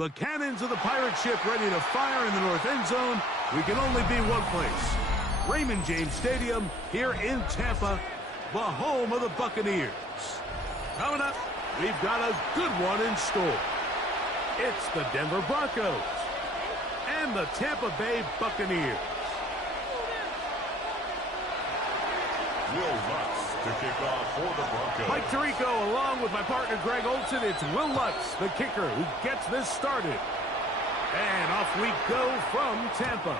The cannons of the pirate ship ready to fire in the north end zone. We can only be one place. Raymond James Stadium here in Tampa, the home of the Buccaneers. Coming up, we've got a good one in store. It's the Denver Broncos and the Tampa Bay Buccaneers. Will Lutz to kick off for the Broncos. Mike Tirico along with my partner Greg Olson. It's Will Lutz, the kicker, who gets this started. And off we go from Tampa.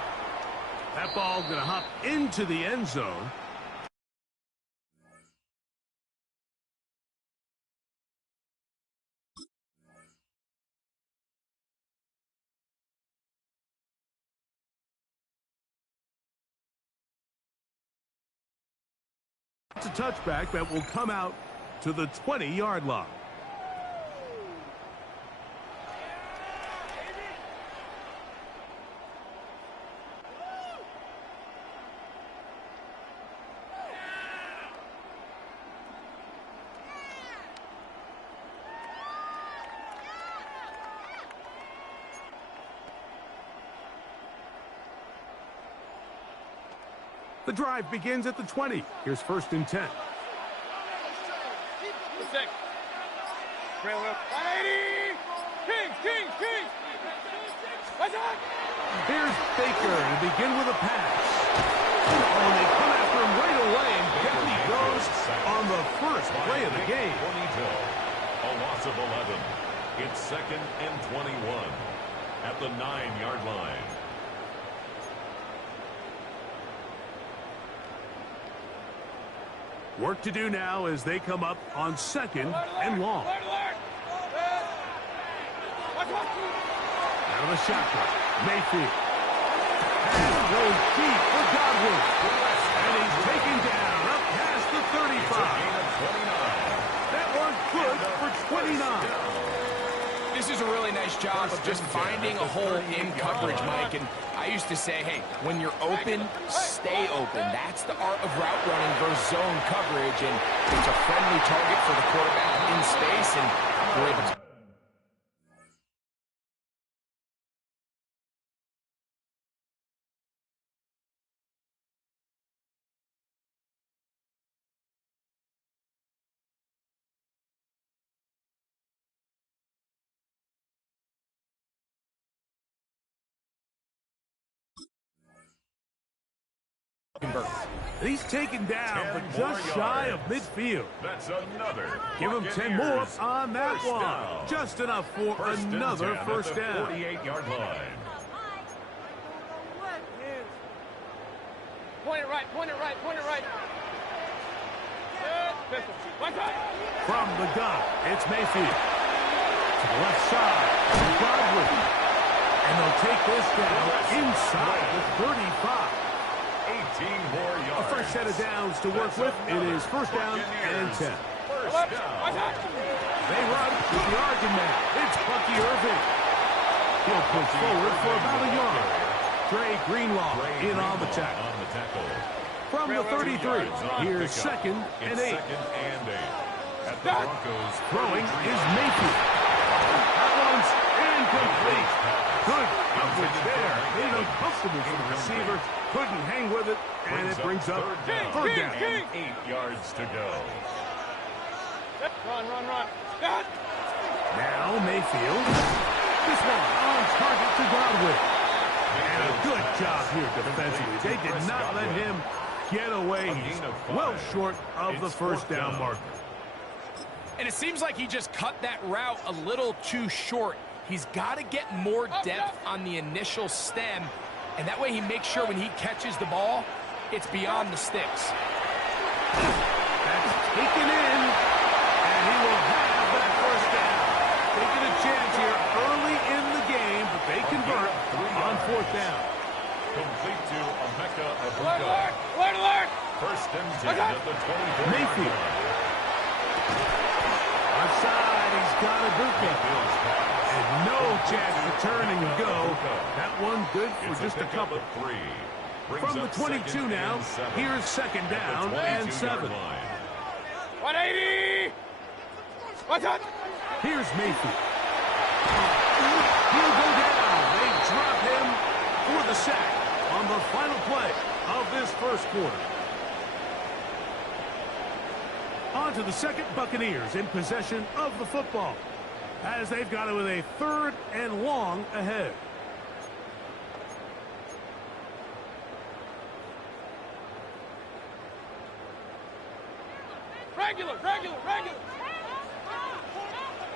That ball going to hop into the end zone. It's a touchback that will come out to the 20-yard line. The drive begins at the 20. Here's 1st and 10. Here's Baker to begin with a pass. Oh, and they come after him right away, and down he goes on the first play of the game. 22. A loss of 11. It's 2nd and 21 at the 9-yard line. Work to do now as they come up on 2nd and long. Out of the shotgun, Mayfield. Pass goes deep for Godwin. And he's taken down up past the 35. That one good for 29. This is a really nice job of just finding a hole in coverage, Mike. And I used to say, hey, when you're open, stay open. That's the art of route running versus zone coverage. And it's a friendly target for the quarterback in space, and we're able to. He's taken down, but just shy of midfield. That's another. Give him 10 more on that one. Down. Just enough for another first down. 48-yard line. Point it right, point it right, point it right. From the gun, it's Mayfield. To the left side, Godwin. And they'll take this down inside the 35. 18 more yards. A fresh set of downs to work with. It is 1st down and 10. First down. They run with the argument. It's Bucky Irving. He'll push forward for about a yard. Dre Greenlaw in on the tackle. From the 33, here's 2nd and 8. At the Broncos, Throwing is Mayfield. That one's incomplete. Good coverage there. Made it uncomfortable for the receiver. Couldn't hang with it, and it brings up 3rd down. 8 yards to go. Run. Now Mayfield. This one on target to Godwin. And a good job here defensively. They did not let him get away. He's well short of the 1st down marker. And it seems like he just cut that route a little too short. He's got to get more depth on the initial stem, and that way he makes sure when he catches the ball, it's beyond the sticks. That's taken in, and he will have that 1st down. Taking a chance here early in the game, but they convert on 4th down. Complete to Emeka Alert, Ebuka. alert! 1st and 10 at the 24. Mayfield. Offside, he's got Ebuka. And no chance to turn and go. That one good for just a couple. From the 22 now, here's 2nd down and 7. 180! Watch out! Here's Mayfield. He'll go down. They drop him for the sack on the final play of this first quarter. On to the second, Buccaneers in possession of the football as they've got it with a 3rd and long ahead. Regular.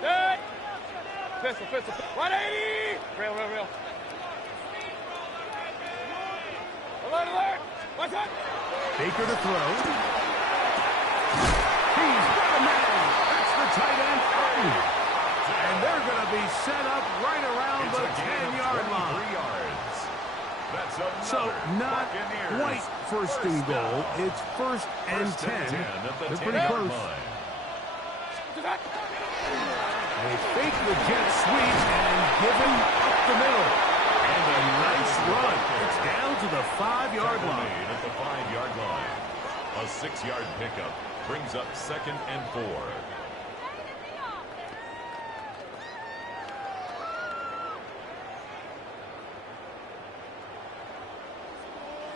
Good. Pistol. 180. Real. Alert. What's up? Baker to throw. He's got a man. That's the tight end. And they're going to be set up right around the 10-yard line. 3 yards. That's So not Buccaneers quite first and goal. It's 1st and 10. They're pretty close. They fake the jet sweep and give him up the middle. And a nice run. It's down to the 5-yard line. At the 5-yard line. A 6-yard pickup brings up 2nd and 4.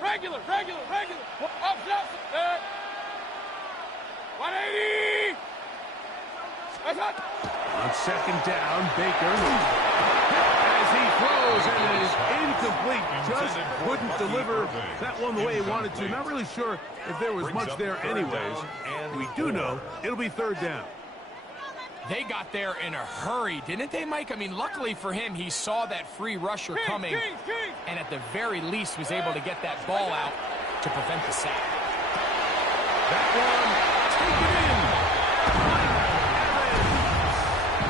Regular. Up. 180. What's up? On 2nd down, Baker, as he throws, and it is incomplete. Just couldn't deliver that one the way he wanted to. Not really sure if there was much there anyways. We do know it'll be 3rd down. They got there in a hurry, didn't they, Mike? I mean, luckily for him, he saw that free rusher coming, and at the very least was able to get that ball out to prevent the sack. That one, taken in.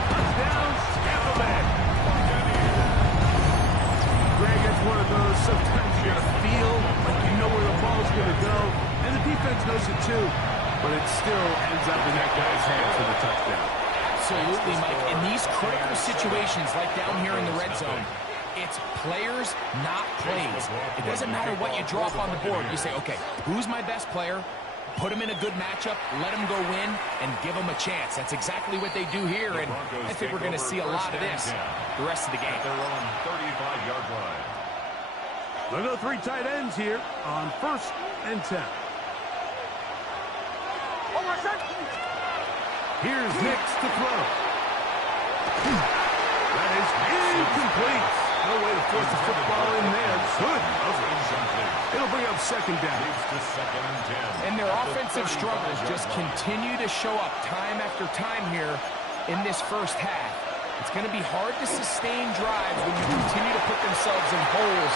Touchdown, Scalaman. Greg, it's one of those, sometimes you gotta feel like you know where the ball's gonna go, and the defense knows it too, but it still ends up in that guy's hands for the touchdown. Absolutely, Mike. In these critical situations, like down here in the red zone, it's players, not plays. It doesn't matter what you drop on the board. You say, okay, who's my best player? Put him in a good matchup, let him go win, and give him a chance. That's exactly what they do here, and I think we're going to see a lot of this the rest of the game. Their own 35-yard line. They'll go 3 tight ends here on 1st and 10. Here's Nix to throw. That is incomplete. No way to force the football in there. Good coverage. It'll bring up 2nd down. And their offensive struggles just continue to show up time after time here in this first half. It's going to be hard to sustain drives when you continue to put themselves in holes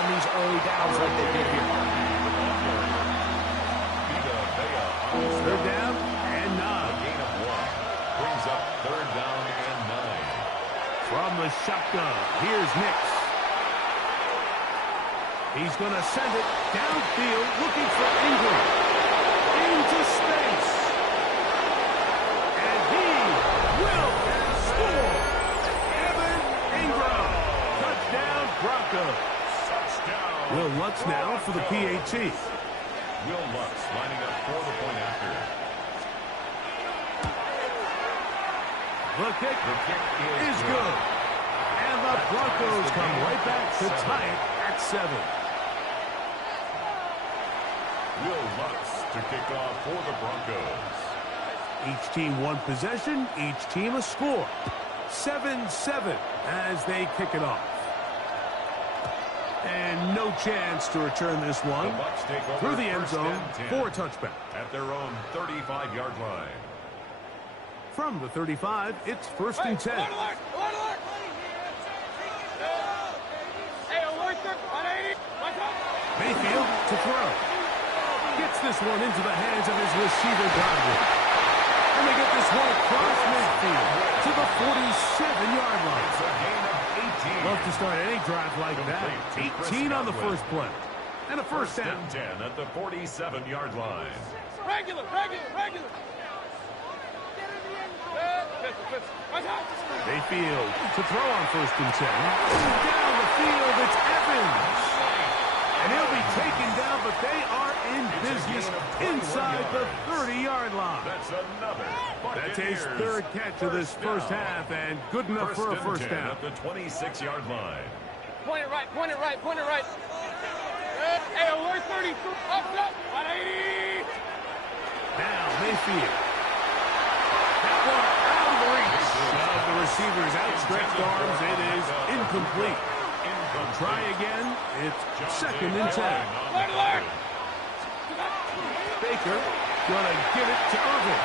on these early downs like they did here. 3rd down and 9. Gain of 1. Brings up 3rd down and 9. From the shotgun, here's Nix. He's going to send it downfield, looking for Ingram. Into space. And he will score. Evan Ingram. Touchdown, Broncos. Touchdown. Will Lutz now for the PAT. Will Lutz lining up for the point after. The kick is good. And the Broncos come right back to tie it at 7. Will Lutz to kick off for the Broncos. Each team one possession, each team a score. 7-7 as they kick it off. And no chance to return this one through the end zone for a touchback. At their own 35-yard line. From the 35, it's 1st and 10. Mayfield to throw. Gets this one into the hands of his receiver, Godwin. And they get this one across midfield to the 47-yard line. It's a gain of 18. Love to start any drive like that. 18 on the first play. And a first down. 10 at the 47-yard line. Regular. Mayfield to throw on 1st and 10. Down the field, it's Evans. And he'll be taken down, but they are in business inside the 30-yard line. That's another. That's his third catch of this first half, and good enough for a first down. At the 26-yard line. Point it right, point it right, point it right. Hey, alert 30, up, 180. Now Mayfield. That one out of the reach of the receiver's outstretched arms. It is incomplete. Try again. It's 2nd and 10. Alert! Baker gonna give it to Irvin.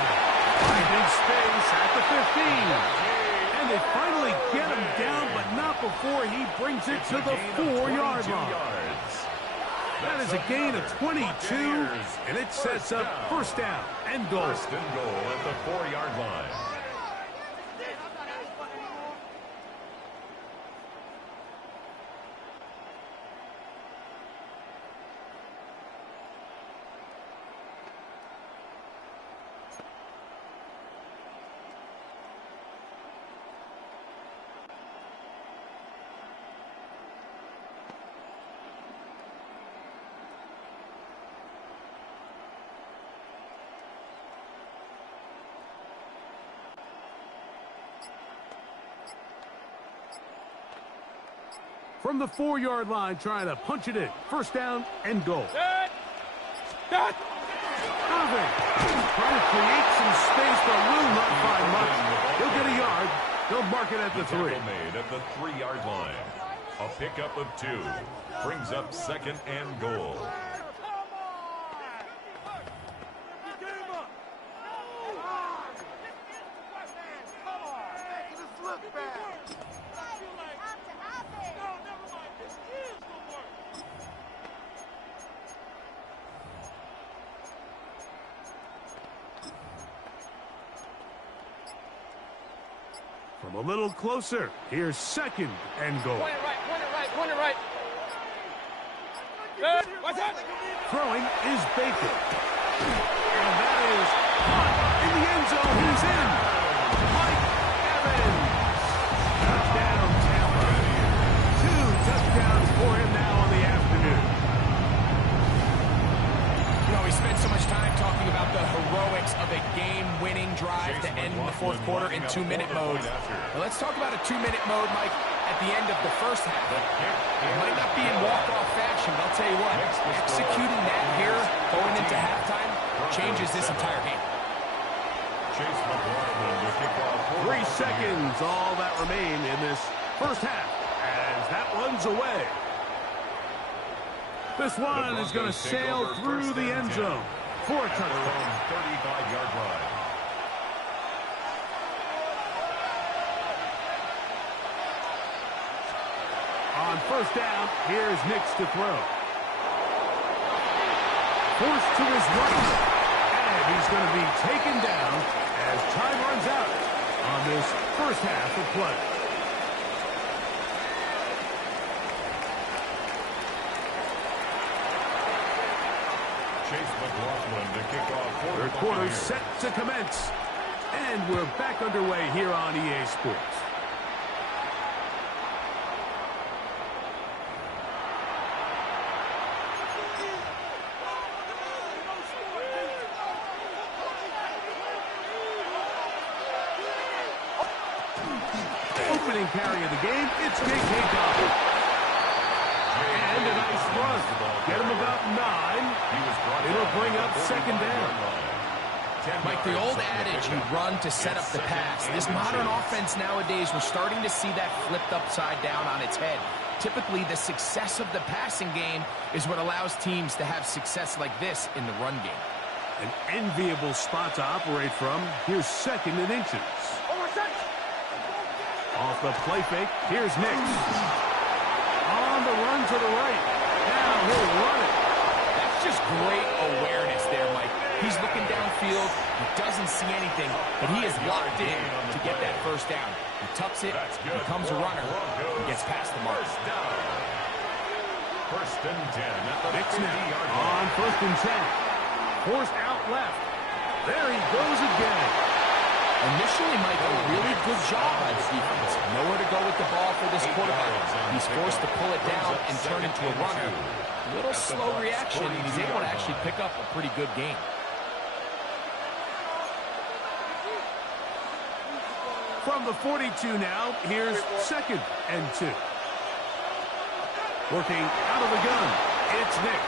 Finding space at the 15. And they finally get him down, but not before he brings it to the 4-yard line. That is a gain of 22, and it sets up first down and goal. First and goal at the 4-yard line. From the 4-yard line, trying to punch it in. First down and goal. Dot. Irvin trying to create some space, but will not find much. He'll get a yard. They'll mark it at the 3. Made at the 3-yard line. A pickup of 2 brings up 2nd and goal. From a little closer, here's 2nd and goal. Point it right, point it right, point it right. Good. What's that? Throwing is Baker. And that is caught in the end zone. He's in. Mike Evans. Touchdown, Tampa. 2 touchdowns for him now on the afternoon. You know, we spent so much time talking about the heroics of a game-winning drive to end the 4th quarter in 2-minute mode. Now let's talk about a 2-minute mode, Mike, at the end of the first half. It might not be in walk-off fashion, but I'll tell you what, executing that here going into halftime changes this entire game. 3 seconds, all that remain in this first half, as that one's away. This one is going to sail through the end zone for a touchdown. 35-yard line. On first down, here's Nix to throw. Forced to his right. And he's going to be taken down as time runs out on this first half of play. Third quarter set to commence. And we're back underway here on EA Sports. Opening carry of the game, it's J.K. Dobbins. And a nice run. Get him about 9. It'll bring up 2nd down. Mike, the old adage, you run to set up the pass. This modern offense nowadays, we're starting to see that flipped upside down on its head. Typically, the success of the passing game is what allows teams to have success like this in the run game. An enviable spot to operate from. Here's 2nd and inches. Off the play fake, here's Nix. On the run to the right. Now he'll run it. That's just great awareness there, Mike. He's looking downfield. He doesn't see anything, but he is locked in to get that first down. He tucks it, becomes a runner, and gets past the mark. First and 10. Nix now on 1st and 10. Forced out left. There he goes again. Initially, Mike, a really good job by the defense. Nowhere to go with the ball for this quarterback. He's forced to pull it down and turn into a runner. A little slow reaction, and he's able to actually pick up a pretty good game. From the 42 now, here's 2nd and 2. Working out of the gun, it's Nix.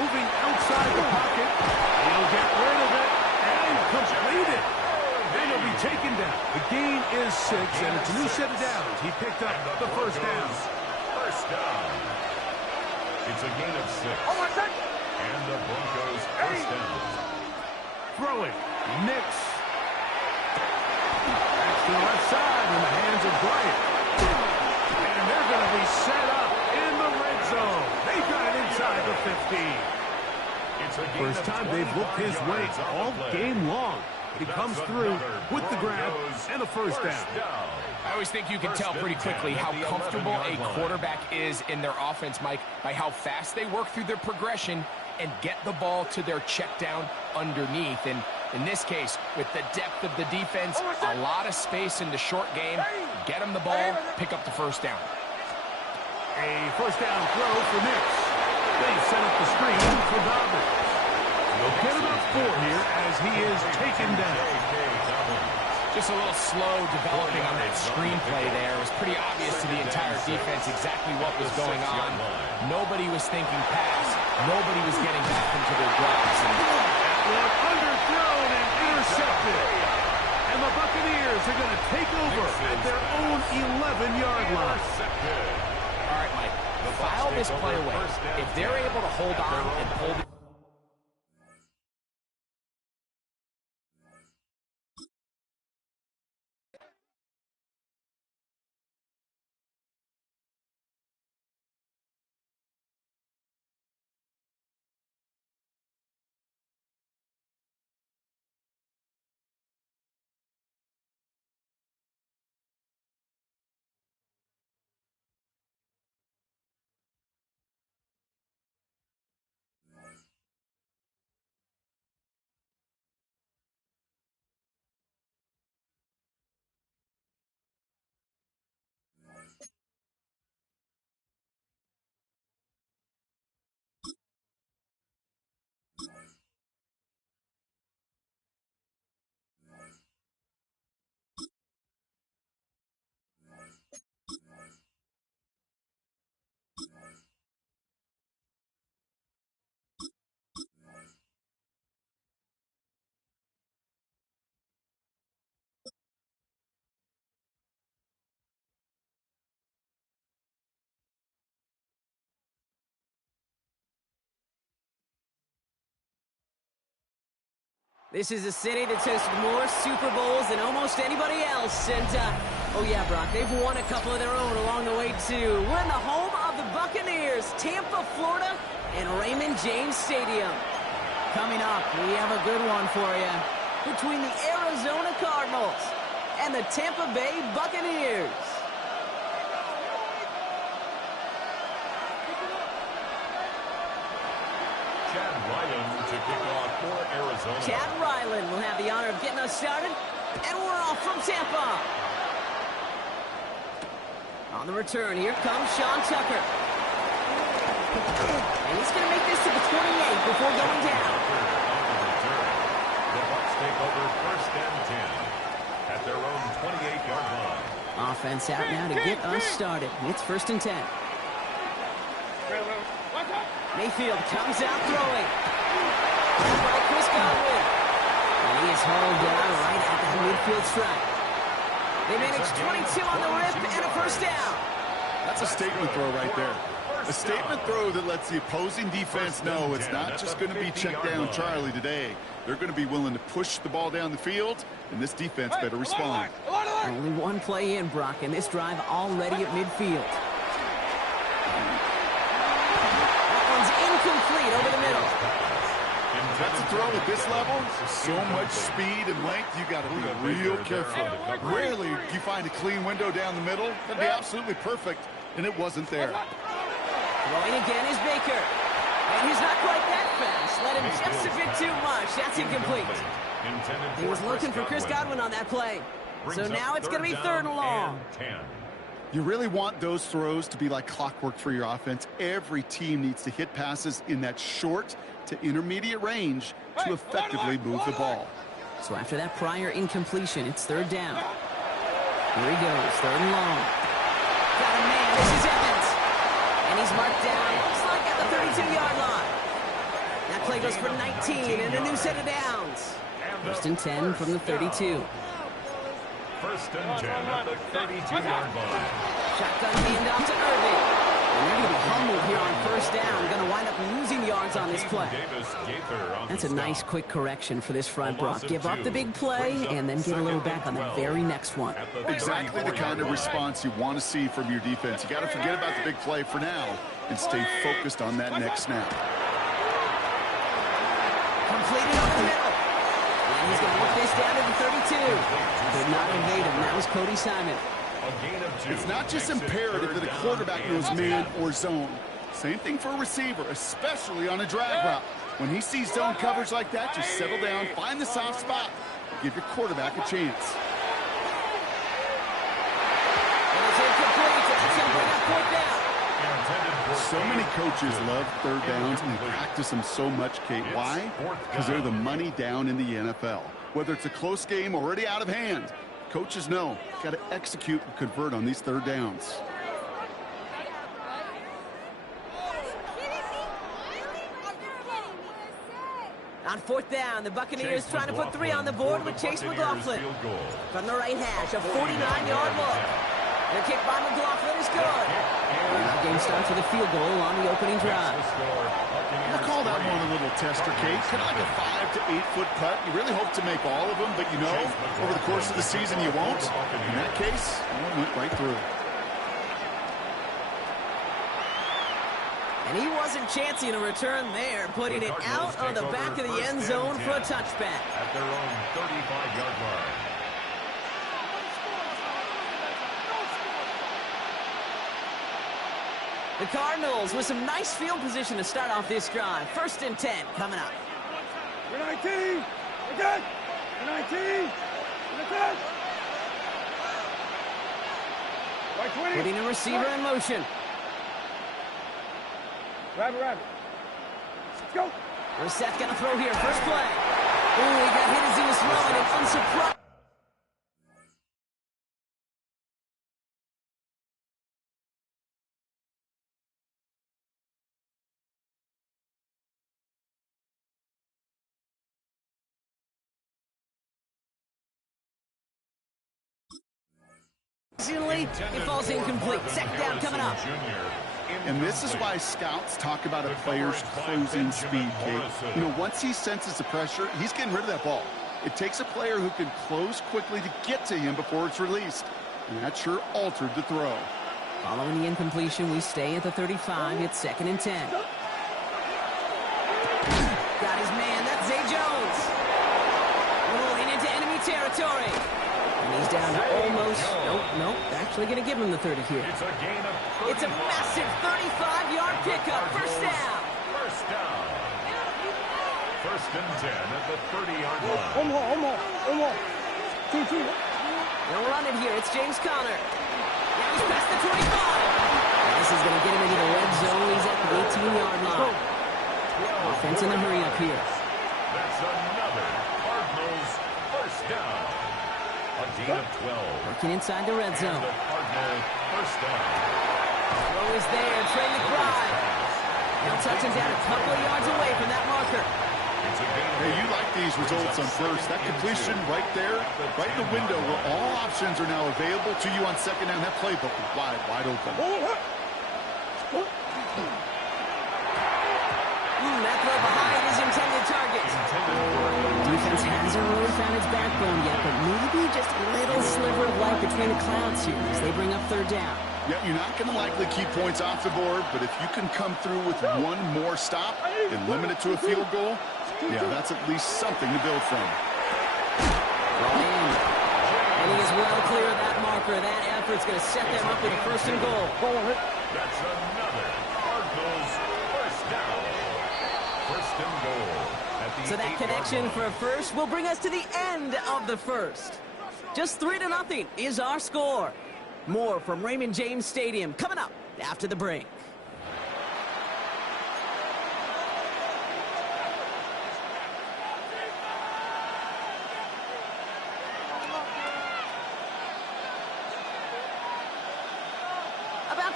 Moving outside the pocket, he'll get rid of it and complete it. And he'll be taken down. The gain is 6, and it's a new set of downs. He picked up the first down. First down. It's a gain of 6. And the Broncos first down. Throwing, Nix. That's to the left side in the hands of Bryant. And they're going to be set up in the red zone. They've got it inside the 15. First time they've looked his way all game long. He comes through with the grab and a first down. I always think you can tell pretty quickly how comfortable a quarterback is in their offense, Mike, by how fast they work through their progression and get the ball to their check down underneath. And in this case, with the depth of the defense, a lot of space in the short game, get them the ball, pick up the first down. A first down throw for Nix. They set up the screen for Dobbins. They'll get about 4 here as he is taken down. Just a little slow developing on that screenplay there. It was pretty obvious to the entire defense exactly what was going on. Nobody was thinking pass. Nobody was getting back into their drops. That one underthrown and intercepted. And the Buccaneers are going to take over at their own 11-yard line. All right, Mike, file this play away. If they're able to hold on and pull the This is a city that's hosted more Super Bowls than almost anybody else. And, oh yeah, Brock, they've won a couple of their own along the way, too. We're in the home of the Buccaneers, Tampa, Florida, and Raymond James Stadium. Coming up, we have a good one for you. Between the Arizona Cardinals and the Tampa Bay Buccaneers. Chad Ryland to kick off for Arizona. Chad Ryland will have the honor of getting us started, and we're off from Tampa. On the return, here comes Sean Tucker. And he's going to make this to the 28 before going down. The Bucs take over first and 10 at their own 28-yard line. Offense out now to get us started. It's first and 10. Mayfield comes out throwing. By Chris Godwin. And he is hauled down right at that midfield stripe. They manage 22 on the rip and a first down. That's a statement throw right there. A statement throw that lets the opposing defense know it's not just going to be check down Charlie today. They're going to be willing to push the ball down the field, and this defense better respond. Only one play in, Brock, and this drive already at midfield. Incomplete over the middle. That's a throw at this level. So much speed and length, you got to be real careful. Rarely do you find a clean window down the middle. That'd be absolutely perfect, and it wasn't there. Throwing again is Baker. And he's not quite that fast. Let him just a bit too much. That's incomplete. He was looking for Chris Godwin on that play. So now it's going to be third and long. You really want those throws to be like clockwork for your offense. Every team needs to hit passes in that short to intermediate range to effectively move the ball. So after that prior incompletion, it's third down. Here he goes, third and long. Got a man, this is Evans. And he's marked down, looks like at the 32-yard line. That play goes for 19 and a new set of downs. First and 10 from the 32. First and 10 at the 32-yard line. Shotgun handoff to Irving. And they're going to be humbled here on first down. Going to wind up losing yards on this play. That's a nice quick correction for this front, Brock. Give up the big play and then get a little back on the very next one. Exactly the kind of response you want to see from your defense. You got to forget about the big play for now and stay focused on that next snap. Completed over the middle. And he's going to work this down to the 32. Did not evade him. That was Cody Simon. It's not just imperative that a quarterback knows man or zone. Same thing for a receiver, especially on a drag route. When he sees zone coverage like that, just settle down, find the soft spot, and give your quarterback a chance. And it's incomplete. That's going to bring up fourth down. So many coaches love third downs and practice them so much, Kate. Why? Because they're the money down in the NFL. Whether it's a close game already out of hand, coaches know, got to execute and convert on these third downs. On fourth down, the Buccaneers trying to put 3 on the board with Chase McLaughlin. From the right hash, a 49-yard look. The kick by McLaughlin is good. And the game starts with a field goal on the opening drive. I'll call that one a little tester, Kate. Kind of like a 5 to 8 foot putt. You really hope to make all of them, but you know, over the course of the season you won't. In that case, one went right through. And he wasn't chancing a return there, putting it out on the back of the end zone for a touchback. At their own 35-yard line. The Cardinals with some nice field position to start off this drive. First and 10 coming up. You're 19. You're good. You're 19. You're good. Right 20. Putting a receiver in motion. Grab it. Let's go. Brissett going to throw here. First play. Ooh, he got hit as he was throwing it. Unsurprised. It falls incomplete. Second down coming up. And this is why scouts talk about a player's closing speed, Kate. You know, once he senses the pressure, he's getting rid of that ball. It takes a player who can close quickly to get to him before it's released. And that sure altered the throw. Following the incompletion, we stay at the 35. It's second and 10. Got his man. That's Zay Jones. Rolling into enemy territory. And he's down to almost, nope, actually going to give him the 30 here. It's a gain of 35. It's a massive 35-yard pickup. First down. First down. First and 10 at the 30-yard line. One more. Two. They'll run it here. It's James Conner. Now he's past the 25. And this is going to get him into the red zone. He's at the 18-yard line. Offense in the hurry up here. That's another Cardinals first down. A gain of 12. Working inside the red zone. And the Cardinal first down. Throw is there. Trey McBride. He'll touch him down a couple of yards away from that marker. Hey, you like these results on first. That completion right there, right in the window where all options are now available to you on second down. That playbook is wide open. That throw behind his intended target. Defense hasn't really found its backbone yet, but maybe just a little sliver of light between the clouds here as they bring up third down. Yeah, you're not going to likely keep points off the board, but if you can come through with one more stop and limit it to a field goal, yeah, that's at least something to build from. Ryan. And he is well clear of that marker. That effort's going to set them up with a first and goal. That's another Cardinals first down. First and goal. So that connection for a first will bring us to the end of the first. Just 3-0 is our score. More from Raymond James Stadium coming up after the break.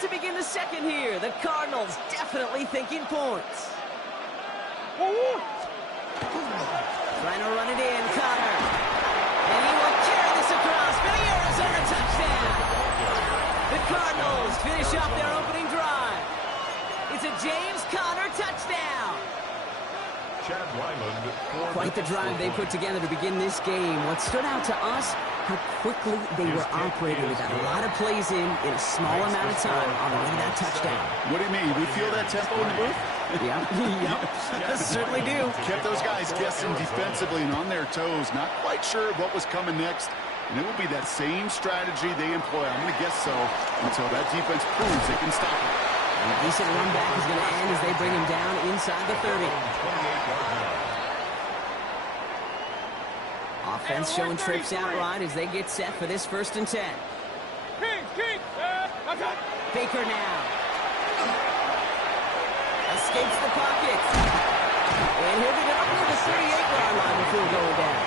to begin the second here. The Cardinals definitely thinking points. Trying to run it in, Connor. And he will carry this across for the Arizona touchdown. The Cardinals finish off their opening drive. It's a James Conner touchdown. Chad Ryland for Quite the drive they put together to begin this game. What stood out to us, how quickly they were operating. They got a lot of plays in a small amount of time on the way to that touchdown. What do you mean? We feel that tempo in the booth? Yep, certainly do. Kept those guys guessing defensively and on their toes, not quite sure what was coming next. And it will be that same strategy they employ, I'm going to guess so, until that defense proves they can stop it. And a decent run back is going to end as they bring him down inside the 30. Offense showing trips outright as they get set for this 1st and 10. Baker now. Escapes the pocket. And he'll get it up to the 38-yard line before going down.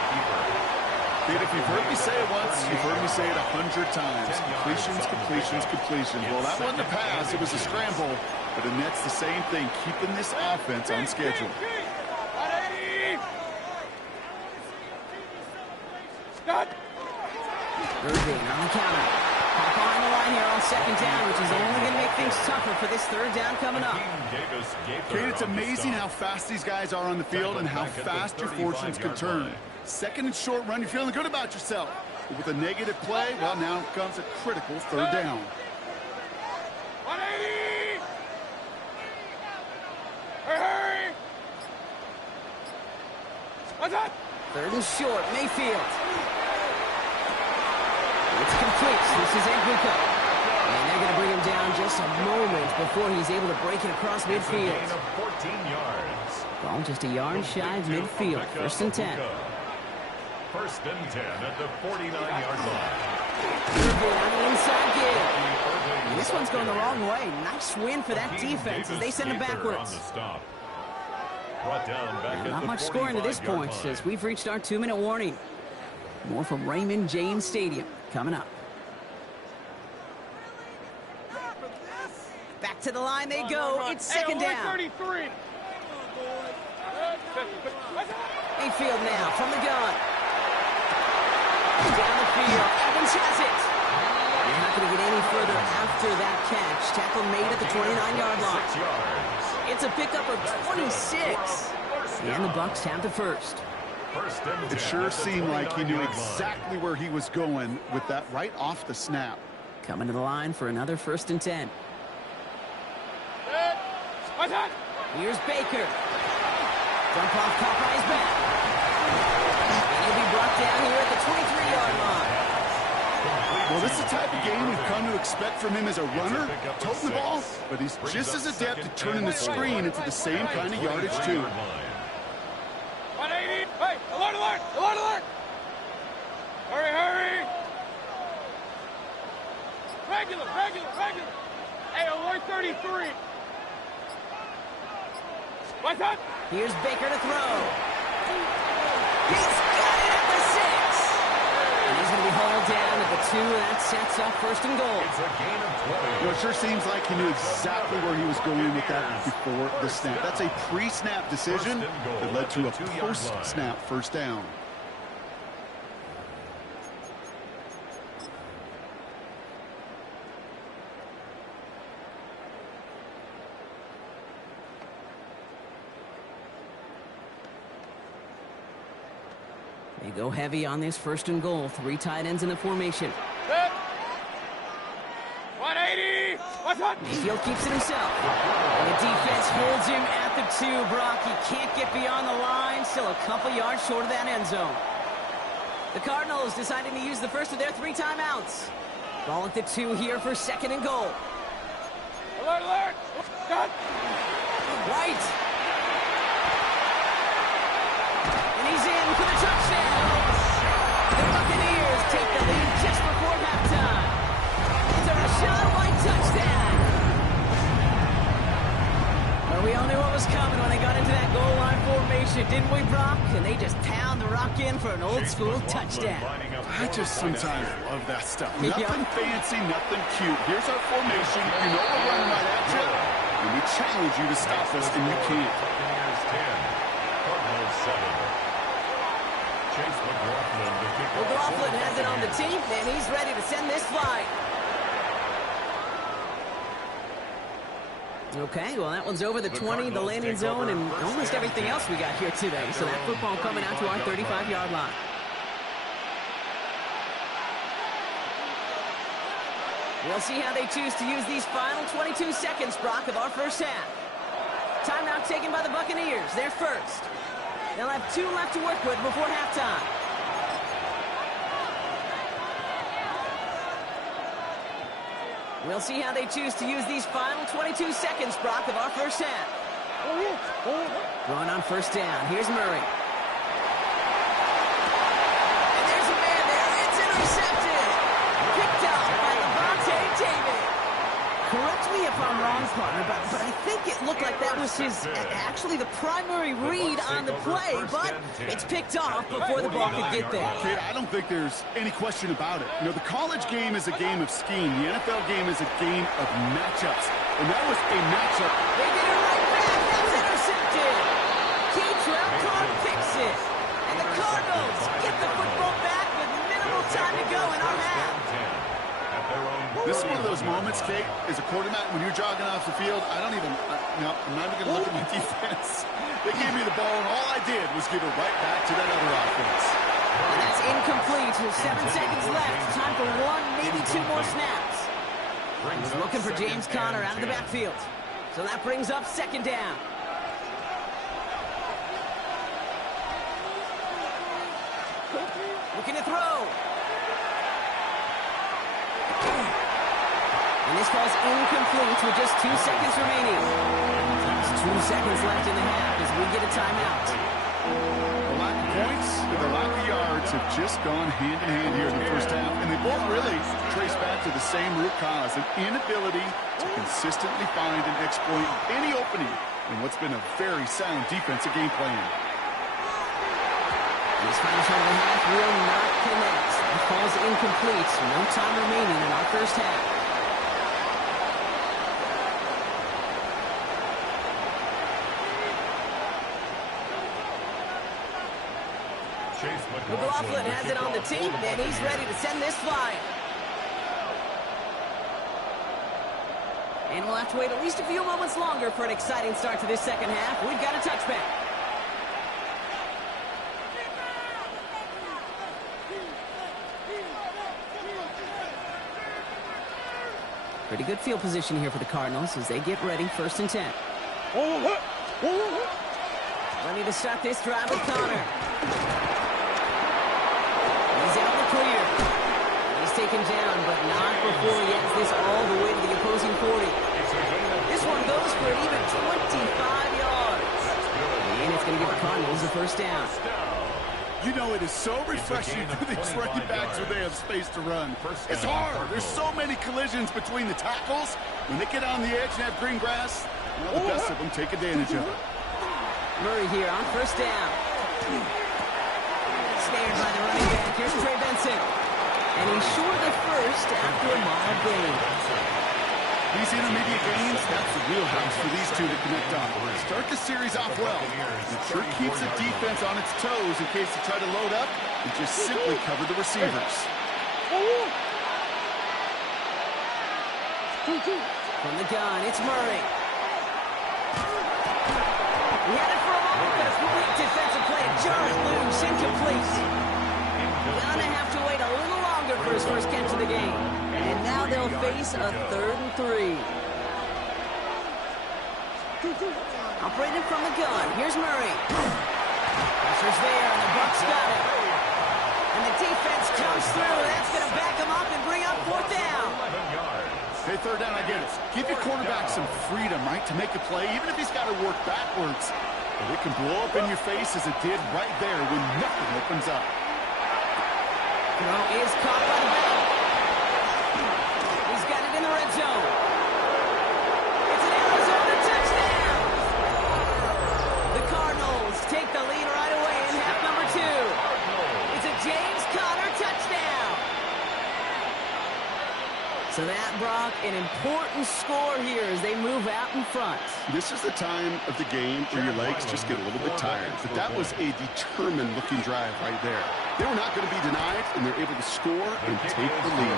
Dude, if you've heard me say it once, you've heard me say it 100 times. Completions, completions, completions. Well, that wasn't a pass. It was a scramble. But the Nets the same thing, keeping this offense on schedule. Irving on the counter. Hop on the line here on 2nd down, which is only going to make things tougher for this 3rd down coming up. Kate, it's amazing how fast these guys are on the field and how fast your fortunes can turn. 2nd and short run, you're feeling good about yourself. But with a negative play, well, now comes a critical 3rd down. 180! Hurry! What's that? 3rd and short, Mayfield. It's complete. This is Nguka. And they're going to bring him down just a moment before he's able to break it across midfield. 14 yards. Ball just a yard shy of midfield. 1st and 10. 1st and 10 at the 49-yard line. Irving on the inside give. This one's going the wrong way. Nice win for that defense as they send him backwards. Not much scoring to this point as we've reached our 2-minute warning. More from Raymond James Stadium coming up. Back to the line they go. It's 2nd down. 33. Mayfield now from the gun. Down the field. Evans has it. You're not going to get any further after that catch. Tackle made at the 29-yard line. It's a pickup of 26. And the Bucs have the 1st. It sure seemed like he knew exactly where he was going with that right off the snap. Coming to the line for another 1st and 10. Here's Baker. Jump off caught by his back. And he'll be brought down here at the 23-yard line. Well, this is the type of game we've come to expect from him as a runner, toting the ball, but he's just as adept at turning the screen into the same kind of yardage, too. 180. Hey, alert, alert, alert, alert. Hurry, hurry. Regular. Hey, alert 33. What's that? Here's Baker to throw. He's got it at the 6. And he's going to be hauled down at the 2, and that sets up 1st and goal. It's a gain of 20. You know, it sure seems like he knew exactly where he was going with that before the snap. That's a pre-snap decision that led to a post-snap 1st down. They go heavy on this 1st and goal. 3 tight ends in the formation. 180. What's that? Mayfield keeps it himself. And the defense holds him at the 2. Brock, he can't get beyond the line. Still a couple yards short of that end zone. The Cardinals deciding to use the first of their 3 timeouts. Ball at the 2 here for 2nd and goal. Alert, alert. Cut. White. And he's in for the touchdown. The Buccaneers take the lead just before halftime. It's a Rachaad White touchdown. Well, we all knew what was coming when they got into that goal line formation, didn't we, Brock? And they just pound the rock in for an old-school touchdown. I just sometimes love that stuff. Nothing fancy, nothing cute. Here's our formation. You know we're running right at you. And we challenge you to stop us, and you can't. Buccaneers 10, Cardinals 7. Chase McLaughlin to kick off. McLaughlin has it on the team, and he's ready to send this flying. Okay, well, that one's over the 20, the landing zone, and almost everything else we got here today. So that football coming out to our 35-yard line. We'll see how they choose to use these final 22 seconds, Brock, of our first half. Timeout taken by the Buccaneers. They're first. They'll have 2 left to work with before halftime. We'll see how they choose to use these final 22 seconds, Brock, of our first half. Run on first down. Here's Murray. And there's a man there. It's intercepted. Picked off by Levante David. Correct me if I'm wrong, partner, but I think it looked like that was his, actually the primary read on the play, but it's picked off before the ball could get there. Okay, I don't think there's any question about it. You know, the college game is a game of scheme. The NFL game is a game of matchups. And that was a matchup. They get it right back. That's intercepted. Keytrell Carr picks it. And the Cardinals get the football back with minimal time to go in our half. This is one of those moments, Kate, as a quarterback, when you're jogging off the field, I'm not even going to look at my defense. They gave me the ball, and all I did was give it right back to that other offense. And that's incomplete. 7 seconds left. Time for 1, maybe 2 more snaps. He's looking for James Conner out of the backfield. So that brings up second down. Looking to throw. And this ball's incomplete with just 2 seconds remaining. There's 2 seconds left in the half as we get a timeout. The lack of points and the lack of yards have just gone hand in hand here in the first half, and they both really trace back to the same root cause, an inability to consistently find and exploit any opening in what's been a very sound defensive game plan. This final shot of the half will not connect. The ball's incomplete. No time remaining in our first half. McLaughlin has it on the team, and he's ready to send this flying. And we'll have to wait at least a few moments longer for an exciting start to this second half. We've got a touchback. Pretty good field position here for the Cardinals as they get ready, 1st and 10. Ready to start this drive with Conner. He's out in the clear. He's taken down, but not before he has this all the way to the opposing 40. This one goes for an even 25 yards. And it's going to give the Cardinals a first down. You know, it is so refreshing for these running backs when they have space to run. It's hard. There's so many collisions between the tackles. When they get on the edge and have green grass, well, the best of them take advantage of it. Murray here on first down. Snared by the running back. Here's Trey Benson. And he's short of the first after a mild gain. These intermediate gains, that's the wheelhouse for these two to connect on. Start the series off well. It sure keeps the defense on its toes in case they try to load up and just simply cover the receivers. From the gun, it's Murray. He had it for a moment, but a quick defensive play. Jarrett loose, incomplete. Gonna have to wait a little longer for his first catch of the game. And now they'll face a 3rd and 3. Operating from the gun, here's Murray. Pressure's there, and the Bucs got it. And the defense comes through. That's going to back him up and bring up 4th down. Hey, 3rd down, I get it. Give your quarterback some freedom, right, to make a play, even if he's got to work backwards. But it can blow up in your face as it did right there when nothing opens up. Throw is caught by the back. He's got it in the red zone. It's an Arizona touchdown. an important score here as they move out in front. This is the time of the game where your legs just get a little bit tired. But that was a determined-looking drive right there. They were not going to be denied, and they're able to score and take the lead.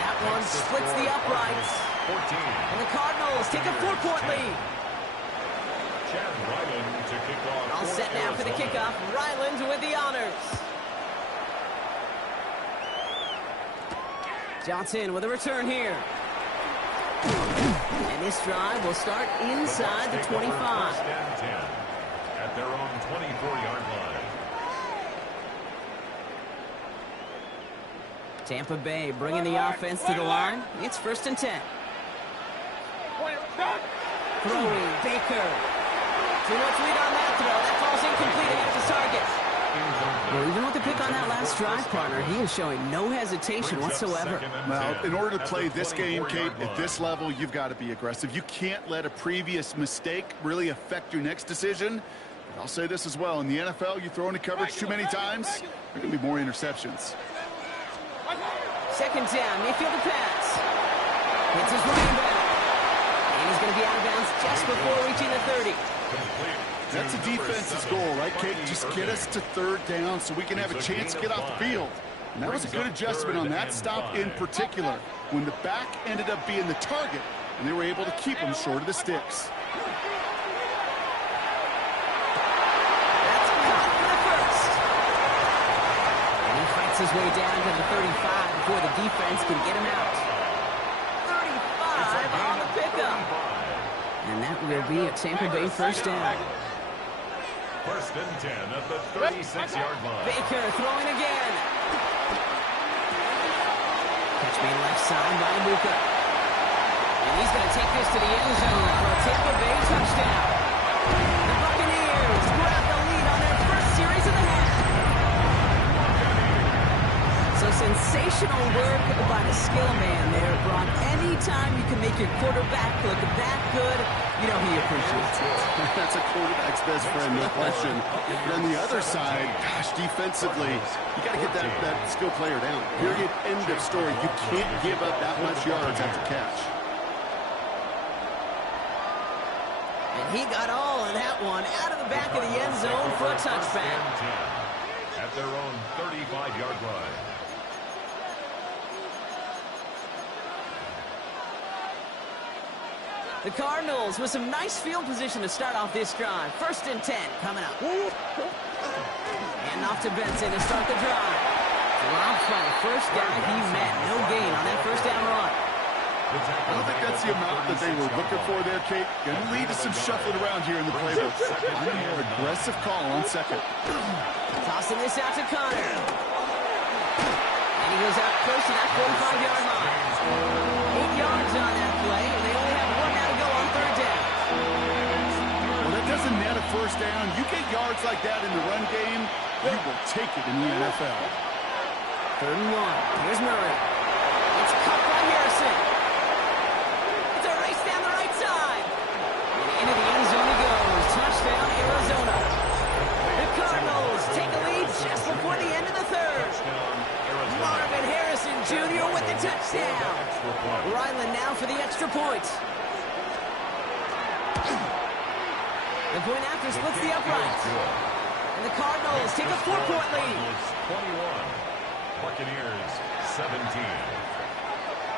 That one splits the uprights. And the Cardinals take a 4-point lead. All set now for the kickoff. Ryland with the honors. Johnson with a return here. And this drive will start inside the 25. At their own 24-yard line. Tampa Bay bringing the offense to the line. It's 1st and 10. Throwing Baker. Too much lead on that throw. That falls incomplete against the target. Well, even with the pick on that last drive, partner, he is showing no hesitation whatsoever. Well, in order to play this game, Kate, at this level, you've got to be aggressive. You can't let a previous mistake really affect your next decision. But I'll say this as well. In the NFL, you throw into coverage too many times, there are going to be more interceptions. 2nd down, Mayfield the pass. Hits his running back. And he's going to be out of bounds just before reaching the 30. That's a defense's goal, right, Kate? Just get us to 3rd down so we can have a chance to get off the field. And that was a good adjustment on that stop in particular, when the back ended up being the target, and they were able to keep him short of the sticks. That's caught for the first. And he fights his way down to the 35 before the defense can get him out. 35 on the pickup. And that will be a Tampa Bay 1st down. 1st and 10 at the 36-yard line. Baker throwing again. Catch made left side by Luka. And he's going to take this to the end zone for a Tampa Bay touchdown. The Buccaneers grab the lead on their first series of the half. So sensational work by the skill man there, Brock. Anytime you can make your quarterback look that good, you know he appreciates it. That's a quarterback's best friend, no question. But on the other side, gosh, defensively, you got to get that skill player down. Period. End of story. You can't give up that much yards after catch. And he got all of that one out of the back of the end zone for a touchback. At their own 35-yard line. The Cardinals with some nice field position to start off this drive. 1st and 10 coming up. And off to Benson to start the drive. Dropped by the first guy he met. No gain on that 1st down run. I don't think that's the amount that they were looking for there, Kate. Going to lead to some shuffling around here in the playbook. I'm a more aggressive call on 2nd. Tossing this out to Connor. And he goes out close to that 45-yard line. 8 yards on that play, and they only have 1 now to go on 3rd down. Well, that doesn't net a 1st down. You get yards like that in the run game, you will take it in the NFL. 3rd and 1. Here's Murray. It's caught by Harrison. It's a race down the right side. And into the end zone he goes. Touchdown, Arizona. The Cardinals take a lead just before the end of the 3rd. Marvin Harrison Jr. with the touchdown. Ryland now for the extra point. The point after splits the uprights. And the Cardinals take a 4-point lead. 21. Buccaneers 17.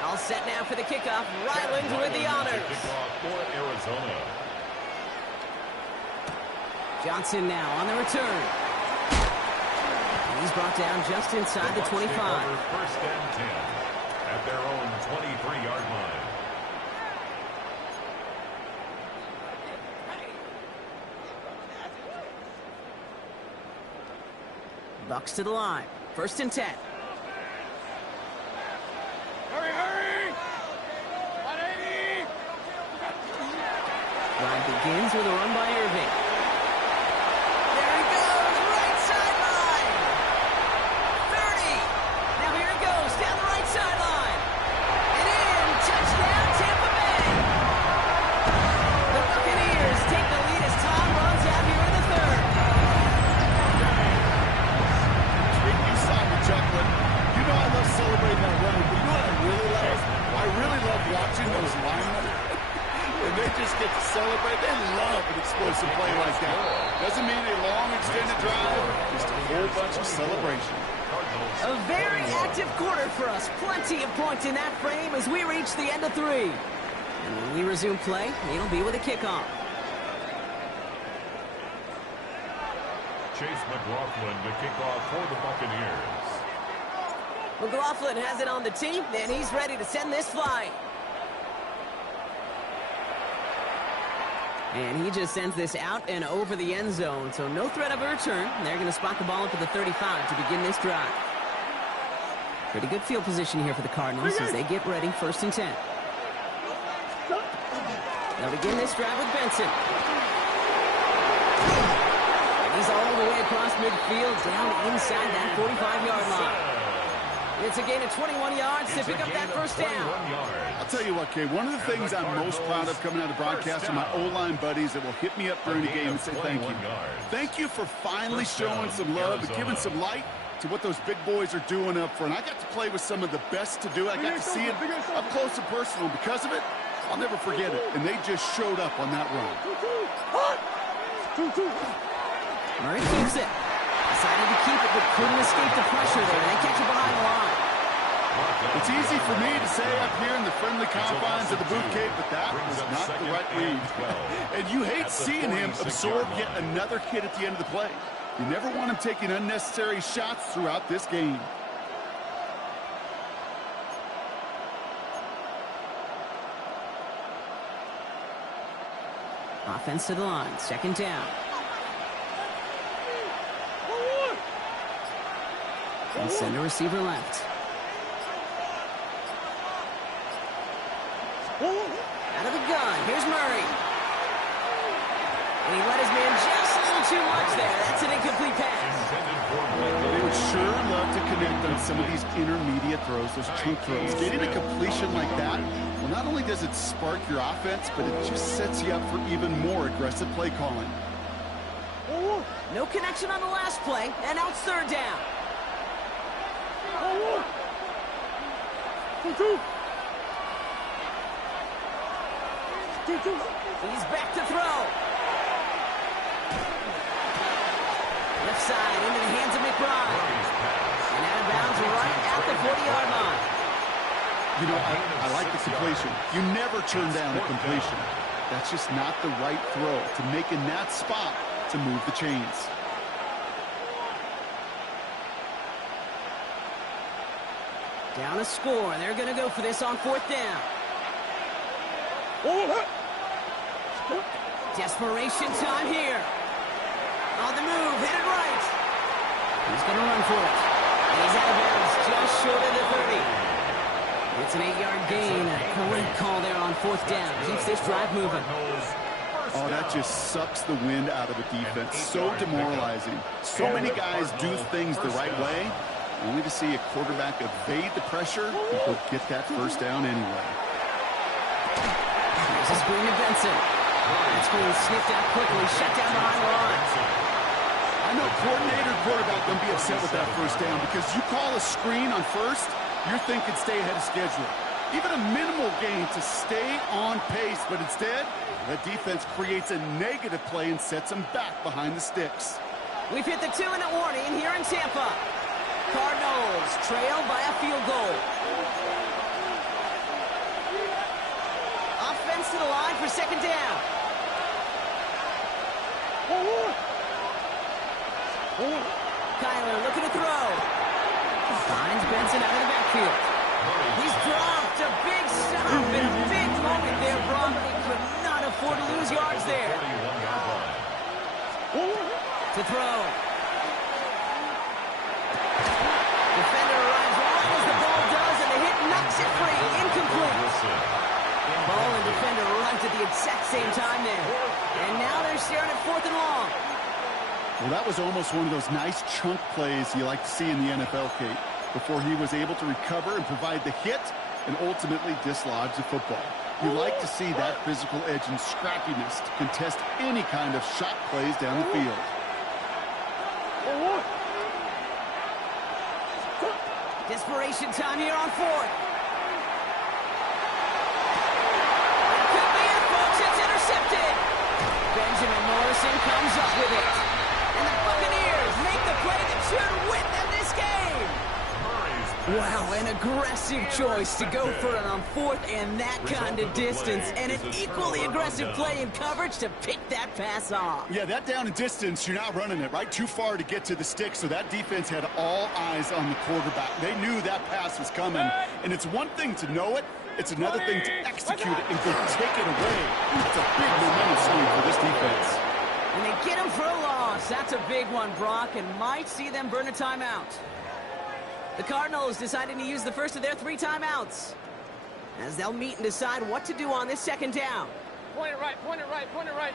All set now for the kickoff. Ryland with the honors. Kickoff for Arizona. Johnson now on the return. And he's brought down just inside the 25. 1st and 10 at their own 23-yard line. Bucks to the line. 1st and 10. Hurry, hurry! 180! Drive begins with a run by Irving. There he goes, right sideline. 30. Now here he goes, down the right sideline. And in, touchdown, Tampa Bay. The Buccaneers take the lead as Tom runs out here in the 3rd. You saw me chuckling. You know I love celebrating that run, but you know what I really love? I really play. They love an explosive play like that. Doesn't mean a long extended drive, just a whole bunch of celebration. A very active quarter for us. Plenty of points in that frame as we reach the end of 3. And when we resume play, it'll be with a kickoff. Chase McLaughlin to kick off for the Buccaneers. McLaughlin has it on the tee, and he's ready to send this flying. And he just sends this out and over the end zone, so no threat of a return. They're going to spot the ball up at the 35 to begin this drive. Pretty good field position here for the Cardinals as they get ready, 1st and 10. They'll begin this drive with Benson. And he's all the way across midfield, down inside that 45-yard line. It's a gain of 21 yards to pick up that 1st down. I'll tell you what, Kay, one of the things I'm most proud of coming out of broadcast are my O-line buddies that will hit me up during the game and say thank you. Thank you for finally showing some love and giving some light to what those big boys are doing up front. I got to play with some of the best to do it. I got to see it up close and personal. Because of it, I'll never forget it. And they just showed up on that run. Murray keeps it. Decided to keep it, but couldn't escape the pressure there. They catch it behind the line. It's easy for me to say up here in the friendly confines of the boot cave, but that was not the right read. And you hate seeing him absorb yet another hit at the end of the play. You never want him taking unnecessary shots throughout this game. Offense to the line, 2nd down. And send a receiver left. Out of the gun, here's Murray. And he let his man just a little too much there. That's an incomplete pass. They would sure love to connect on some of these intermediate throws, those chunk throws. Getting a completion like that, well, not only does it spark your offense, but it just sets you up for even more aggressive play calling. No connection on the last play, and now it's 3rd down. He's back to throw. Left side into the hands of McBride. And out of bounds right at the 40-yard line. You know, I like the completion. You never turn down a completion. That's just not the right throw to make in that spot to move the chains. Down a score. They're going to go for this on 4th down. Desperation time here. On the move, hit it right. He's going to run for it. And he's out of bounds, just short of the 30. It's an 8-yard gain. A great call there on 4th down. Keeps this drive moving. Oh, that just sucks the wind out of a defense. So demoralizing. So many guys do things the right way, only to see a quarterback evade the pressure and go get that 1st down anyway. Here's a screen to Benson. That screen sniffed out quickly, shut down behind the line. I know coordinator quarterback going to be upset with that 1st down because you call a screen on 1st, you're thinking stay ahead of schedule. Even a minimal gain to stay on pace, but instead, the defense creates a negative play and sets them back behind the sticks. We've hit the 2-minute warning here in Tampa. Cardinals trail by a field goal. Offense to the line for 2nd down. Kyler looking to throw. Finds Benson out of the backfield. He's dropped a big stop and a big moment there, Brock. He could not afford to lose yards there. To throw. Defender arrives right as the ball does, and the hit knocks it free. Incomplete. Ball and defender arrived at the exact same time there. And now they're staring at 4th and long. Well, that was almost one of those nice chunk plays you like to see in the NFL, Kate, before he was able to recover and provide the hit and ultimately dislodge the football. You like to see that physical edge and scrappiness to contest any kind of shot plays down the field. Desperation time here on 4th. It could be it, folks. It's intercepted. Wow, an aggressive choice to go for it on fourth and that kind of distance, and an equally aggressive play in coverage to pick that pass off. Yeah, that down and distance, you're not running it, right? Too far to get to the stick, so that defense had all eyes on the quarterback. They knew that pass was coming, and it's one thing to know it, it's another thing to execute it and go take it away. It's a big momentum swing for this defense. And they get him for a loss. That's a big one, Brock, and might see them burn a timeout. The Cardinals deciding to use the first of their 3 timeouts, as they'll meet and decide what to do on this second down. Point it right, point it right, point it right.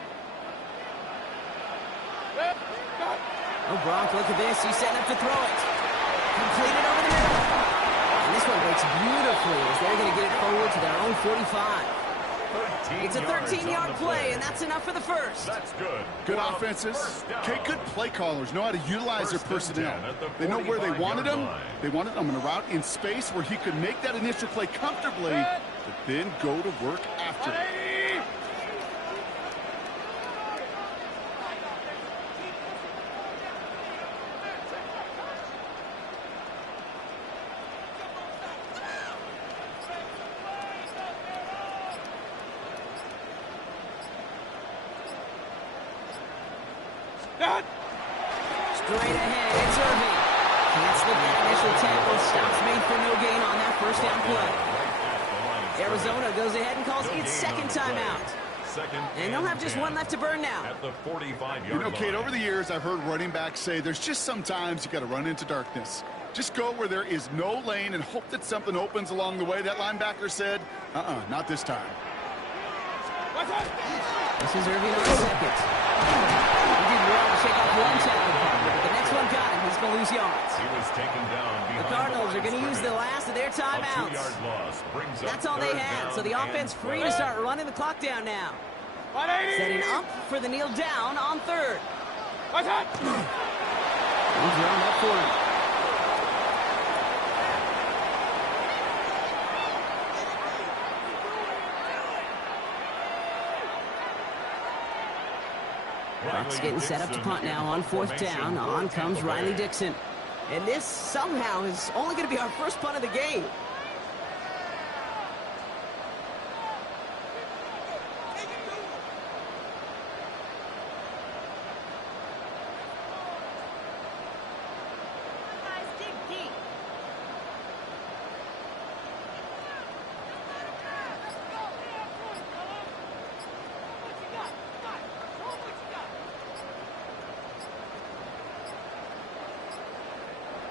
Oh, Brock, look at this. He's setting up to throw it. Completed over the middle. And this one breaks beautifully as they're going to get it forward to their own 45. It's a 13-yard play, and that's enough for the first. That's good. Good offenses. Okay, good play callers know how to utilize their personnel. They know where they wanted him. They wanted him in a route in space where he could make that initial play comfortably, but then go to work after it. Straight ahead, it's Irving. Can't slip that initial tackle. Stops made for no gain on that first down play. Arizona goes ahead and calls its second timeout. And they'll have just one left to burn now. At the 45-yard You know, Kate, line. over the years, I've heard running backs say there's just sometimes you got to run into darkness. Just go where there is no lane and hope that something opens along the way. That linebacker said, not this time. This is Irving on the second. He did well to shake off one tackle partner, but the next one got him. He's going to lose yards. He was taken down behind The Cardinals are going to use the last of their A timeouts. 2-yard loss brings up That's all they third had, down so the offense and free to start running the clock down now. 180. Setting up for the kneel down on third. Watch out. He's drawn up for him. Bucks getting set up to punt now on fourth down. On comes Riley Dixon. And this somehow is only going to be our first punt of the game.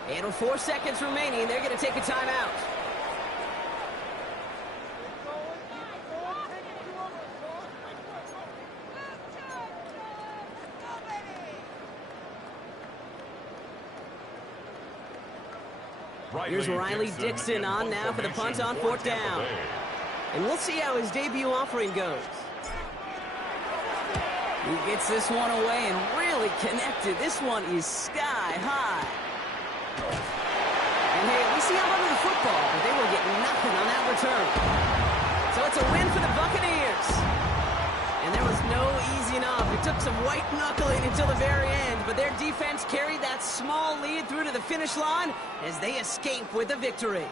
And with 4 seconds remaining, they're going to take a timeout. Here's Riley Dixon on now for the punt on fourth down. And we'll see how his debut offering goes. He gets this one away and really connected. This one is sky high. And hey, we see him under the football, but they will get nothing on that return. So it's a win for the Buccaneers. And there was no easy enough. It took some white knuckling until the very end, but their defense carried that small lead through to the finish line as they escape with the victory.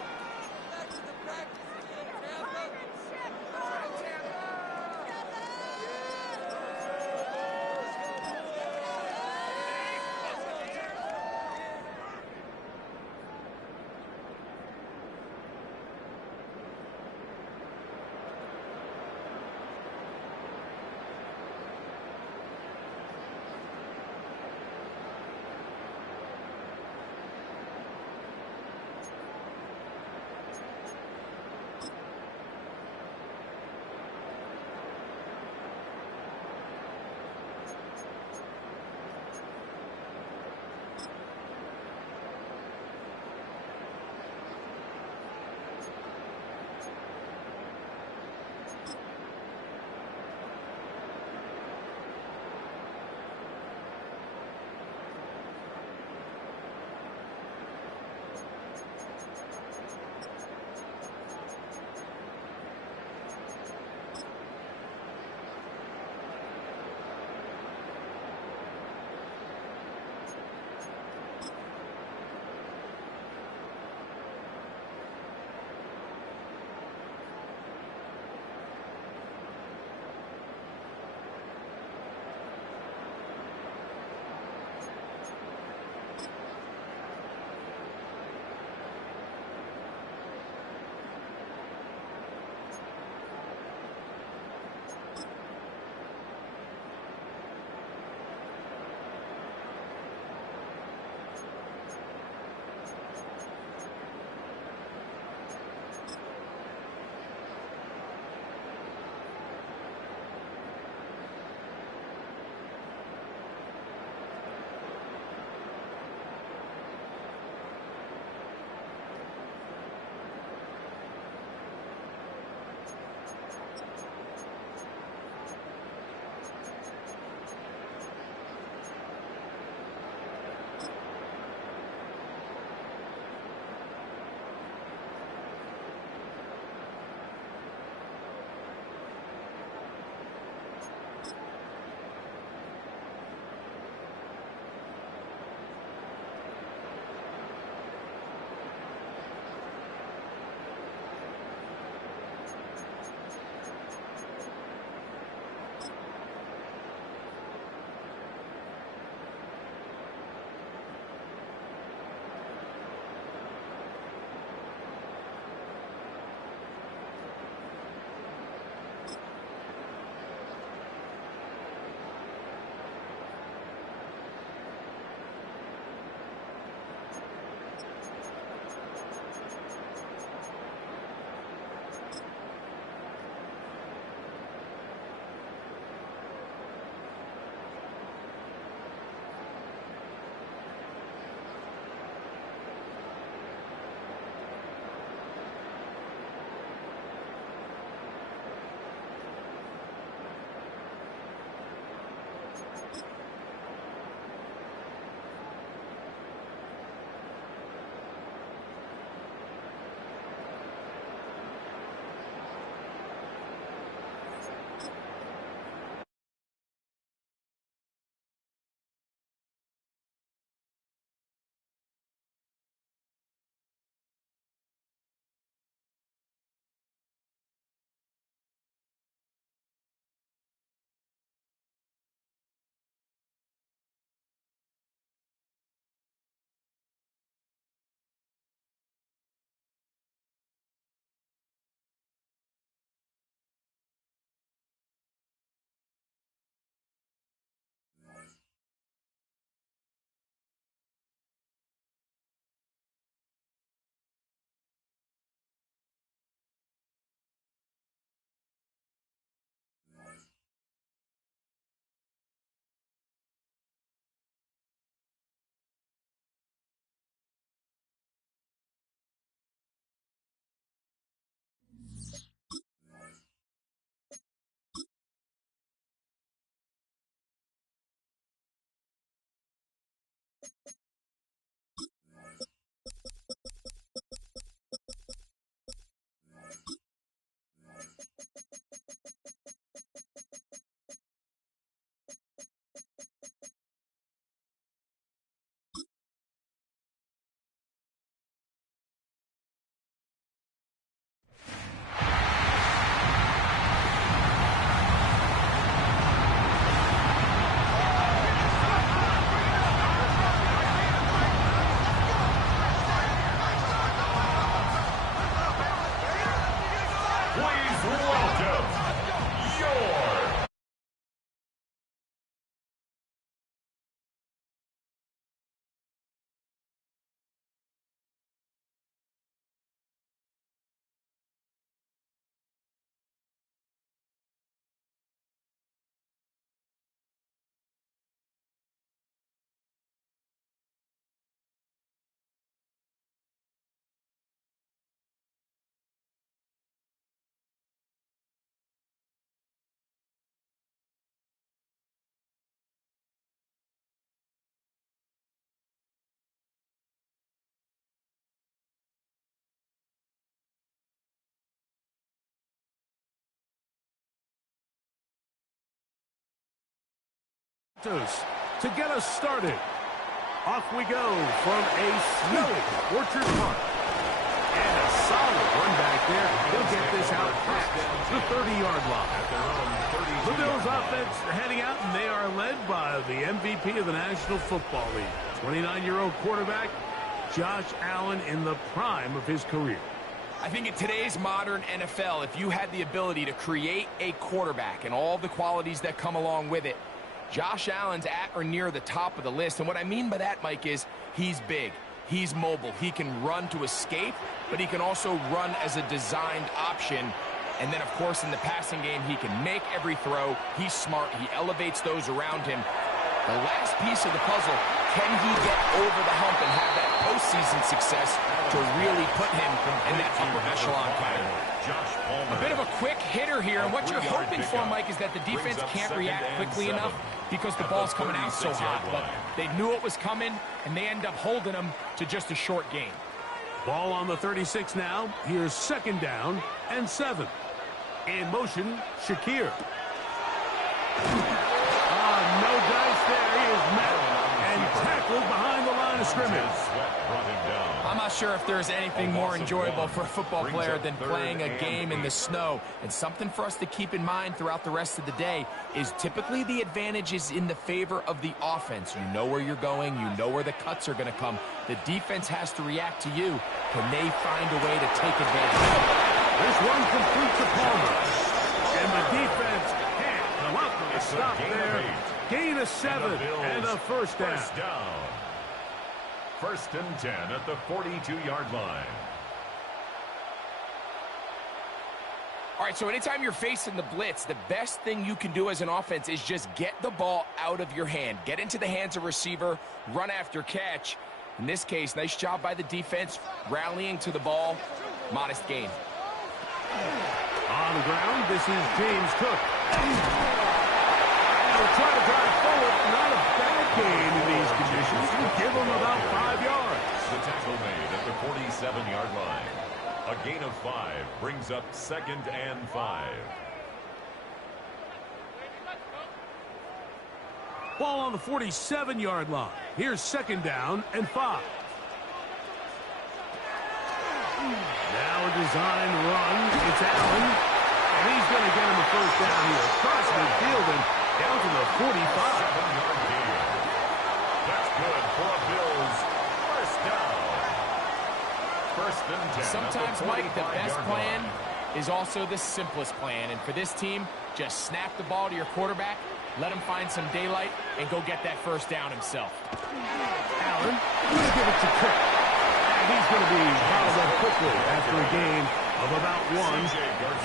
To get us started. Off we go from a snowy Orchard Park. And a solid run back there. He'll get this out past the 30-yard line. The Bills offense heading out, and they are led by the MVP of the National Football League. 29-year-old quarterback, Josh Allen, in the prime of his career. I think in today's modern NFL, if you had the ability to create a quarterback and all the qualities that come along with it, Josh Allen's at or near the top of the list. And what I mean by that, Mike, is he's big. He's mobile. He can run to escape, but he can also run as a designed option. And then, of course, in the passing game, he can make every throw. He's smart. He elevates those around him. The last piece of the puzzle, can he get over the hump and have that postseason success to really put him in that upper echelon category? A bit of a quick hitter here, and what you're hoping for, Mike, is that the defense can't react quickly enough because the ball's coming out so hot. But they knew it was coming, and they end up holding them to just a short gain. Ball on the 36 now. Here's 2nd down and 7. In motion, Shakir. No dice there. He is met and tackled behind the line of scrimmage. I'm not sure if there's anything more enjoyable for a football player than playing a game in the snow. And something for us to keep in mind throughout the rest of the day is typically the advantage is in the favor of the offense. You know where you're going. You know where the cuts are going to come. The defense has to react to you. Can they find a way to take advantage? This one completes to Palmer. And the defense can't come up with a stop there. Gain of 7 and a first down. 1st and 10 at the 42-yard line. All right, so anytime you're facing the blitz, the best thing you can do as an offense is just get the ball out of your hand. Get into the hands of receiver, run after catch. In this case, nice job by the defense, rallying to the ball. Modest gain. On the ground, this is James Cook. He'll try to drive forward. Not a bad gain in these conditions. We'll give him about 5 yards. The tackle made at the 47-yard line. A gain of 5 brings up 2nd and 5. Ball on the 47-yard line. Here's 2nd down and 5. Now a design run. It's Allen. And he's going to get him the first down here. Across midfield and down to the 45. 7-yard gain. That's good for a Bills first down. 1st and 10. Sometimes, Mike, the best plan is also the simplest plan. And for this team, just snap the ball to your quarterback, let him find some daylight, and go get that first down himself. Allen, going to give it to Cook. And he's going to be fouled up quickly after a gain of about 1.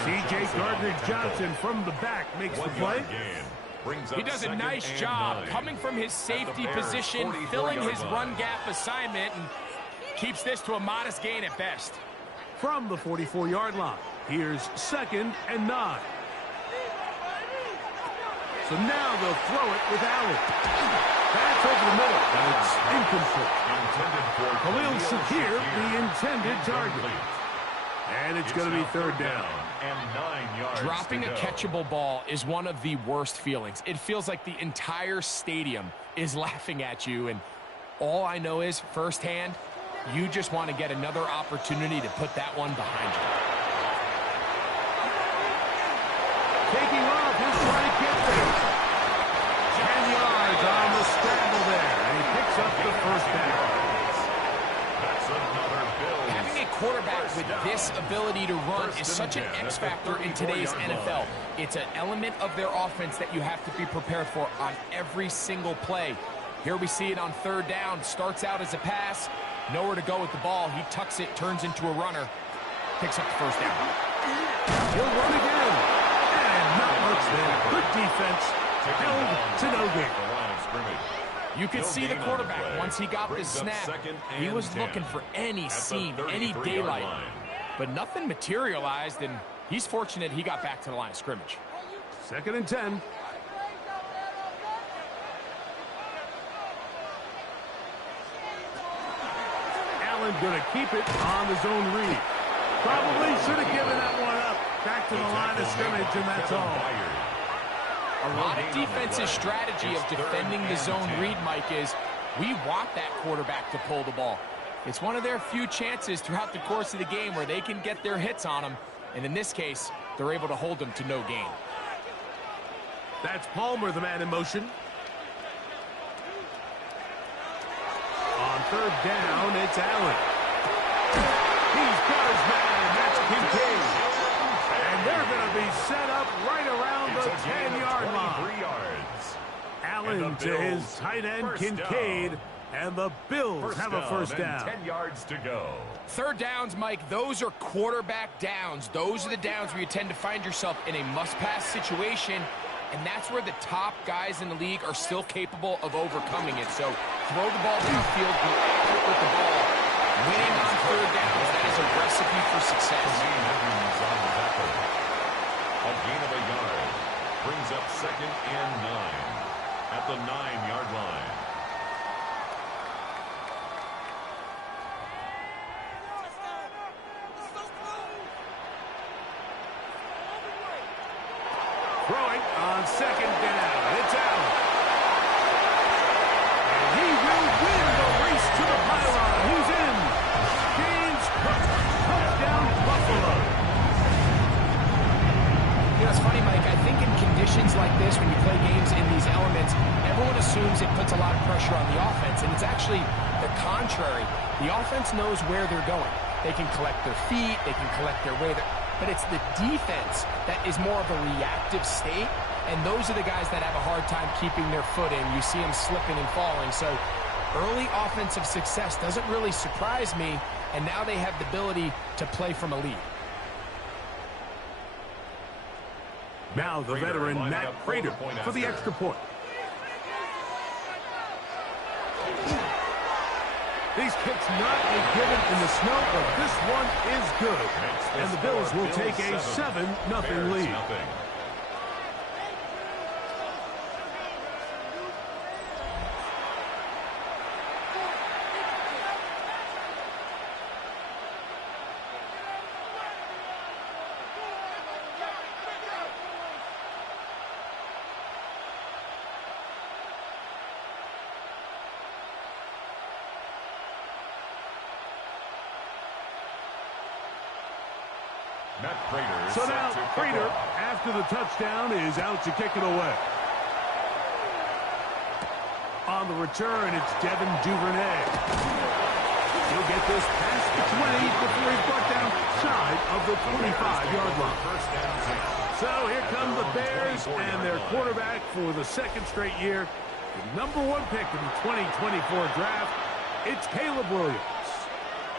C.J. Gardner-Johnson from the back makes the play. He does a nice job coming from his safety position, filling his run gap assignment, and keeps this to a modest gain at best. From the 44-yard line, here's 2nd and 9. So now they'll throw it with Allen. That's over the middle, and it's incomplete. Khalil Shakir, the intended target. And it's going to be 3rd down. And 9 yards. Dropping a catchable ball is one of the worst feelings. It feels like the entire stadium is laughing at you, and all I know is, firsthand, you just want to get another opportunity to put that one behind you. Taking off, he'll try to get there. 10 yards on the scramble there, and he picks up the first down. That's another Bills. Having a quarterback with this ability to run is such an X factor in today's NFL. It's an element of their offense that you have to be prepared for on every single play. Here we see it on 3rd down. Starts out as a pass. Nowhere to go with the ball. He tucks it, turns into a runner. Picks up the first down. He'll run again. And not much there. Good defense. Held to no gain. You could see the quarterback, once he got the snap, he was looking for any seam, any daylight. But nothing materialized, and he's fortunate he got back to the line of scrimmage. 2nd and 10. Allen going to keep it on the zone read. Probably should have given that one up. Back to the line of scrimmage, and that's all. A lot of defensive strategy of defending the zone read, Mike, is we want that quarterback to pull the ball. It's one of their few chances throughout the course of the game where they can get their hits on them. And in this case, they're able to hold them to no gain. That's Palmer, the man in motion. On third down, it's Allen. He's got his man. That's Kincaid. And they're going to be set up right around the 10-yard line. Allen to his tight end, Kincaid. And the Bills have a first down. 10 yards to go. Third downs, Mike, those are quarterback downs. Those are the downs where you tend to find yourself in a must-pass situation, and that's where the top guys in the league are still capable of overcoming it. So throw the ball downfield, be accurate with the ball. Winning on third downs, that is a recipe for success. A gain of a yard brings up 2nd and 9 at the 9-yard line. Throwing on 2nd down. It's Allen. And he will win the race to the pylon. Who's in? James Cook. Touchdown, Buffalo. You know, it's funny, Mike. I think in conditions like this, when you play games in these elements, everyone assumes it puts a lot of pressure on the offense, and it's actually the contrary. The offense knows where they're going. They can collect their feet. They can collect their way. But it's the defense that is more of a reactive state, and those are the guys that have a hard time keeping their footing. You see them slipping and falling. So early offensive success doesn't really surprise me, and now they have the ability to play from a lead. Now the veteran Matt Prater for the extra point. These kicks not a given in the snow, but this one is good. And the Bills will take a 7-0 lead. So now Prater, after the touchdown, is out to kick it away. On the return, it's Devin Duvernay. He'll get this past the 20 before he's brought down shy of the 25-yard line. So here come the Bears and their quarterback for the 2nd straight year. The #1 pick in the 2024 draft, it's Caleb Williams.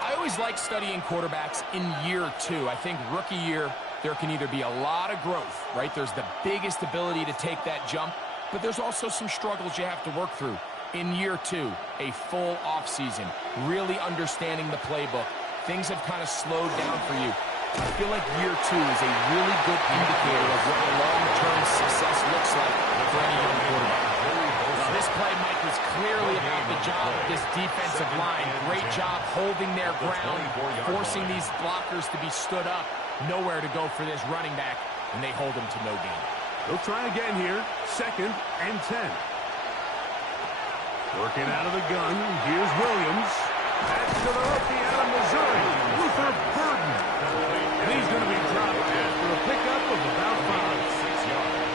I always like studying quarterbacks in year 2. I think rookie year, there can either be a lot of growth, right? There's the biggest ability to take that jump, but there's also some struggles you have to work through. In year 2, a full offseason, really understanding the playbook. Things have kind of slowed down for you. I feel like year 2 is a really good indicator of what long-term success looks like for any young quarterback. This play, Mike, was clearly about the job of this defensive line. Great job holding their ground, forcing these blockers to be stood up. Nowhere to go for this running back, and they hold him to no gain. They'll try again here. 2nd and 10. Working out of the gun. Here's Williams. That's to the rookie out of Missouri, Luther Burden. And he's going to be dropped after a pickup of about 5-6 yards.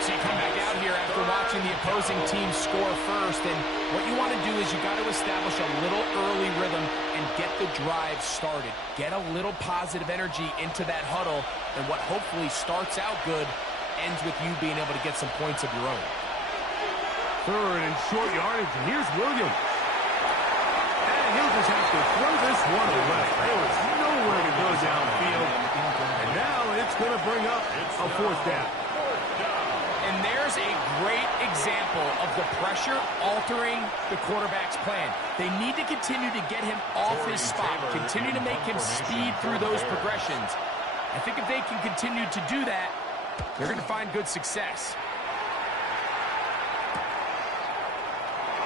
So you come back out here after watching the opposing team score first, and what you want to do is you got to establish a little early rhythm and get the drive started. Get a little positive energy into that huddle, and what hopefully starts out good ends with you being able to get some points of your own. 3rd and short yardage, and here's Williams. And he'll just have to throw this one away. There was nowhere to go downfield, and now it's going to bring up a 4th down. And there's a great example of the pressure altering the quarterback's plan. They need to continue to get him off his spot, continue to make him speed through those progressions. I think if they can continue to do that, they're going to find good success.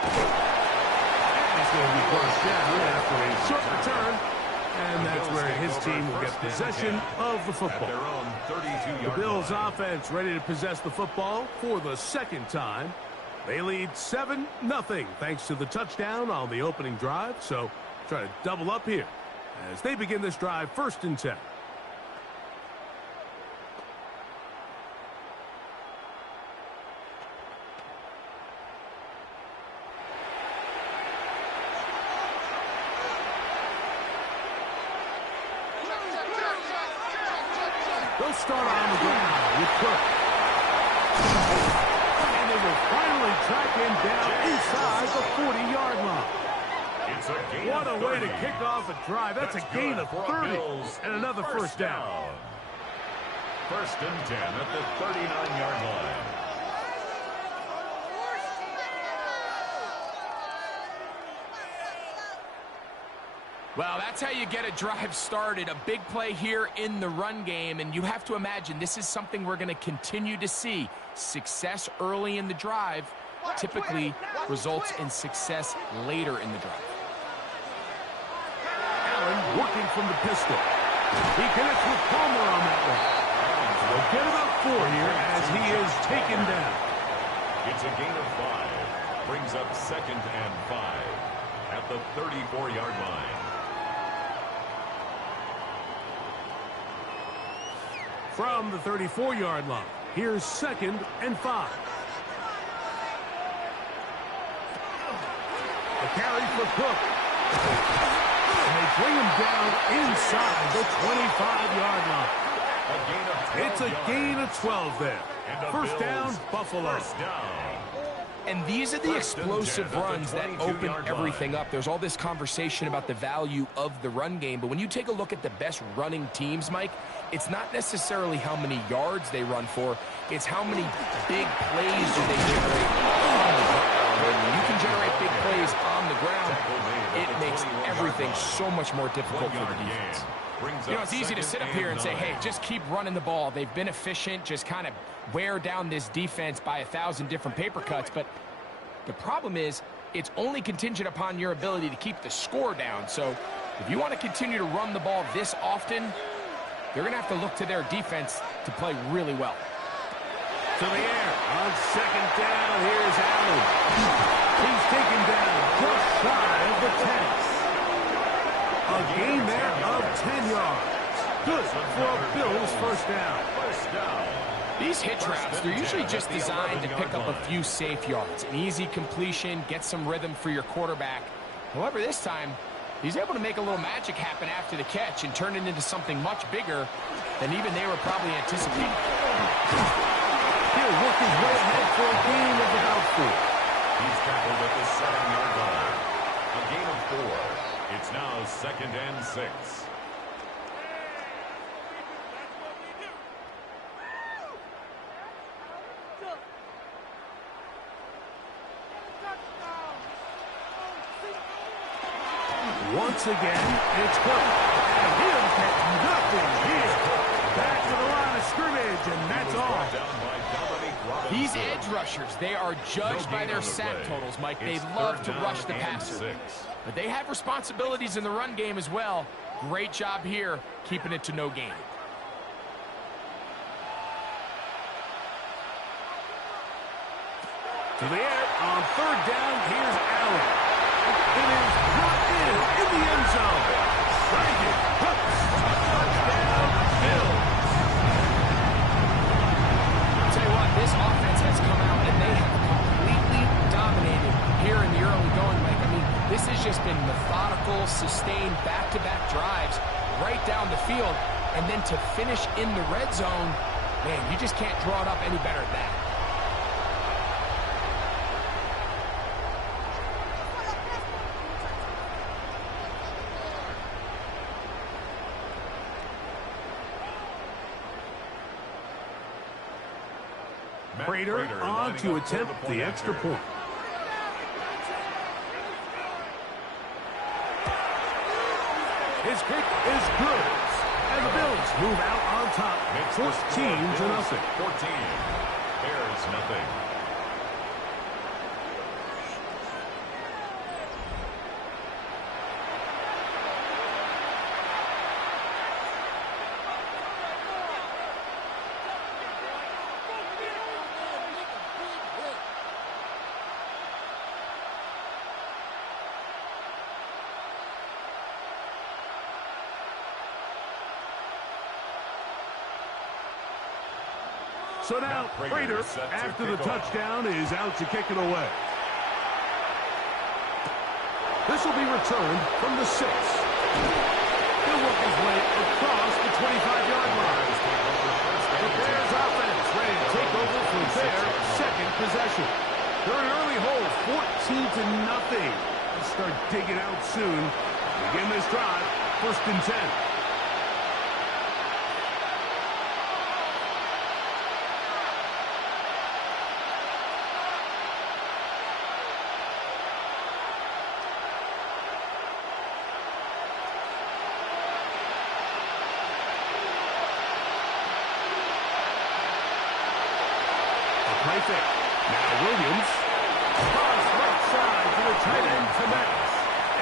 He's going to be first down after a short return. And that's where his team will get possession of the football. Their own 32-yard The Bills line. offense ready to possess the football for the second time. They lead 7-0 thanks to the touchdown on the opening drive. So try to double up here as they begin this drive 1st and 10. They'll start on the ground with Cook. And they will finally track him down inside the 40-yard line. It's a gain What of a way to 30. kick off a drive. That's a gain of 30 and another first down. 1st and 10 at the 39-yard line. Well, that's how you get a drive started. A big play here in the run game, and you have to imagine this is something we're going to continue to see. Success early in the drive typically results in success later in the drive. Allen working from the pistol. He connects with Palmer on that one. They'll get about 4 here as he is taken down. It's a gain of 5. Brings up 2nd and 5 at the 34-yard line. From the 34-yard line, here's 2nd and 5. A carry for Cook. And they bring him down inside the 25-yard line. It's a gain of 12 there. First down, Buffalo. First down. And these are the explosive runs that open everything up. There's all this conversation about the value of the run game, but when you take a look at the best running teams, Mike, it's not necessarily how many yards they run for, it's how many big plays do they generate on the ground. When you can generate big plays on the ground, it makes everything so much more difficult for the defense. You know, it's easy to sit up here and say, hey, just keep running the ball. They've been efficient, just kind of wear down this defense by 1,000 different paper cuts. But the problem is it's only contingent upon your ability to keep the score down. So if you want to continue to run the ball this often, they're going to have to look to their defense to play really well. To the air on 2nd down. Here's Allen. He's taken down just shy of the 10. A gain there of 10 yards. Good for a Bills first down. These hitch routes, they're usually just designed to pick up a few safe yards. An easy completion, get some rhythm for your quarterback. However, this time, he's able to make a little magic happen after the catch and turn it into something much bigger than even they were probably anticipating. He'll work his way ahead for a gain of about 4. He's tackled at the 7-yard line. A gain of 4. It's now 2nd and 6. Once again, it's Cook. And he'll get nothing here. Back to the line of scrimmage, and that's all. These edge rushers, they are judged by their sack totals, Mike. They love to rush the passer. But they have responsibilities in the run game as well. Great job here, keeping it to no gain. To the air on 3rd down, here's Allen. It is brought in the end zone. Brandon Cooks. Touchdown, Bills. I'll tell you what, this offense has come out and they have completely dominated here in the early going, Mike. I mean, this has just been methodical, sustained, back-to-back drives right down the field. And then to finish in the red zone, man, you just can't draw it up any better than that. Prater on to attempt the extra point. His kick is good. And the Bills move out on top. 14-0. 14. Bears nothing. So now, Prater, after the touchdown, is out to kick it away. This will be returned from the 6. He'll work his way across the 25-yard line. The Bears offense ready to take over for their second possession. They're in an early hole, 14-0. They'll start digging out soon. Begin this drive, 1st and 10. Play fake. Now Williams. Cross right side to the tight end to Max.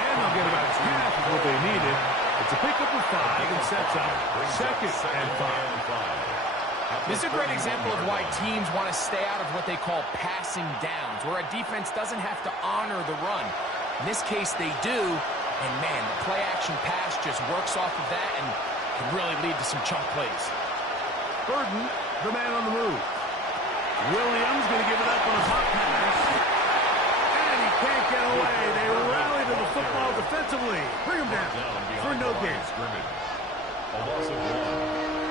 And they'll get about half of what they needed. It's a pickup of 5 and sets up 2nd and 5. This is a great example of why teams want to stay out of what they call passing downs, where a defense doesn't have to honor the run. In this case, they do. And, man, the play-action pass just works off of that and can really lead to some chunk plays. Burden, the man on the move. Williams going to give it up on a hot pass. And he can't get away. They rally to the football defensively. Bring him down for no gain. A loss of 1.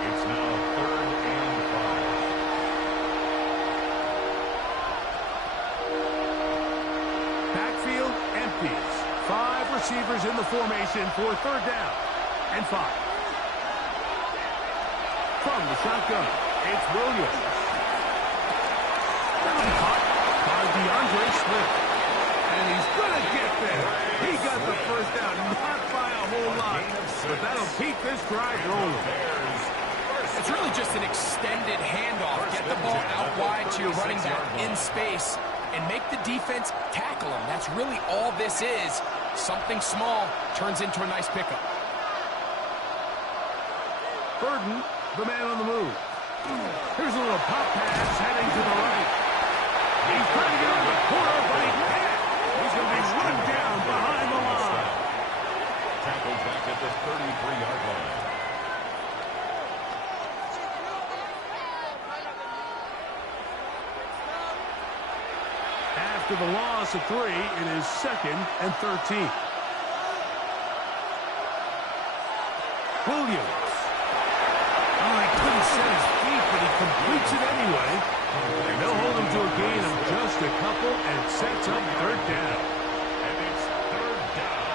It's now 3rd and 5. Backfield empties. 5 receivers in the formation for 3rd down and 5. From the shotgun, it's Williams. Caught by DeAndre Swift. And he's going to get there. He got the 1st down, not by a whole lot. But that'll keep this drive rolling. It's really just an extended handoff. Get the ball out wide to your running back in space and make the defense tackle him. That's really all this is. Something small turns into a nice pickup. Burden, the man on the move. Here's a little pop pass heading to the right. He's trying to get on the corner, but he can't. He's going to be run down behind the line. Tackled back at the 33-yard line. After the loss of 3, it is 2nd and 13. Williams. Oh, he couldn't set his feet, but he completes it anyway. And they'll hold him to a gain of just a couple and sets up 3rd down. And it's 3rd down.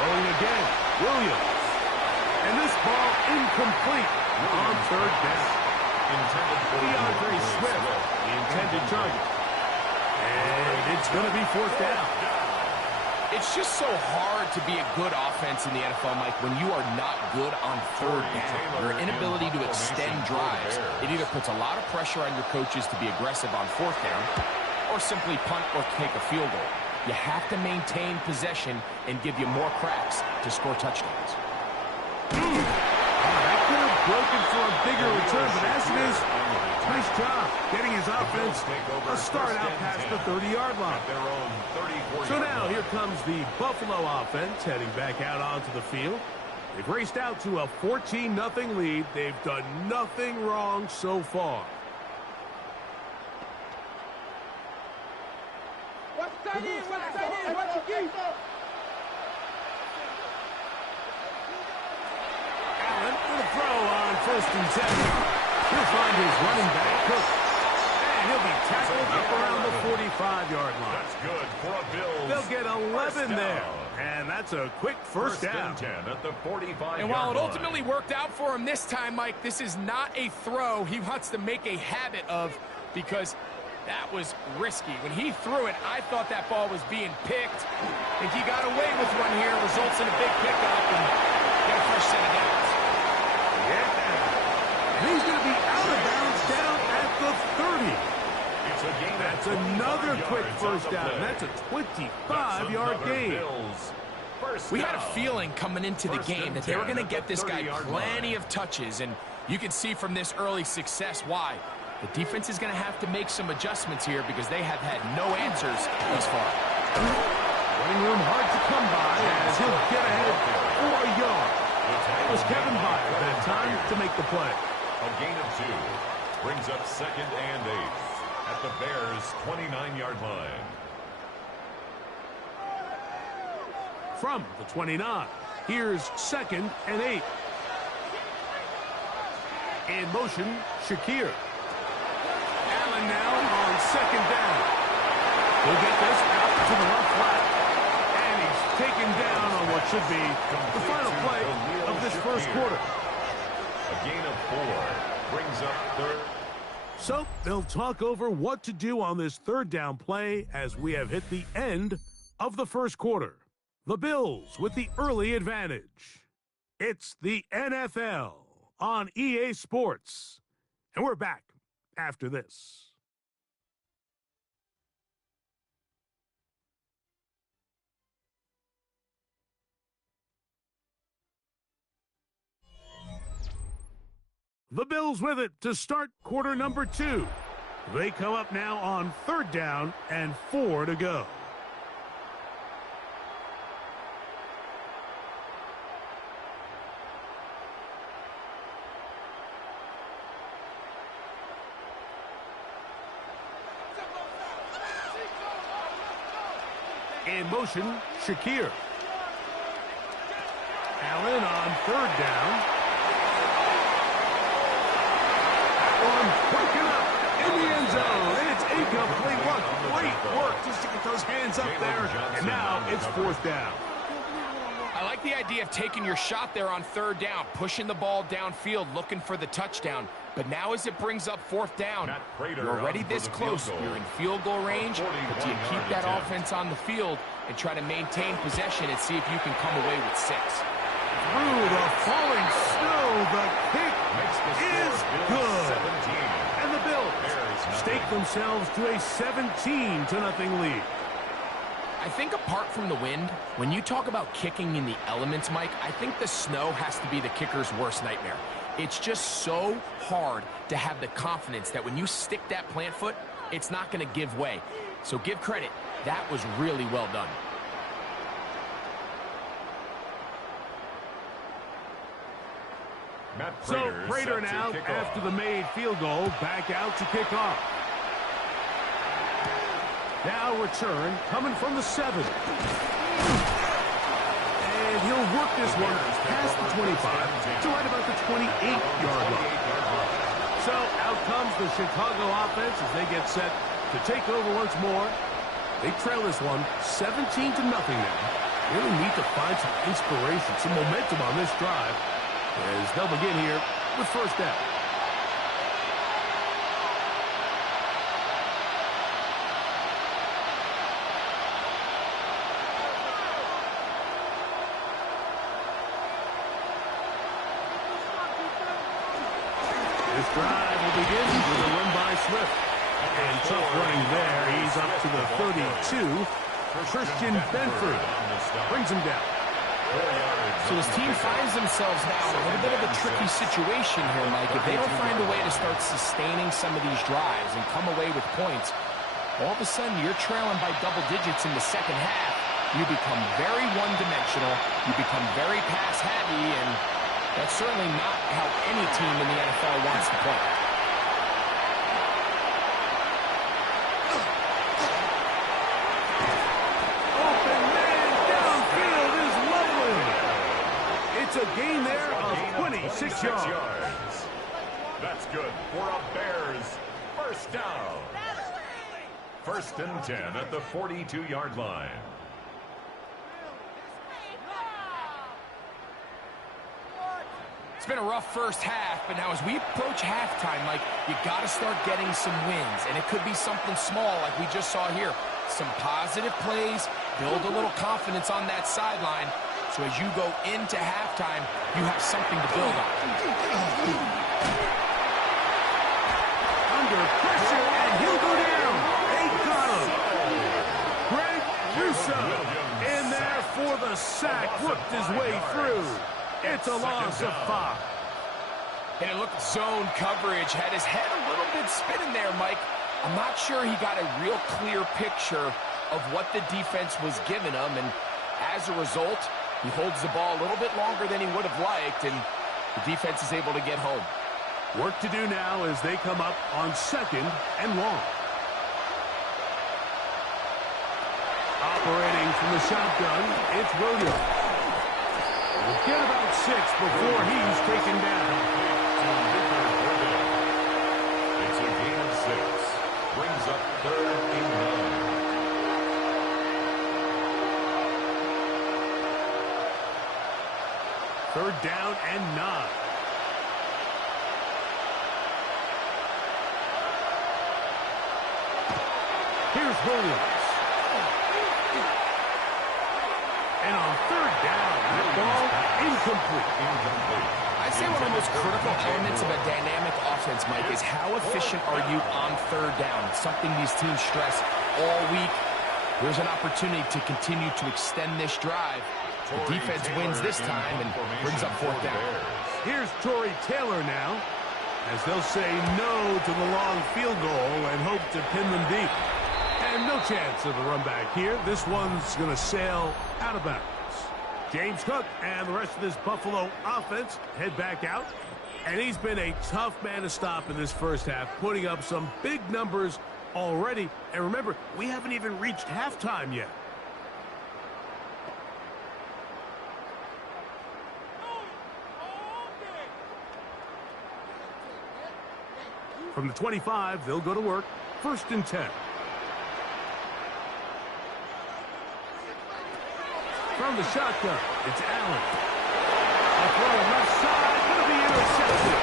Rolling again, Williams. And this ball incomplete on 3rd down. DeAndre Swift, the intended target. And it's going to be 4th down. It's just so hard to be a good offense in the NFL, Mike, when you are not good on 3rd down. Your inability to extend drives, it either puts a lot of pressure on your coaches to be aggressive on 4th down or simply punt or take a field goal. You have to maintain possession and give you more cracks to score touchdowns. That could have broken for a bigger return, but as it is, nice job getting his offense a start out past the 30-yard line. So now here comes the Buffalo offense heading back out onto the field. They've raced out to a 14-0 lead. They've done nothing wrong so far. Allen for the throw on 1st and 10. He'll find his running back, Cook. And he'll be tackled up around the 45-yard line. That's good for a Bills. They'll get 11 there. And that's a quick first down. 10 at the 45-yard And while it ultimately worked out for him this time, Mike, this is not a throw he wants to make a habit of, because that was risky. When he threw it, I thought that ball was being picked. I think he got away with one here, results in a big pickup and get a first set of downs. Yeah. And he's going to be out of bounds down at the 30. That's another quick first down. That's a 25-yard gain. We had a feeling coming into the game that they were going to get this guy plenty of touches, and you can see from this early success why. The defense is going to have to make some adjustments here because they have had no answers thus far. Running room hard to come by as he'll get ahead for a yard. It was Kevin Byard that had time to make the play. A gain of 2 brings up 2nd and 8 at the Bears' 29-yard line. From the 29, here's 2nd and 8. In motion, Shakir. Allen now on 2nd down. He'll get this out to the left flat. And he's taken down on what should be the final play of this first quarter. A gain of 4 brings up 3rd. So they'll talk over what to do on this 3rd down play as we have hit the end of the first quarter. The Bills with the early advantage. It's the NFL on EA Sports. And we're back after this. The Bills with it to start quarter number 2. They come up now on 3rd down and 4 to go. In motion, Shakir. Allen on 3rd down. Broken up in the end zone, and it's incomplete. What great work just to get those hands up there, and now it's 4th down. I like the idea of taking your shot there on 3rd down, pushing the ball downfield, looking for the touchdown. But now as it brings up 4th down, you're already this close. You're in field goal range, but do you keep that offense on the field and try to maintain possession and see if you can come away with 6? Through the falling snow, the kick is good. And the Bills stake themselves to a 17-0 lead. I think apart from the wind, when you talk about kicking in the elements, Mike, I think the snow has to be the kicker's worst nightmare. It's just so hard to have the confidence that when you stick that plant foot, it's not going to give way. So give credit. That was really well done. So Prater now, after the made field goal, back out to kick off. Now return coming from the 7. And he'll work this one past the 25 to right about the 28-yard line. So out comes the Chicago offense as they get set to take over once more. They trail this one 17-0 now. Really need to find some inspiration, some momentum on this drive as they'll begin here with 1st down. This drive will begin with a run by Swift. And tough running there. He's up to the 32. Christian Benford brings him down. So his team finds themselves now in a little bit of a tricky situation here, Mike. If they don't find a way to start sustaining some of these drives and come away with points, all of a sudden you're trailing by double digits in the second half. You become very one-dimensional. You become very pass-happy, and that's certainly not how any team in the NFL wants to play. Open man downfield is lovely. It's a gain there of 26 yards. That's good for a Bears 1st down. 1st and 10 at the 42-yard line. It's been a rough first half, but now as we approach halftime, Mike, you got to start getting some wins, and it could be something small like we just saw here. Some positive plays, build a little confidence on that sideline, so as you go into halftime, you have something to build on. Under pressure, and he'll go down. They got him. Greg Russo in there for the sack, worked his way through. It's a loss of 5. And it looked zone coverage, had his head a little bit spinning there, Mike. I'm not sure he got a real clear picture of what the defense was giving him, and as a result, he holds the ball a little bit longer than he would have liked, and the defense is able to get home. Work to do now as they come up on 2nd and long. Operating from the shotgun, it's Williams. We'll get about 6 before he's taken down. It's a gain of 6. Brings up 3rd and 9. Third down and 9. Here's Williams. And on 3rd down, that ball incomplete. I'd say one of the most critical elements of a dynamic offense, Mike, is how efficient are you on 3rd down? It's something these teams stress all week. There's an opportunity to continue to extend this drive. The defense wins this time and brings up 4th down. Here's Tory Taylor now, as they'll say no to the long field goal and hope to pin them deep. And no chance of a run back here. This one's going to sail out of bounds. James Cook and the rest of this Buffalo offense head back out. And he's been a tough man to stop in this first half, putting up some big numbers already. And remember, we haven't even reached halftime yet. From the 25, they'll go to work. 1st and 10. From the shotgun, it's Allen. A throw left side, going to be intercepted.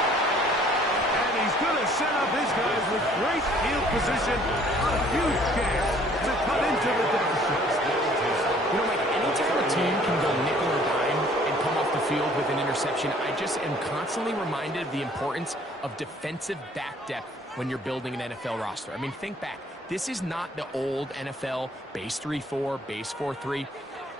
And he's going to set up his guys with great field position on a huge chance to cut into the deficit. You know, Mike, anytime a team can go nickel or dime and come off the field with an interception, I just am constantly reminded of the importance of defensive back depth when you're building an NFL roster. I mean, think back. This is not the old NFL base 3-4, base 4-3.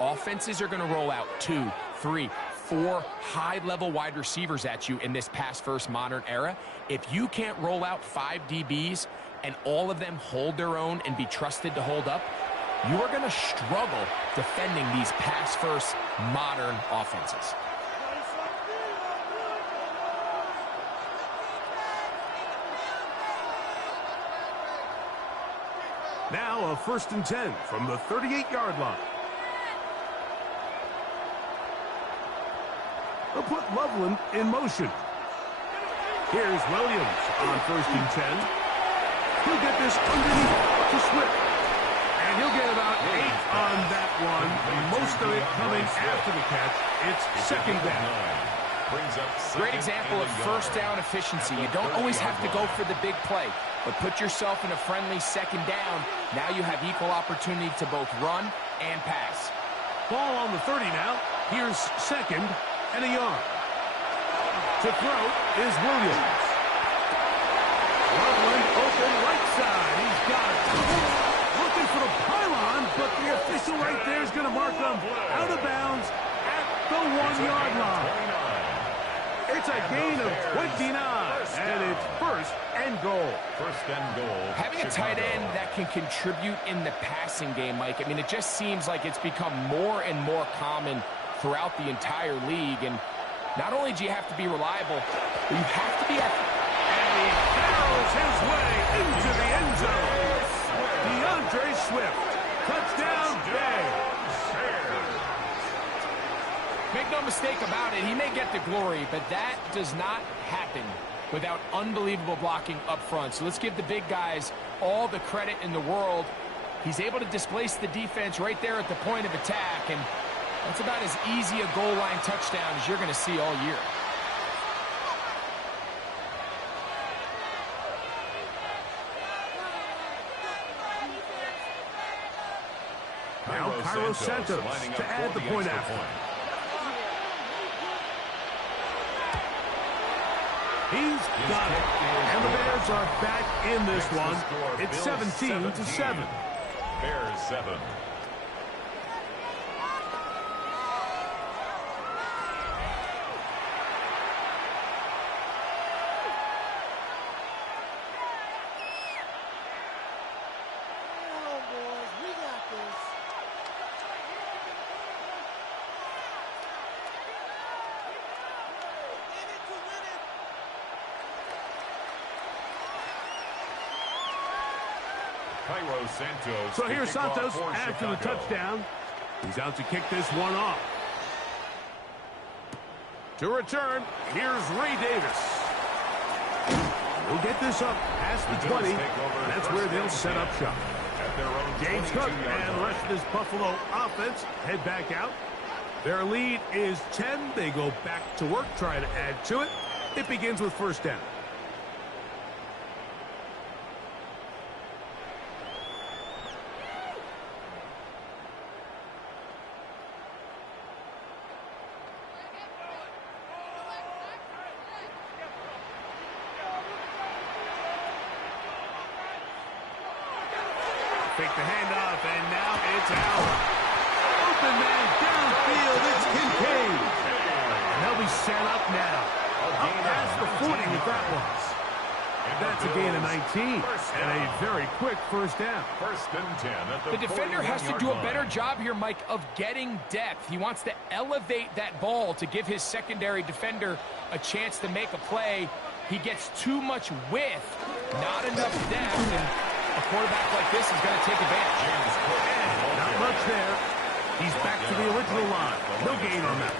Offenses are going to roll out 2, 3, 4 high-level wide receivers at you in this pass-first modern era. If you can't roll out 5 DBs and all of them hold their own and be trusted to hold up, you are going to struggle defending these pass-first modern offenses. Now a 1st and 10 from the 38-yard line. They'll put Loveland in motion. Here's Williams on 1st and 10. He'll get this underneath to Swift. And he'll get about 8 on that one. Most of it coming after the catch. It's 2nd down. Great example of 1st down efficiency. You don't always have to go for the big play, but put yourself in a friendly 2nd down. Now you have equal opportunity to both run and pass. Ball on the 30 now. Here's 2nd and a yard. To throw is Williams. Loveland open right side. He's got it. Looking for the pylon, but the official right there is going to mark him out of bounds at the 1-yard line. It's a gain of 29, and it's 1st and goal. 1st and goal. Having a tight end that can contribute in the passing game, Mike, I mean, it just seems like it's become more and more common throughout the entire league. And not only do you have to be reliable, but you have to be accurate. And he barrels his way into the end zone. DeAndre Swift. Touchdown, Bears. Make no mistake about it, he may get the glory, but that does not happen without unbelievable blocking up front. So let's give the big guys all the credit in the world. He's able to displace the defense right there at the point of attack, and that's about as easy a goal line touchdown as you're going to see all year. Now Cairo Santos to add the point after. He's got it. And the Bears are back in this one. It's 17-7. Bears 7. Santos. So here's Santos after the touchdown. He's out to kick this one off. To return, here's Ray Davis. We'll get this up past the 20. That's where they'll set up shop. James Cook and the rest of this Buffalo offense head back out. Their lead is 10. They go back to work, try to add to it. It begins with first down. Fake the handoff, and now it's Allen. Open man downfield, it's Kincaid. And they'll be set up now. Up past the 40 with that was. That's a gain of 19, and a very quick first down. First and 10 at The defender has to do a better job here, Mike, of getting depth. He wants to elevate that ball to give his secondary defender a chance to make a play. He gets too much width, not enough depth, and a quarterback like this is going to take advantage. Not much there. He's back to the original line. No gain on that.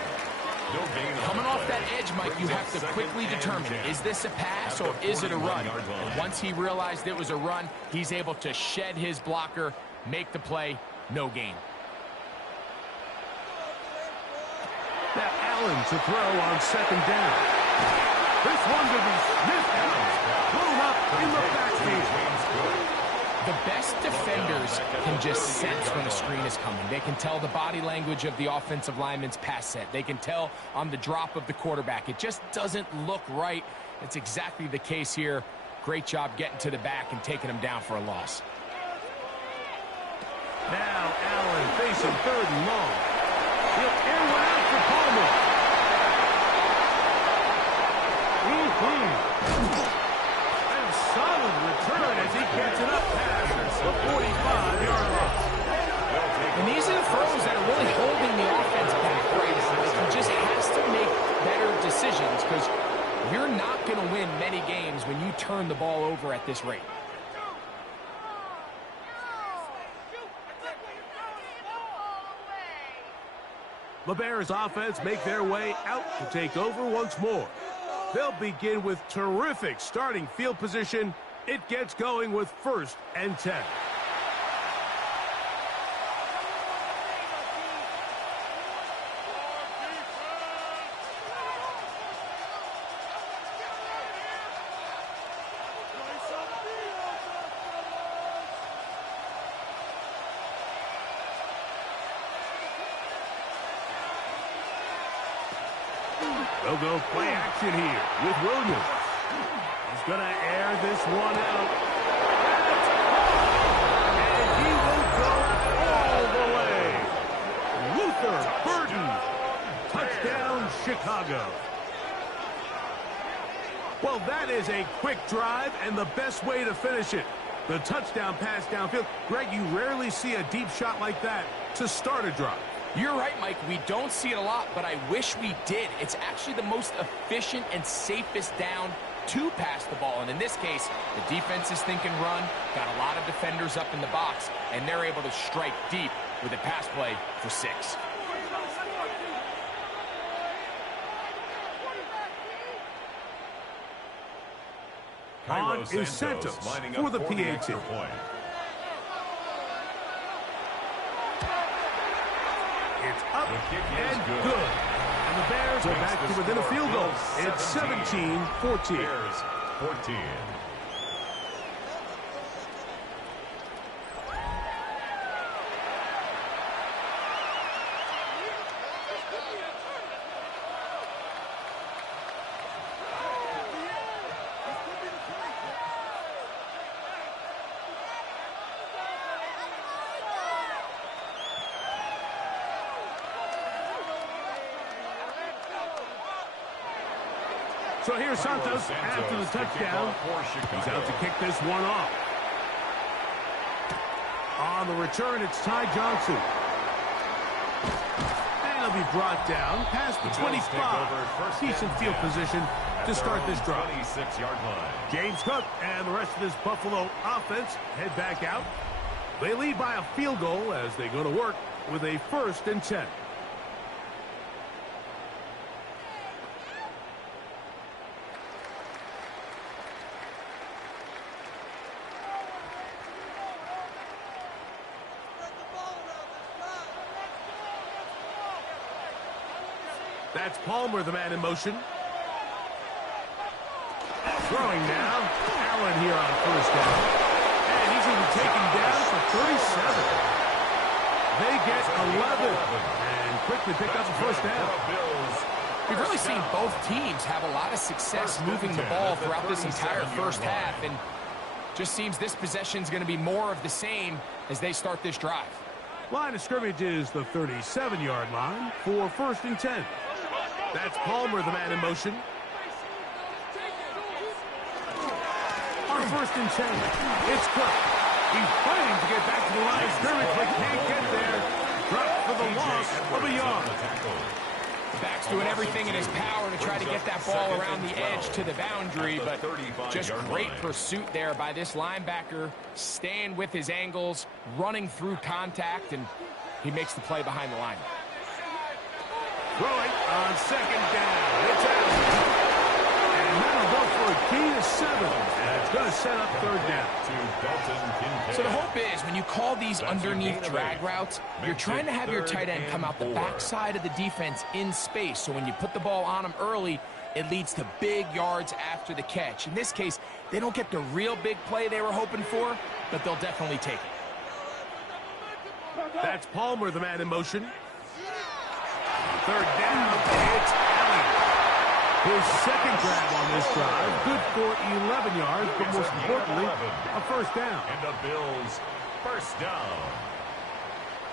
Coming off that edge, Mike, you have to quickly determine, is this a pass or is it a run? And once he realized it was a run, he's able to shed his blocker, make the play, no gain. Now Allen to throw on second down. This one to be sniffed out. Blown up in the backfield. The best defenders can just sense when a screen is coming. They can tell the body language of the offensive lineman's pass set. They can tell on the drop of the quarterback. It just doesn't look right. It's exactly the case here. Great job getting to the back and taking him down for a loss. Now Allen facing third and long. He'll air one out for Palmer. And a solid return as he gets it up past the 45-yard line. And these are the throws that are really holding the offense back right now. He just has to make better decisions because you're not going to win many games when you turn the ball over at this rate. The Bears offense make their way out to take over once more. They'll begin with terrific starting field position. It gets going with first and 10. They'll go play action here with Williams. He's going to air this one out. And he will go all the way. Luther Burden. Touchdown, Chicago. Well, that is a quick drive and the best way to finish it. The touchdown pass downfield. Greg, you rarely see a deep shot like that to start a drive. You're right, Mike. We don't see it a lot, but I wish we did. It's actually the most efficient and safest down to pass the ball. And in this case, the defense is thinking run, got a lot of defenders up in the box, and they're able to strike deep with a pass play for 6. On is Santos for the PAT. It's up and good. And the Bears are back to within a field goal. It's 17-14. Bears 14. So here's Santos after the touchdown. He's out to kick this one off. On the return, it's Ty Johnson. And he'll be brought down past the 25. Decent field position to start this drive. James Cook and the rest of this Buffalo offense head back out. They lead by a field goal as they go to work with a 1st and 10. That's Palmer, the man in motion. Throwing now. Allen here on 1st down. And he's even taken down for 37. They get 11 and quickly pick up the 1st down. We've really seen both teams have a lot of success moving the ball throughout this entire 1st half, and just seems this possession is going to be more of the same as they start this drive. Line of scrimmage is the 37-yard line for 1st and 10. That's Palmer, the man in motion. On 1st and 10, it's Cook. He's fighting to get back to the line of scrimmage, but can't get there. Dropped for the loss of a yard. Back's doing everything in his power to try to get that ball around the edge to the boundary, but just great pursuit there by this linebacker, staying with his angles, running through contact, and he makes the play behind the line. Throwing on 2nd down. It's out. And that'll go for a gain of 7. And it's going to set up 3rd down. So the hope is when you call these underneath drag routes, you're trying to have your tight end come out the backside of the defense in space. So when you put the ball on him early, it leads to big yards after the catch. In this case, they don't get the real big play they were hoping for, but they'll definitely take it. That's Palmer, the man in motion. 3rd down, it's Allen. His 2nd grab on this drive, good for 11 yards, but most importantly, a 1st down. And the Bills, 1st down.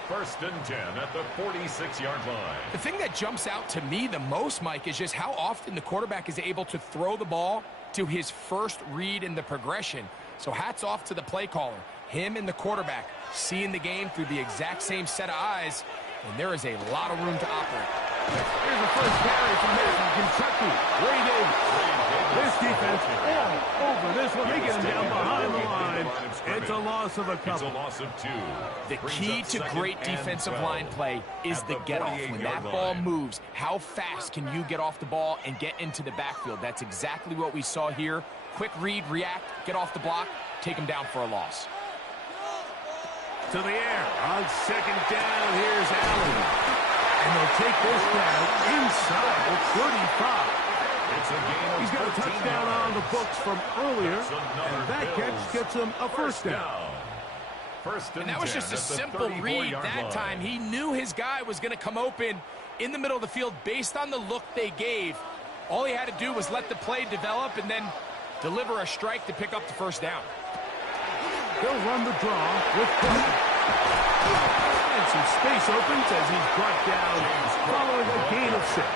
1st and 10 at the 46-yard line. The thing that jumps out to me the most, Mike, is just how often the quarterback is able to throw the ball to his first read in the progression. So hats off to the play caller. Him and the quarterback seeing the game through the exact same set of eyes, and there is a lot of room to operate. Here's the 1st carry from here from Kentucky. Ray Davis. This defense all over this one. They get him down behind the line. It's a loss of a couple. It's a loss of 2. The key to great defensive line play is the get-off. When that ball moves, how fast can you get off the ball and get into the backfield? That's exactly what we saw here. Quick read, react, get off the block, take him down for a loss. To the air on 2nd down. Here's Allen. And they'll take this down inside the 35. He's got a touchdown on the books from earlier, and that catch gets him a 1st down. And that was just a simple read that time. He knew his guy was going to come open in the middle of the field based on the look they gave. All he had to do was let the play develop and then deliver a strike to pick up the 1st down. They'll run the draw with Cook. And some space opens as he's brought down following a gain of 6.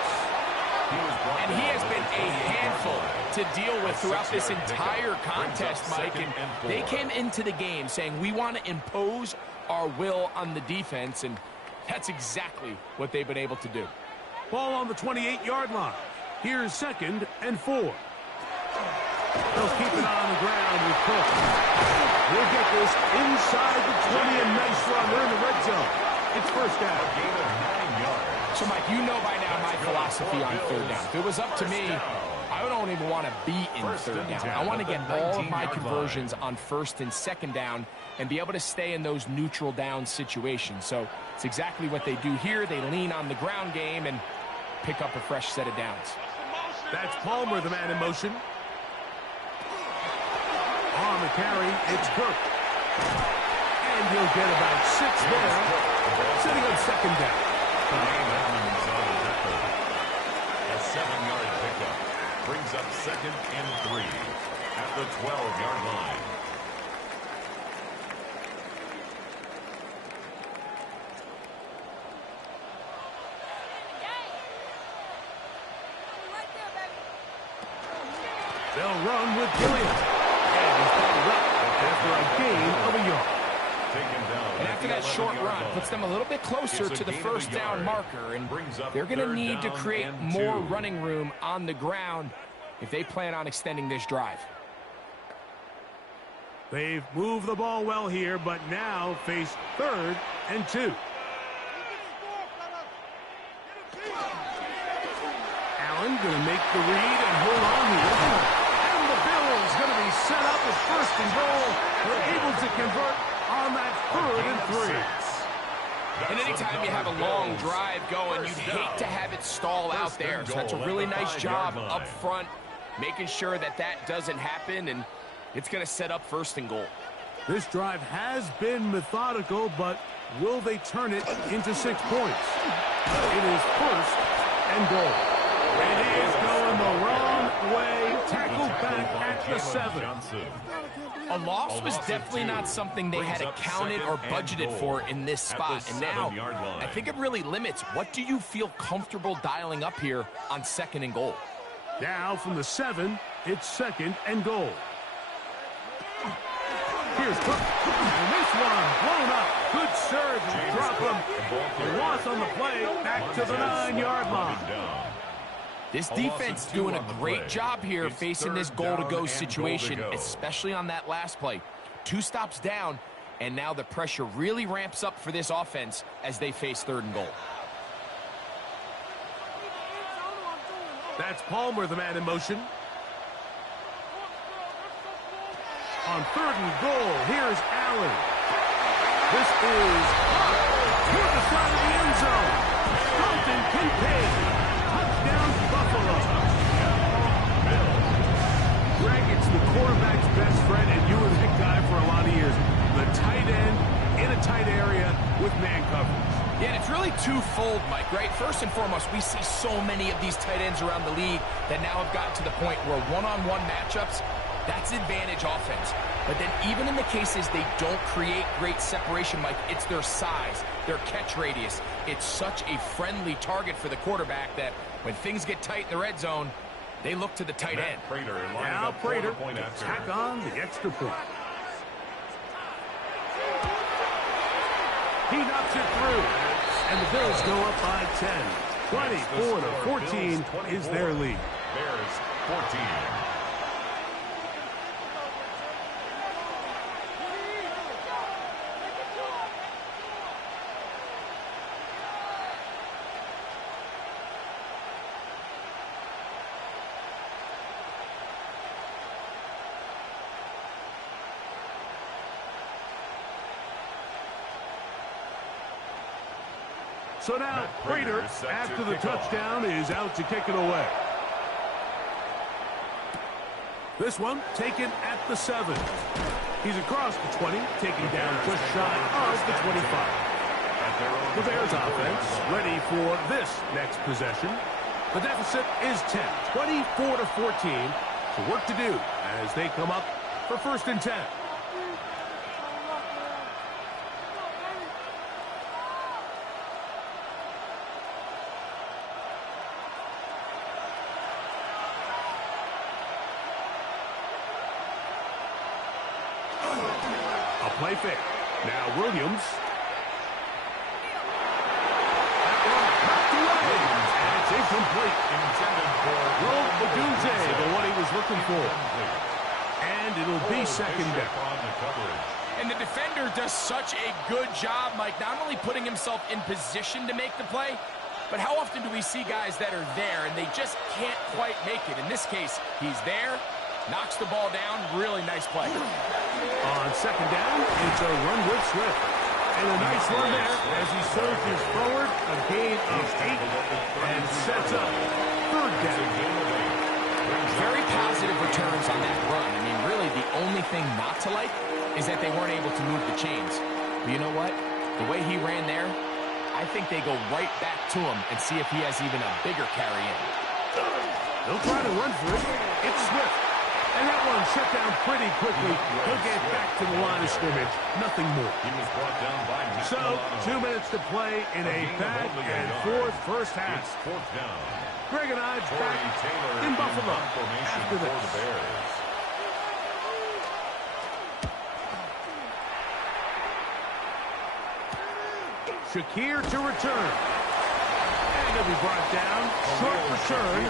And he has been a handful to deal with throughout this entire contest, Mike. And they came into the game saying, we want to impose our will on the defense, and that's exactly what they've been able to do. Ball on the 28-yard line. Here's 2nd and 4. They'll keep it on the ground with Cook. We'll get this inside the 20, and nice run. They're in the red zone. It's 1st down. A gain of 9 yards. So, Mike, you know by now my philosophy on 3rd down. If it was up to me, I don't even want to be in 3rd down. I want to get all of my conversions on 1st and 2nd down and be able to stay in those neutral down situations. So it's exactly what they do here. They lean on the ground game and pick up a fresh set of downs. That's Palmer, the man in motion. On the carry, it's Cook. And he'll get about 6 there, sitting on 2nd down. A 7-yard pickup brings up 2nd and 3 at the 12-yard line. They'll run with Gilliam. And he's followed up after a gain of a yard. And after that short run, puts them a little bit closer to the 1st down marker, and they're going to need to create more running room on the ground if they plan on extending this drive. They've moved the ball well here, but now face 3rd and 2. Allen going to make the read and hold on here. And the Bills going to be set up with 1st and goal. They're able to convert on that 3rd and 3. And anytime you have a long drive going, you'd hate to have it stall out there. So that's a really nice job up front, making sure that that doesn't happen, and it's going to set up 1st and goal. This drive has been methodical, but will they turn it into 6 points? It is 1st and goal. And he is going the wrong way, tackled back at the 7. A loss was definitely not something they had accounted or budgeted for in this spot. And now, I think it really limits what do you feel comfortable dialing up here on 2nd and goal. Now from the 7, it's 2nd and goal. Here's Cook. And this one blown up. Good surge and drop him. A loss on the play back to the 9-yard line. This defense doing a great job here facing this goal-to-go situation, especially on that last play. 2 stops down, and now the pressure really ramps up for this offense as they face 3rd and goal. That's Palmer, the man in motion. On 3rd and goal, here's Allen. This is toward the side of the end zone. Compton Kincaid. Touchdown, Buffalo. Greg, it's the quarterback's best friend, and you were that guy for a lot of years. The tight end in a tight area with man coverage. Yeah, and it's really twofold, Mike, right? First and foremost, we see so many of these tight ends around the league that now have gotten to the point where one-on-one matchups, that's advantage offense. But then even in the cases they don't create great separation, Mike, it's their size, their catch radius. It's such a friendly target for the quarterback that when things get tight in the red zone, they look to the tight end. Now Prater tack on the extra point. He knocks it through. And the Bills go up by 10. 24-14 is their lead. Bears 14. So now Prater, after the touchdown, is out to kick it away. This one taken at the 7. He's across the 20, taken down just shy of the 25. The Bears offense ready for this next possession. The deficit is 10, 24-14. So work to do as they come up for 1st and 10. Play fake. Now Williams. That one knocked away. And it's incomplete. Intended for Odunze, the one he was looking for. And it'll be 2nd down. And the defender does such a good job, Mike, not only putting himself in position to make the play, but how often do we see guys that are there and they just can't quite make it? In this case, he's there, knocks the ball down, really nice play. On 2nd down, it's a run with Swift. And a nice run there as he surges forward, a gain of 8, and sets up 3rd down. Very positive returns on that run. I mean, really, the only thing not to like is that they weren't able to move the chains. But you know what? The way he ran there, I think they go right back to him and see if he has even a bigger carry in. They'll try to run for it. It's Swift. And that one shut down pretty quickly. He'll get back to the line of scrimmage. Nothing more. He was brought down by so, 2 minutes to play in a back and forth first half. 4th down. Greg and I back in Buffalo after this. Shakir to return. And he'll be brought down. Short return.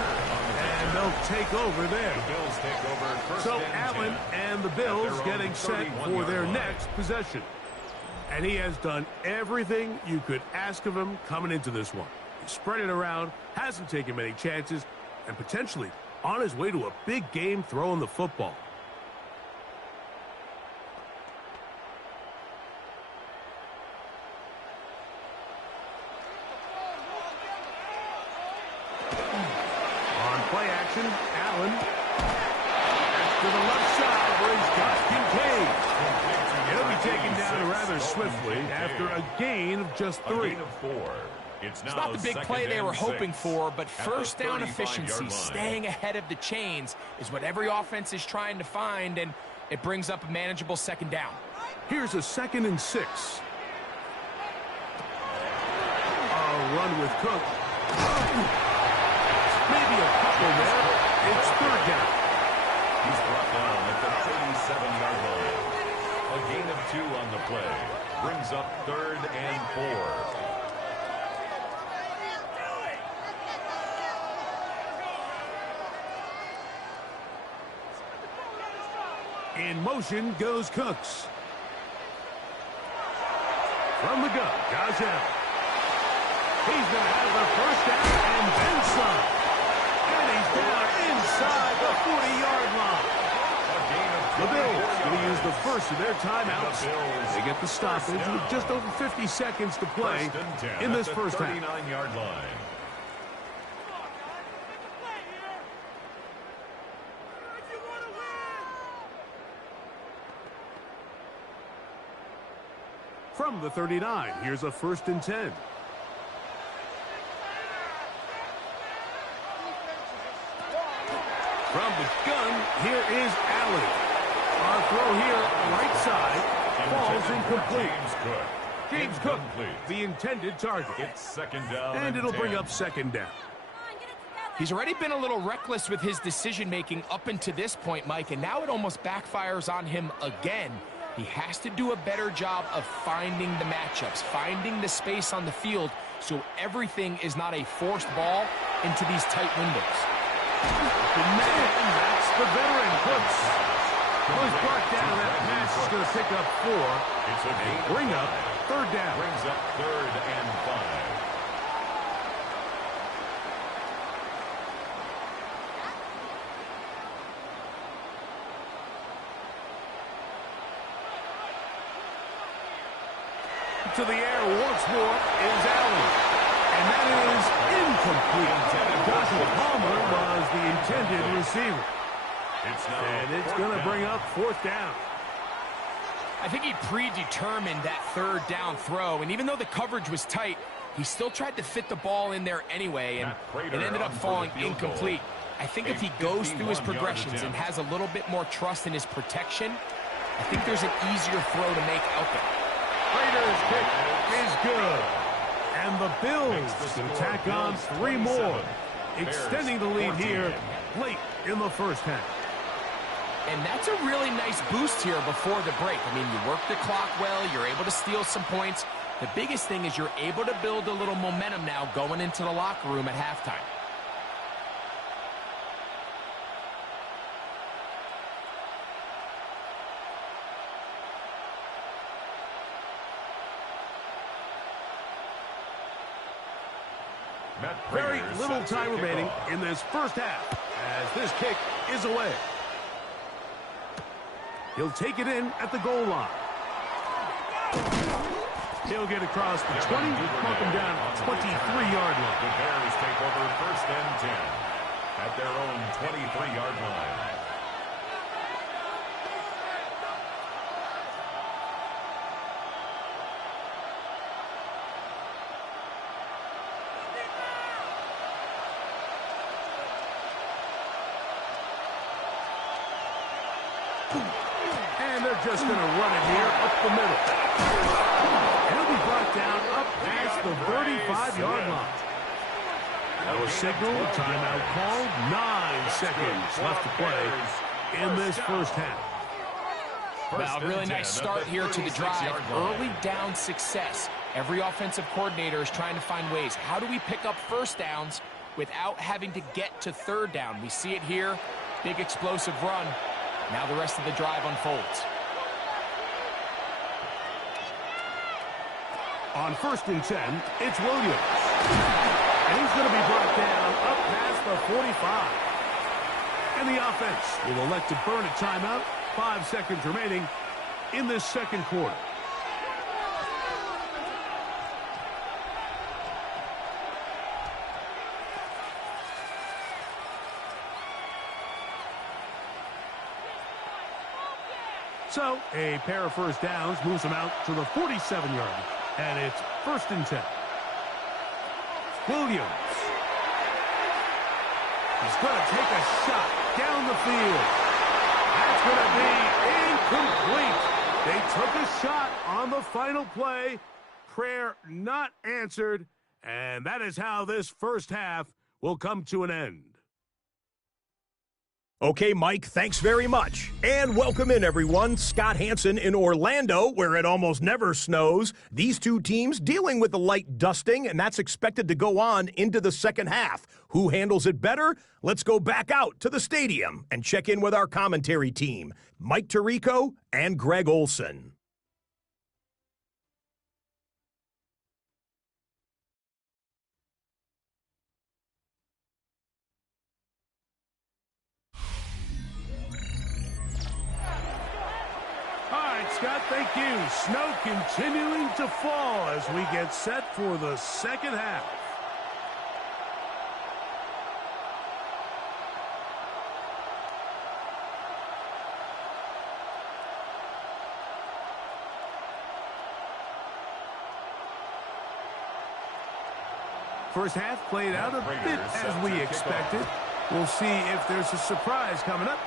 And they'll take over there. The Bills take over first So and Allen 10 and the Bills getting set for their next possession. And he has done everything you could ask of him coming into this one. He spread it around, hasn't taken many chances, and potentially on his way to a big game throwing the football. On play action, Allen. To the left side where he's got Kincaid. He'll be taken down rather swiftly after a gain of just 3. A gain of 4. It's not the big play they were hoping for, but first down efficiency, staying ahead of the chains, is what every offense is trying to find, and it brings up a manageable second down. Here's a 2nd and 6. A run with Cook. Maybe a couple there. It's 3rd down. He's brought down at the 37-yard line. A gain of 2 on the play. Brings up 3rd and 4. In motion goes Cooks. From the gun, Josh Allen. He's going to have the first down and then some. And he's down inside the 40-yard line. The Bills going to use the first of their timeouts. They get the stoppage with just over 50 seconds to play in this first half. 39-yard line. From the 39, here's a 1st and 10. From the gun, here is Allen. Our throw here, right side, falls incomplete. James Cook, the intended target. It's 2nd down. And it'll bring up 2nd down. He's already been a little reckless with his decision-making up until this point, Mike, and now it almost backfires on him again. He has to do a better job of finding the matchups, finding the space on the field, so everything is not a forced ball into these tight windows. Man, that's the veteran Cooks. Was brought down. That pass is going to pick up 4. It's a and bring up 3rd down. Brings up 3rd and 5. To the air once more is Allen. And that is incomplete. Joshua Palmer was the intended receiver. And it's going to bring up 4th down. I think he predetermined that 3rd down throw, and even though the coverage was tight, he still tried to fit the ball in there anyway, and it ended up falling incomplete. I think if he goes through his progressions and has a little bit more trust in his protection, I think there's an easier throw to make out there. Raiders kick is good. And the Bills can tack on 3 more, extending the lead here late in the first half. And that's a really nice boost here before the break. I mean, you work the clock well, you're able to steal some points. The biggest thing is you're able to build a little momentum now going into the locker room at halftime. Very little time remaining in this first half as this kick is away. He'll take it in at the goal line. He'll get across the 20, mark him down at the 23-yard line. The Bears take over 1st and 10 at their own 23-yard line. And they're just going to run it here up the middle. And he'll be brought down up past the 35-yard line. That was signal, timeout called, 9 seconds left to play in this first half. Well, a really nice start here to the drive. Early down success. Every offensive coordinator is trying to find ways. How do we pick up first downs without having to get to third down? We see it here. Big explosive run. Now the rest of the drive unfolds. On 1st and 10, it's Williams. And he's going to be brought down up past the 45. And the offense will elect to burn a timeout. 5 seconds remaining in this second quarter. So, a pair of first downs moves them out to the 47-yard line. And it's 1st and 10. Williams. He's going to take a shot down the field. That's going to be incomplete. They took a shot on the final play. Prayer not answered. And that is how this first half will come to an end. Okay, Mike, thanks very much. And welcome in, everyone. Scott Hansen in Orlando, where it almost never snows. These two teams dealing with a light dusting, and that's expected to go on into the second half. Who handles it better? Let's go back out to the stadium and check in with our commentary team, Mike Tirico and Greg Olson. Scott, thank you. Snow continuing to fall as we get set for the second half. First half played out a bit as we expected. We'll see if there's a surprise coming up.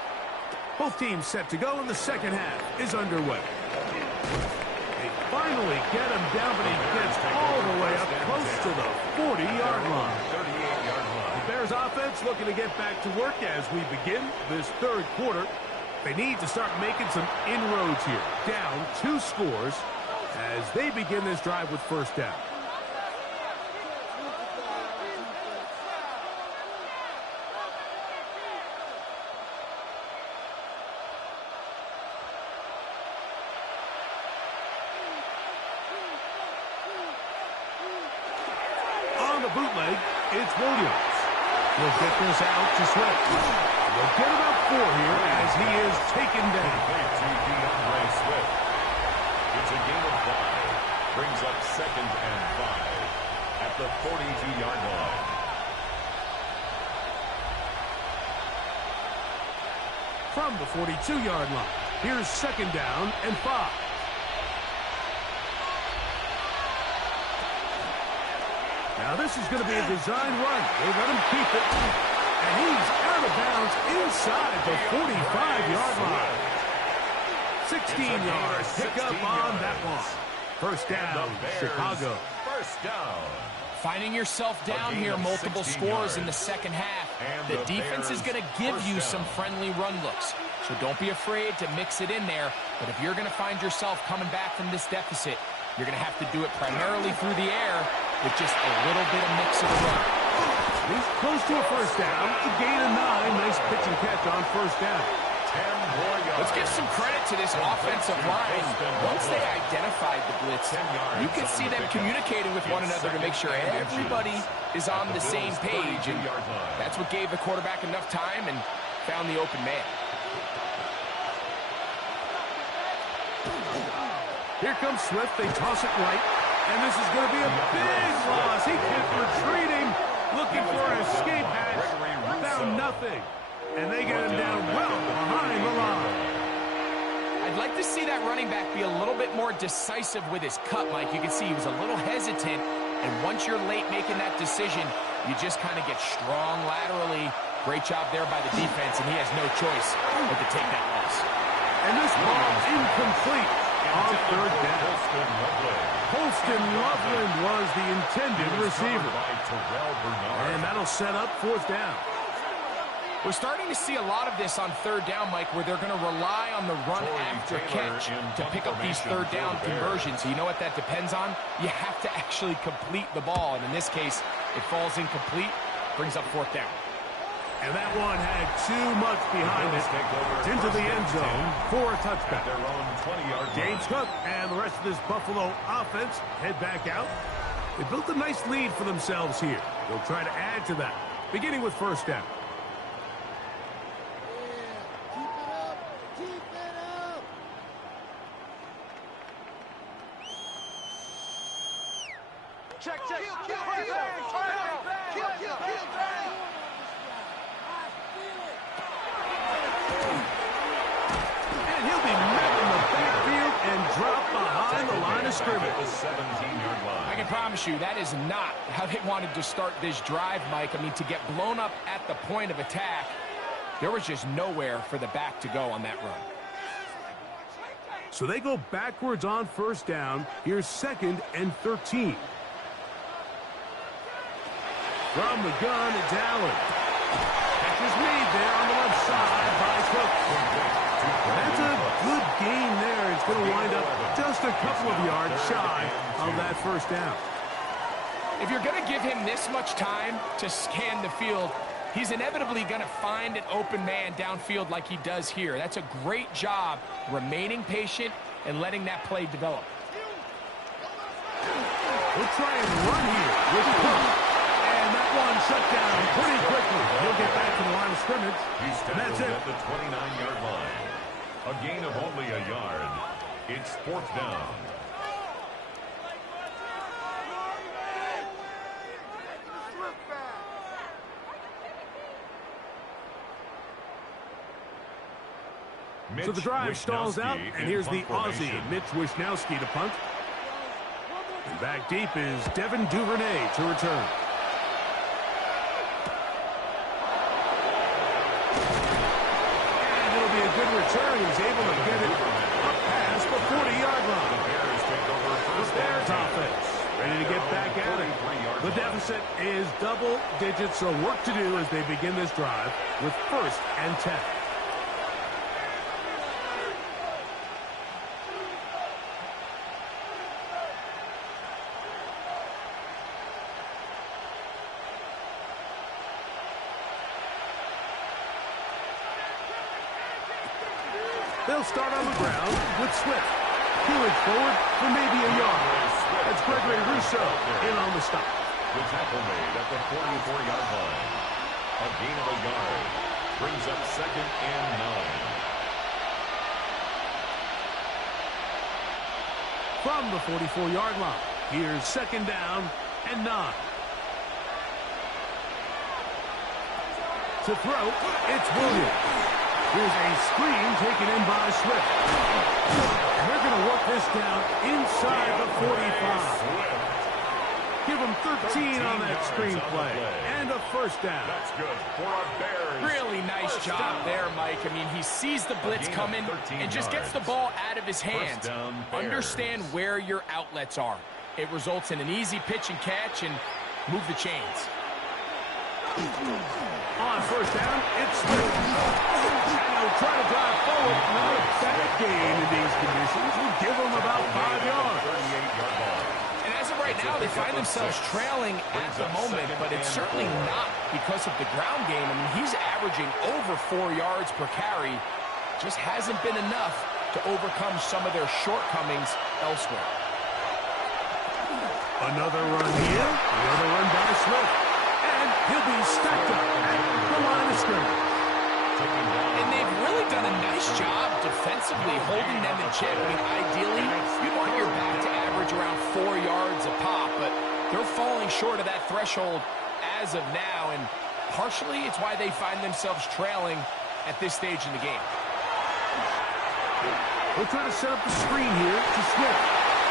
Both teams set to go, and the second half is underway. They finally get him down, but he gets all the way up close to the 40-yard line. 38-yard line. The Bears offense looking to get back to work as we begin this third quarter. They need to start making some inroads here. Down 2 scores as they begin this drive with first down. Bootleg, it's Williams. He'll get this out to Swift. They'll get about 4 here as he is taken down. Swift. It's a gain of 5. Brings up 2nd and 5 at the 42-yard line. From the 42-yard line, here's 2nd down and 5. Now this is going to be a design run. They let him keep it. And he's out of bounds inside the 45-yard line. 16 yards pick up on that one. First down, Chicago. First down. Finding yourself down here, multiple scores in the second half. The defense is going to give you some friendly run looks. So don't be afraid to mix it in there. But if you're going to find yourself coming back from this deficit, you're going to have to do it primarily through the air with just a little bit of mix of the run. He's close to a first down. A gain of 9. Nice pitch and catch on first down. 10 more yards. Let's give some credit to this offensive line. Once they identified the blitz, you could see them communicating with one another to make sure everybody is on the same page. And that's what gave the quarterback enough time and found the open man. Here comes Swift. They toss it right. And this is going to be a big loss. He kept retreating, looking for an escape hatch. Found nothing. And they get him down well behind the line. I'd like to see that running back be a little bit more decisive with his cut, Mike. You can see he was a little hesitant. And once you're late making that decision, you just kind of get strong laterally. Great job there by the defense, and he has no choice but to take that loss. And this ball incomplete on third down. Holston Loveland was the intended receiver. And that'll set up fourth down. We're starting to see a lot of this on third down, Mike, where they're going to rely on the run after catch to pick up these third down conversions. So you know what that depends on? You have to actually complete the ball. And in this case, it falls incomplete, brings up fourth down. And that one had too much behind it. It's into the end zone for a touchback. James Cook and the rest of this Buffalo offense head back out. They built a nice lead for themselves here. They'll try to add to that, beginning with first down. Check. And he'll be met in the backfield and dropped behind the line of scrimmage. I can promise you that is not how they wanted to start this drive, Mike. I mean, to get blown up at the point of attack, there was just nowhere for the back to go on that run. So they go backwards on first down. Here's 2nd and 13. From the gun, it's Allen. Catch is made there on the left side by Cook. That's a good gain there. It's going to wind up just a couple of yards shy of that first down. If you're going to give him this much time to scan the field, he's inevitably going to find an open man downfield like he does here. That's a great job remaining patient and letting that play develop. We'll try and run here with Cook. And that one shut down pretty quickly. He'll get back to the line of scrimmage. And that's it. At the 29-yard line. A gain of only a yard. It's fourth down. So the drive stalls out, and here's the Aussie, Mitch Wishnowsky, to punt. And back deep is Devin Duvernay to return. And it'll be a good return. He's able to get it up past the 40-yard line. The Bears offense ready to get back at it. The deficit is double digits, so work to do as they begin this drive with 1st and 10. They'll start on the ground with Swift. Peeling forward for maybe a yard. That's Gregory Rousseau in on the stop. The tackle made at the 44-yard line. A gain of a yard. Brings up 2nd and 9. From the 44-yard line, here's 2nd down and 9. To throw, it's Williams. Here's a screen taken in by Swift. And they're going to work this down inside the 45. Give them 13 on that screen play. And a first down. That's good for a Bears. Really nice job there, Mike. I mean, he sees the blitz coming and just gets the ball out of his hands. Understand where your outlets are. It results in an easy pitch and catch and move the chains. On first down, it's Swift. And he'll try to drive forward. Not a bad gain in these conditions. We'll give them about 5 yards. 38-yard line. And as of right now, they find themselves trailing at the moment, but it's certainly not because of the ground game. I mean, he's averaging over 4 yards per carry. Just hasn't been enough to overcome some of their shortcomings elsewhere. Another run here. Another run by Swift. And he'll be stacked up at the line of scrimmage. And they've really done a nice job defensively holding them in check. I mean, ideally, you'd want your back to average around 4 yards a pop, but they're falling short of that threshold as of now, and partially it's why they find themselves trailing at this stage in the game. We'll try to set up the screen here to Swift.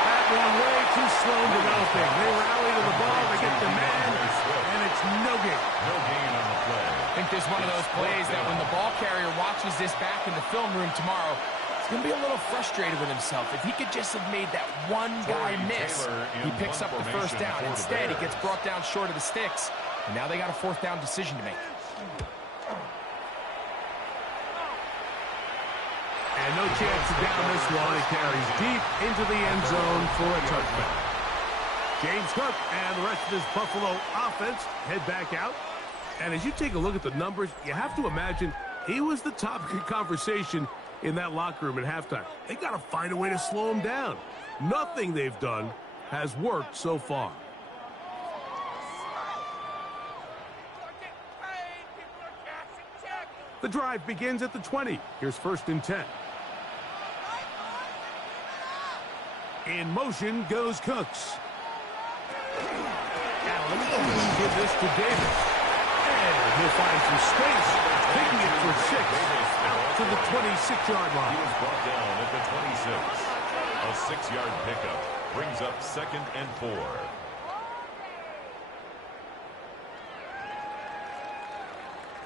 That one way too slow developing. They rally to the ball, they get the man, and it's no gain. No gain on the play. I think there's one of those plays that when the ball carrier watches this back in the film room tomorrow, he's going to be a little frustrated with himself. If he could just have made that one guy miss, he picks up the first down. Instead, he gets brought down short of the sticks, and now they got a 4th down decision to make. And no chance to down this one. It carries deep into the end zone for a touchback. James Cook and the rest of this Buffalo offense head back out. And as you take a look at the numbers, you have to imagine he was the topic of conversation in that locker room at halftime. They got to find a way to slow him down. Nothing they've done has worked so far. The drive begins at the 20. Here's 1st and 10. In motion goes Cooks. Allen will give this to Davis. And he'll find some space, taking it for 6 out to the 26-yard line. He was brought down at the 26. A 6-yard pickup brings up 2nd and 4.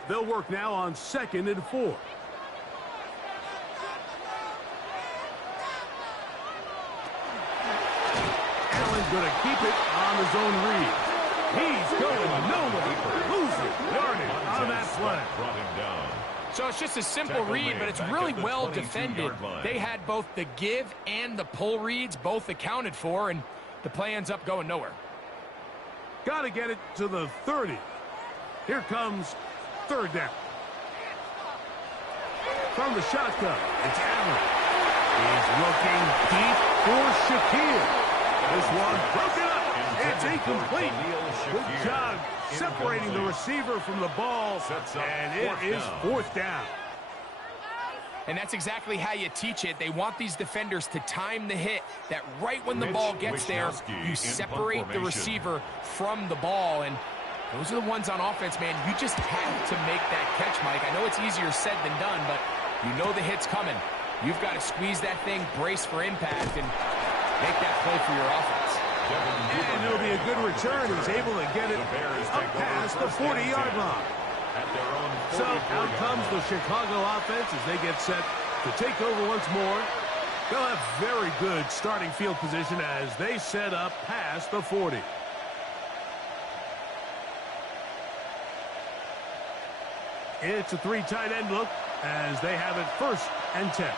They'll work now on 2nd and 4. Allen's going to keep it on his own read. He's going nowhere. Losing yardage on that play. Brought him down. So it's just a simple read, but it's really well defended. They had both the give and the pull reads, both accounted for, and the play ends up going nowhere. Got to get it to the 30. Here comes 3rd down. From the shotgun, it's Allen. He's looking deep for Shakir. This one broken up. It's incomplete. Good job separating the receiver from the ball, and it is 4th down. And that's exactly how you teach it. They want these defenders to time the hit, that right when the ball gets there, you separate the receiver from the ball. And those are the ones on offense, man. You just have to make that catch, Mike. I know it's easier said than done, but you know the hit's coming. You've got to squeeze that thing, brace for impact, and make that play for your offense. And it'll be a good return. He's able to get it up past the 40-yard line. So out comes the Chicago offense as they get set to take over once more. They'll have very good starting field position as they set up past the 40. It's a 3 tight end look as they have it 1st and 10.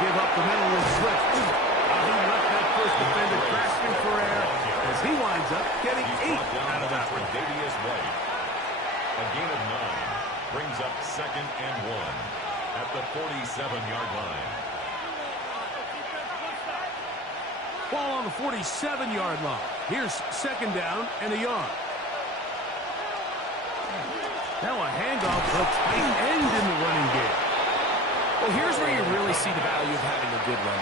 Give up the middle with Swift. He left that first defender grasping for air as he winds up getting 8 out of that one. A gain of 9 brings up 2nd and 1 at the 47-yard line. Ball on the 47-yard line. Here's 2nd down and a yard. Now a handoff to tight end in the running game. Well, here's where you really see the value of having a good run.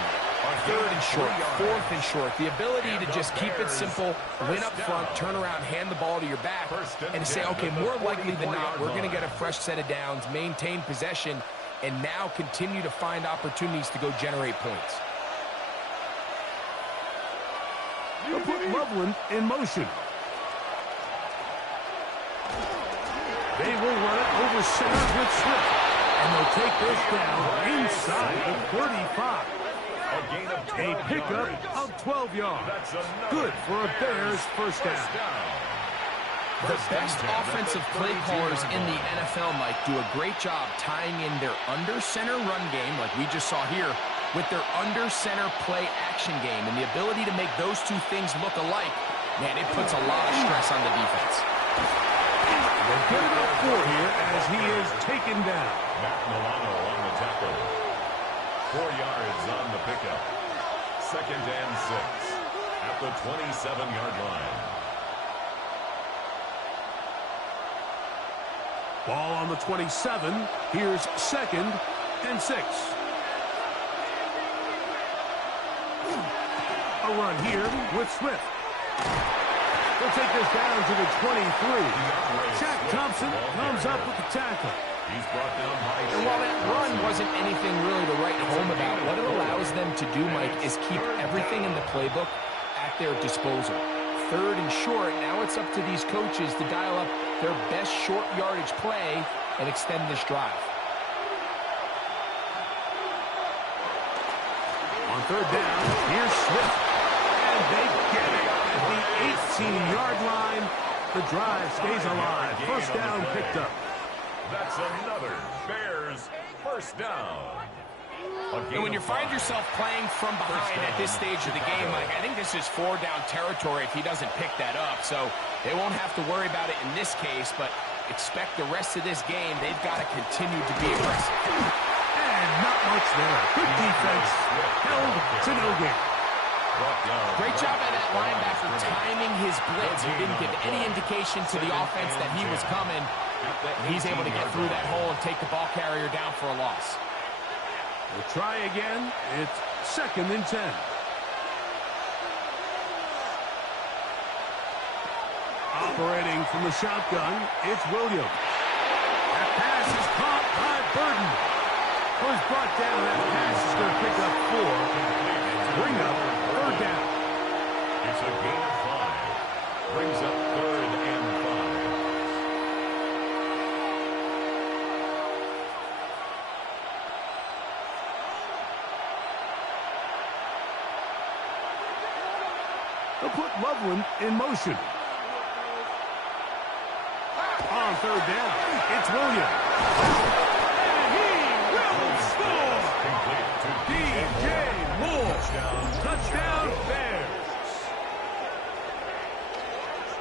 3rd and short, 4th and short. The ability to just keep it simple, win up front, turn around, hand the ball to your back, and say, okay, more likely than not, we're going to get a fresh set of downs, maintain possession, and now continue to find opportunities to go generate points. They'll put Loveland in motion. They will run it over center with Swift. And they'll take this down inside the 35. A pickup of 12 yards. Good for a Bears 1st down. The best offensive play callers in the NFL, Mike, do a great job tying in their under-center run game, like we just saw here, with their under-center play action game. And the ability to make those two things look alike, man, it puts a lot of stress on the defense. They'll get it up 4 here as he is taken down. Matt Milano on the tackle. 4 yards on the pickup. 2nd and 6 at the 27-yard line. Ball on the 27. Here's 2nd and 6. A run here with Swift. They'll take this down to the 23. Shaq Thompson comes up with the tackle. He's brought down by And while that run wasn't anything really to write home about, what it allows them to do, Mike, is keep everything in the playbook at their disposal. 3rd and short, now it's up to these coaches to dial up their best short yardage play and extend this drive. On 3rd down, here's Swift. And they get it at the 18-yard line. The drive stays alive. First down picked up. That's another Bears first down. And when you find yourself playing from behind at this stage of the game, Mike, I think this is 4-down territory if he doesn't pick that up. So they won't have to worry about it in this case, but expect the rest of this game, they've got to continue to be aggressive. And not much there. Good defense. Held to no gain. Great job by that linebacker timing his blitz. He didn't give any indication to the offense that he was coming. He's able to get through that hole and take the ball carrier down for a loss. We'll try again. It's 2nd and 10. Operating from the shotgun, it's Williams. That pass is caught by Burden. Was brought down. That pass is going to pick up 4. Bring up 3rd down. It's a gain of 5. Brings up 3rd and 5. They'll put Loveland in motion. On 3rd down, it's Williams. And he will score! DJ Moore. Touchdown, Bears.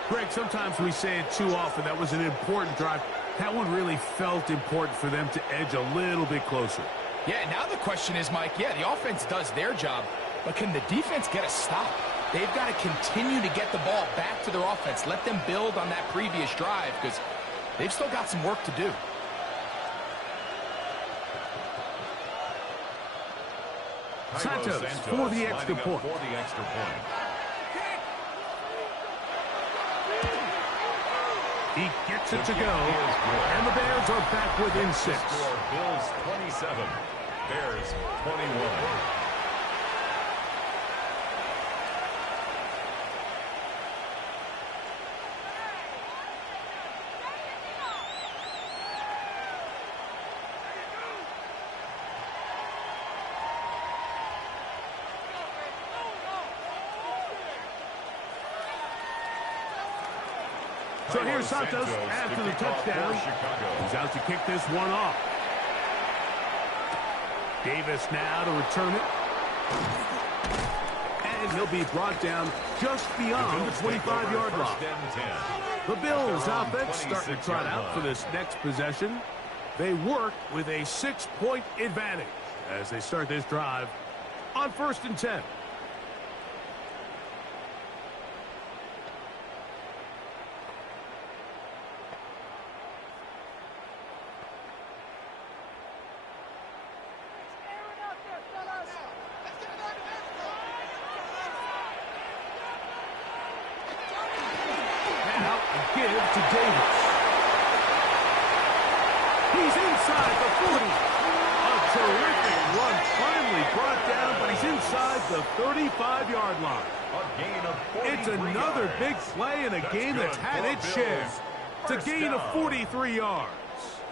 Greg, sometimes we say it too often. That was an important drive. That one really felt important for them to edge a little bit closer. Yeah, now the question is, Mike, yeah, the offense does their job, but can the defense get a stop? They've got to continue to get the ball back to their offense. Let them build on that previous drive because they've still got some work to do. Santos for the extra point. He gets it to go, and the Bears are back within 6. Bills 27, Bears 21. So here's Santos after the touchdown. He's out to kick this one off. Davis now to return it. And he'll be brought down just beyond the 25-yard line. The Bills offense starting to trot out for this next possession. They work with a 6-point advantage as they start this drive on 1st and 10. Give to Davis. He's inside the 40. A terrific run, finally brought down, but he's inside the 35-yard line. A gain of 43 It's another yards. big play in a game that's had its share. It's a gain of 43 yards.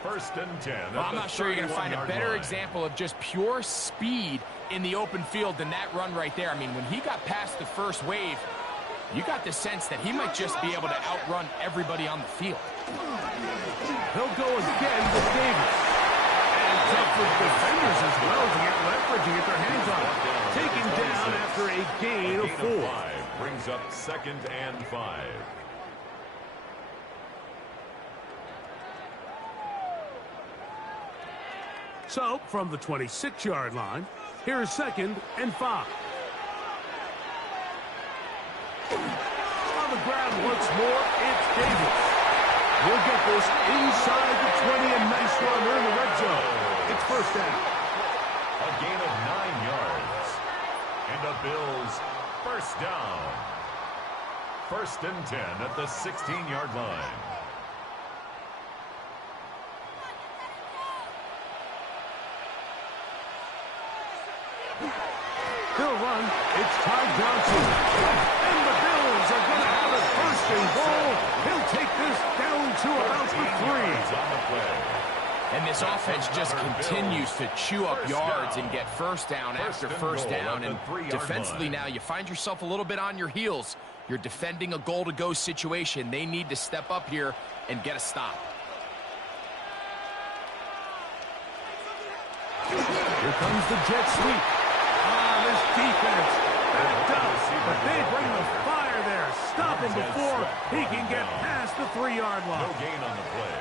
1st and 10. Well, I'm not sure you're going to find a better example of just pure speed in the open field than that run right there. I mean, when he got past the first wave, you got the sense that he might just be able to outrun everybody on the field. He'll go again with Davis. And tough with defenders as well to get leverage and get their hands on it. Taken down after a gain of 4. 5 brings up 2nd and 5. So, from the 26-yard line, here's 2nd and 5. On the ground once more, it's Davis. We'll get this inside the 20, and nice run. We're in the red zone. It's 1st down. A gain of 9 yards. And the Bills 1st down. 1st and 10 at the 16-yard line. He'll run. It's Ty Johnson. And the Bills are going to have it 1st and goal. He'll take this down to about the 3. On the play. And this offense just continues to chew up yards and get 1st down after 1st down. And defensively now, you find yourself a little bit on your heels You're defending a goal-to-go situation. They need to step up here and get a stop. Here comes the jet sweep. This defense backed up, but they bring the fire there. Stop him before he can get past the 3-yard line. No gain on the play.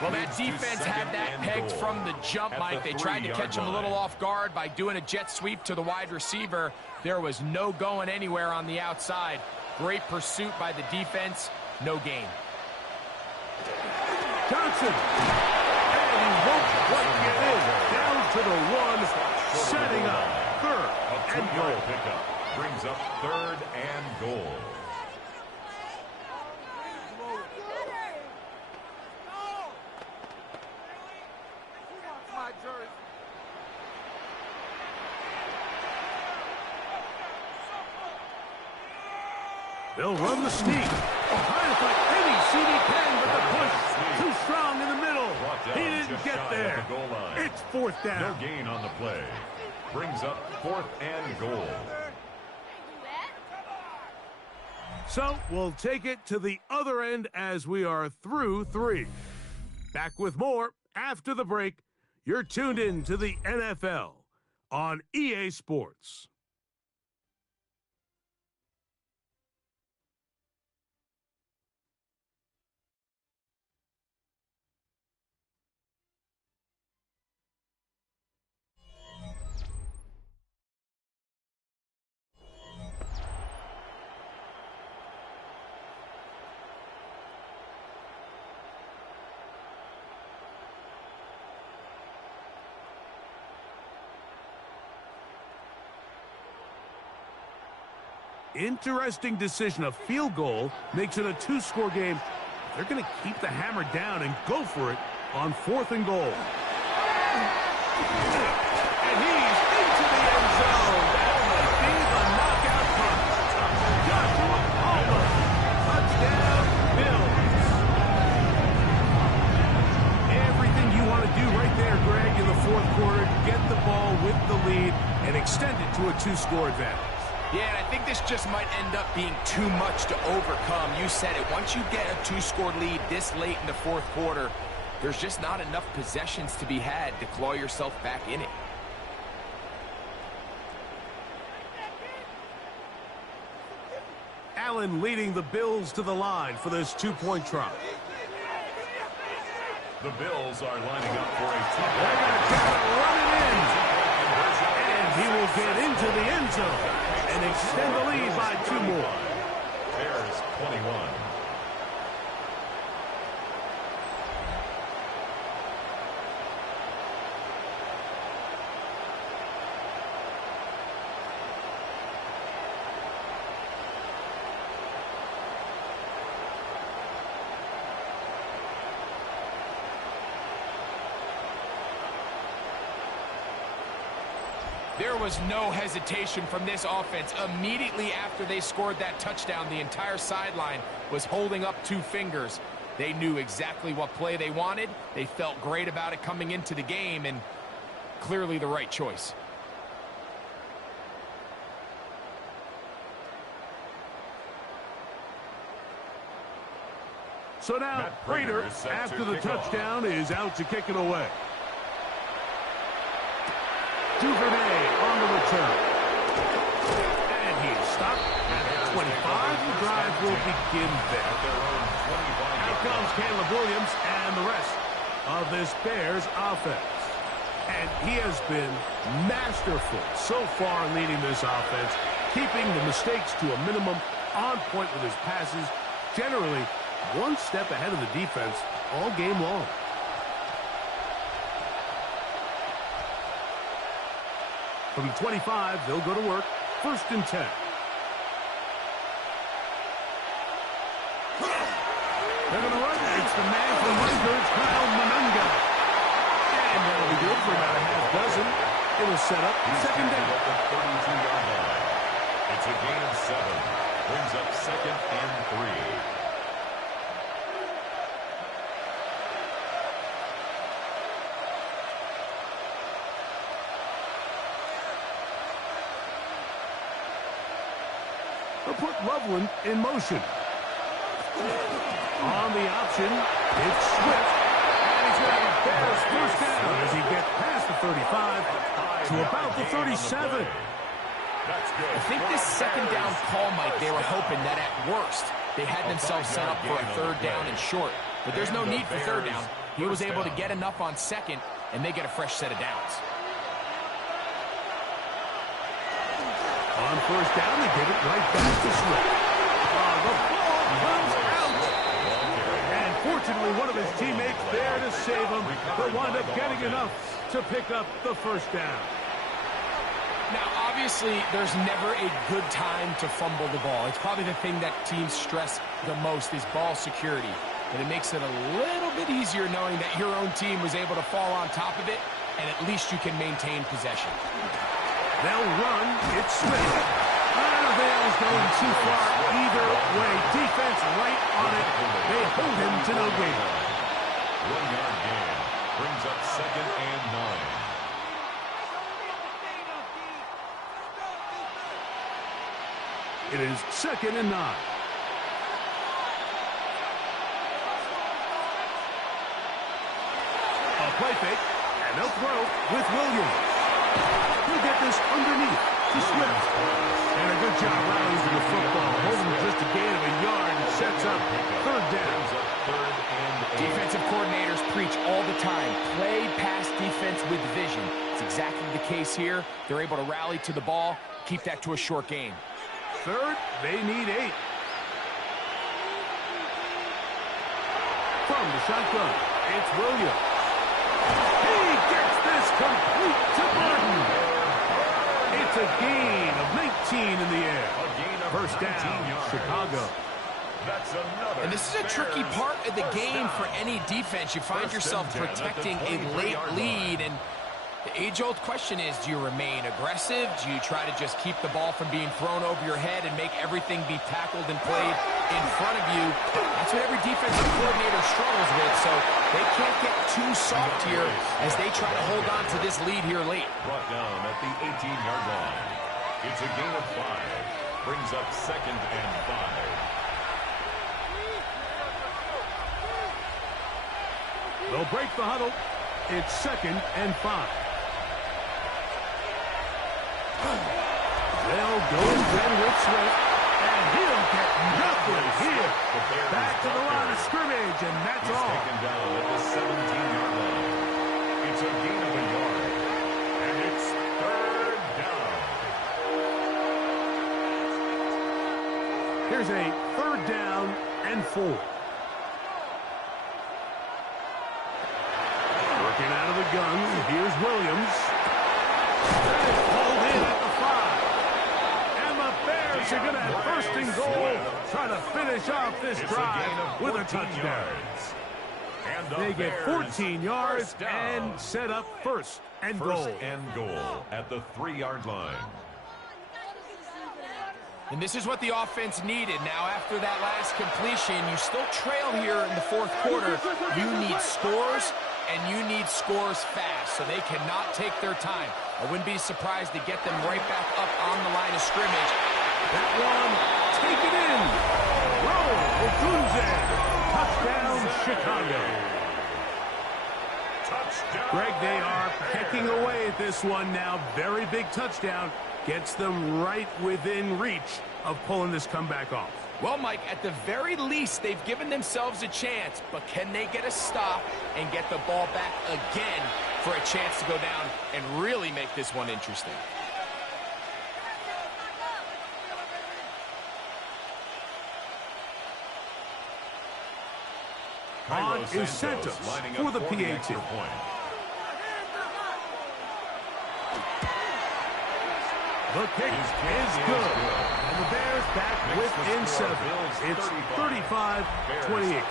Well, that defense had that pegged from the jump, Mike. They tried to catch him a little off guard by doing a jet sweep to the wide receiver. There was no going anywhere on the outside. Great pursuit by the defense. No gain. Johnson. And he won't quite get in. Down to the 1, setting up 3rd and goal. Pickup brings up 3rd and goal. They'll run the sneak. Trying to fight any CD can, but the push too strong in the middle. He didn't get there. It's 4th down. No gain on the play. Brings up 4th and goal. So we'll take it to the other end as we are through 3. Back with more after the break. You're tuned in to the NFL on EA Sports. Interesting decision. A field goal makes it a 2-score game. They're going to keep the hammer down and go for it on 4th and goal. And he's into the end zone. That might be the knockout punt. Joshua Palmer. Touchdown, Bills. Everything you want to do right there, Greg, in the 4th quarter. Get the ball with the lead and extend it to a 2-score advantage. Yeah, and I think this just might end up being too much to overcome. You said it. Once you get a 2-score lead this late in the 4th quarter, there's just not enough possessions to be had to claw yourself back in it. Allen leading the Bills to the line for this 2-point try. The Bills are lining up for a 2-point. They're going to try to run it in. And he will get into the end zone and extend the lead by 2 more. Bears 21. There was no hesitation from this offense. Immediately after they scored that touchdown, the entire sideline was holding up 2 fingers. They knew exactly what play they wanted. They felt great about it coming into the game, and clearly the right choice. So now, Prater, after the touchdown, is out to kick it away. Duvernay on the return. And he is stopped at the 25. The drive will begin there. Out comes Caleb Williams and the rest of this Bears offense. And he has been masterful so far leading this offense, keeping the mistakes to a minimum, on point with his passes, generally one step ahead of the defense all game long. From the 25, they'll go to work. 1st and 10. They're going to run. It's the man from Rutgers, Kyle Monunga. And that'll be good for about a half dozen. It'll set up 2nd down. At the 32-yard line. It's a gain of 7. Brings up 2nd and 3. They'll put Loveland in motion. On the option, it's Swift. And he's going to have a Bears first down as he gets past the 35 to about the 37. I think this second down call, Mike, they were hoping that at worst they had themselves set up for a third down and short. But there's no need for third down. He was able to get enough on second, and they get a fresh set of downs. On first down, they give it right back to Swift. The ball comes out. And fortunately, one of his teammates there to save him, but wound up getting enough to pick up the first down. Now, obviously, there's never a good time to fumble the ball. It's probably the thing that teams stress the most is ball security. But it makes it a little bit easier knowing that your own team was able to fall on top of it, and at least you can maintain possession. They'll run. It's Swift. Bale's going too far either way. Defense right on it. They hold him to no gain. 1 yard gain brings up 2nd and 9. It is 2nd and 9. A play fake, and they'll throw with Williams. He'll get this underneath to Swift. And a good job rallying the football. Holding just a gain of a yard and sets up third down. Defensive coordinators preach all the time. Play pass defense with vision. It's exactly the case here. They're able to rally to the ball, keep that to a short gain. Third, they need 8. From the shotgun, it's Williams. He gets this complete to Martin. It's a gain of 19 in the air. First down, Chicago. That's another. And this is a tricky part of the game for any defense. You find yourself protecting a late lead, and the age-old question is, do you remain aggressive? Do you try to just keep the ball from being thrown over your head and make everything be tackled and played in front of you? That's what every defensive coordinator struggles with, so they can't get too soft here as they try to hold on to this lead here late. Brought down at the 18-yard line. It's a gain of 5. Brings up 2nd and 5. They'll break the huddle. It's 2nd and 5. They'll go again with Swift, and he'll get nothing here. Back to the line of scrimmage, and that's all. Taken down at the 17-yard line. It's a gain of a yard, and it's third down. Here's a third down and 4. Working out of the gun, here's Williams. That is pulled in at the 5. And the Bears are going to have first and goal, trying to finish off this drive with a touchdown. They get 14 yards and set up first and goal. First and goal at the 3-yard line. And this is what the offense needed. Now, after that last completion, you still trail here in the fourth quarter. You need scores, and you need scores fast, so they cannot take their time. I wouldn't be surprised to get them right back up on the line of scrimmage. That one, take it in. Roll, Ogunze. Touchdown, Chicago. Touchdown. Greg, they are pecking away at this one now. Very big touchdown. Gets them right within reach of pulling this comeback off. Well, Mike, at the very least, they've given themselves a chance, but can they get a stop and get the ball back again for a chance to go down and really make this one interesting? On is Santos for the PAT. The kick is good. And the Bears back within 7. It's 35-28.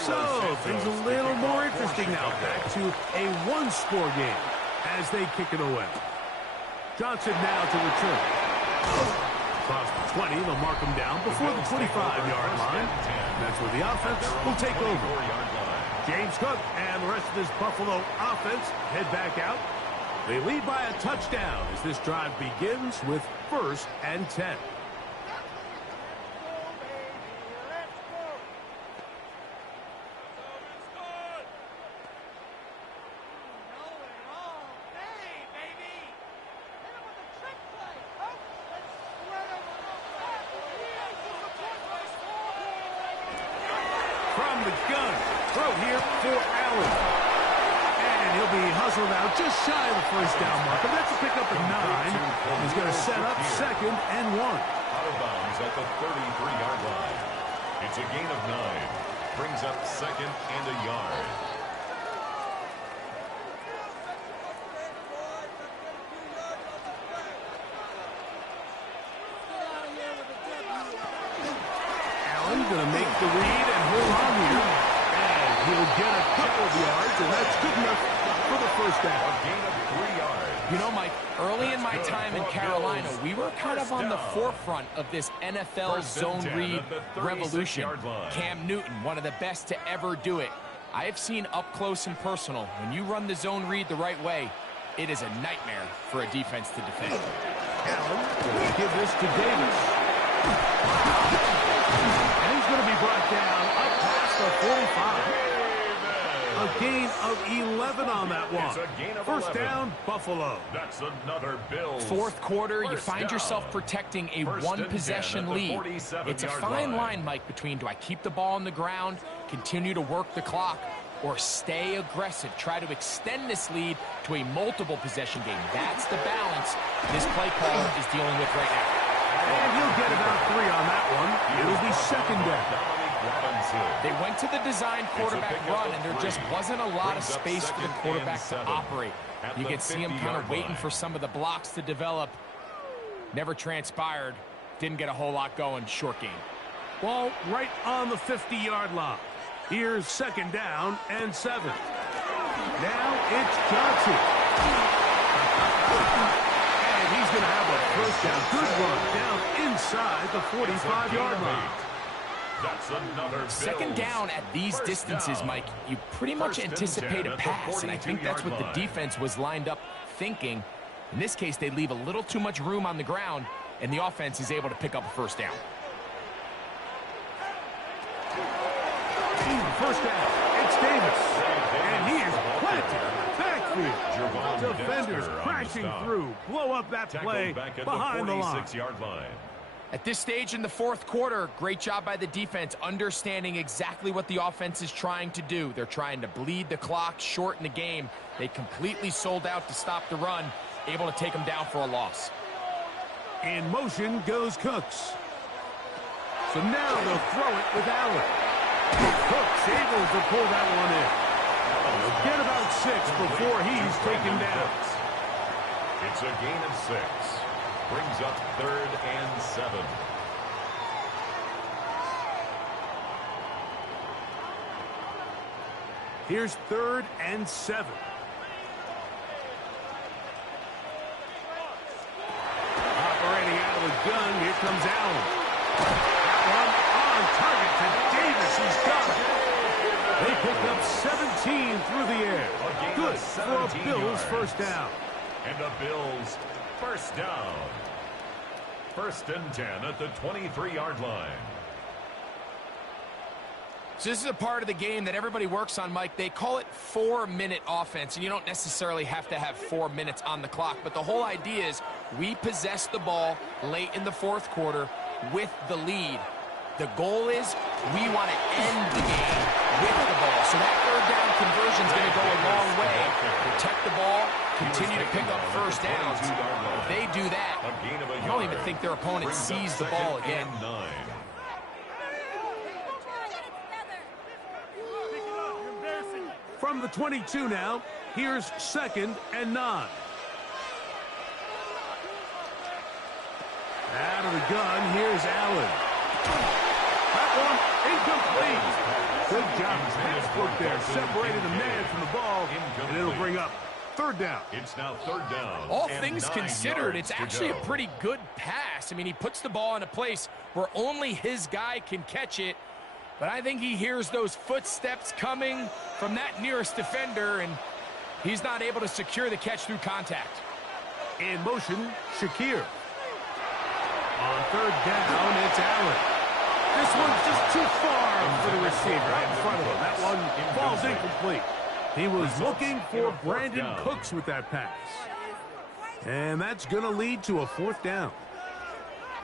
So, things a little more interesting now. Back to a one-score game as they kick it away. Johnson now to return. Across the 20, they'll mark him down before the 25-yard line. That's where the offense will take over. James Cook and the rest of this Buffalo offense head back out. They lead by a touchdown as this drive begins with 1st and 10. From the gun, throw here for Allen. And he'll be hustled out just shy of the first down marker. That's a pickup at 9. He's going to set up 2nd and 1. Out of bounds at the 33-yard line. It's a gain of 9. Brings up 2nd and a yard. Going to make the read and hold on here. And he'll get a couple of yards, and that's good enough for the first down. A gain of 3 yards. You know, Mike, early in my time in Carolina, we were kind of on the forefront of this NFL zone read revolution. Cam Newton, one of the best to ever do it. I have seen up close and personal, when you run the zone read the right way, it is a nightmare for a defense to defend. Allen will give this to Davis. And he's going to be brought down up past the 45. A gain of 11 on that one. First down, Buffalo. That's another Bills. Fourth quarter, you find yourself protecting a one-possession lead. It's a fine line, Mike, between do I keep the ball on the ground, continue to work the clock, or stay aggressive, try to extend this lead to a multiple possession game. That's the balance this play caller is dealing with right now. And he'll get about 3 on that one. It'll be 2nd down. They went to the design quarterback run, and there just wasn't a lot of space for the quarterback to operate. You can see him kind of waiting for some of the blocks to develop. Never transpired. Didn't get a whole lot going. Short game. Ball right on the 50-yard line. Here's 2nd down and 7. Now it's Johnson. And he's going to have a first down. Good run down inside the 45-yard line. That's another Bills. 2nd down at these distances, down. Mike, you pretty much anticipate a pass, and I think that's what the defense was lined up thinking. In this case, they leave a little too much room on the ground, and the offense is able to pick up a first down. First down, it's Davis, and he is planted. Backfield. Defenders crashing through. Blow up that play behind the line. At this stage in the fourth quarter, great job by the defense, understanding exactly what the offense is trying to do. They're trying to bleed the clock, shorten the game. They completely sold out to stop the run, able to take them down for a loss. In motion goes Cooks. So now they'll throw it with Allen. Cooks able to pull that one in. They'll get about 6 before he's taken down. It's a gain of 6. Brings up 3rd and 7. Here's 3rd and 7. Operating out of the gun, here comes Allen. That one on target to Davis. He's got it. They pick up 17 through the air. Good for a Bills first down. And the Bills first down. 1st and 10 at the 23-yard line. So this is a part of the game that everybody works on, Mike. They call it 4-minute offense, and you don't necessarily have to have 4 minutes on the clock. But the whole idea is we possess the ball late in the fourth quarter with the lead. The goal is we want to end the game with the ball. So that 3rd down conversion is going to go a long way. Protect the ball, continue to pick up first downs. If they do that, I don't even think their opponent sees the ball again. From the 22 now, here's 2nd and 9. Out of the gun, here's Allen. That one incomplete. Good job. Textbook there. Separated the man from the ball, and it'll bring up third down. It's now third down. All things considered, it's actually a pretty good pass. I mean, he puts the ball in a place where only his guy can catch it. But I think he hears those footsteps coming from that nearest defender, and he's not able to secure the catch through contact. In motion, Shakir. On third down, it's Allen. This one's just too far for the receiver right in front of him. That one falls incomplete. He was looking for Brandon Cooks with that pass. And that's going to lead to a fourth down.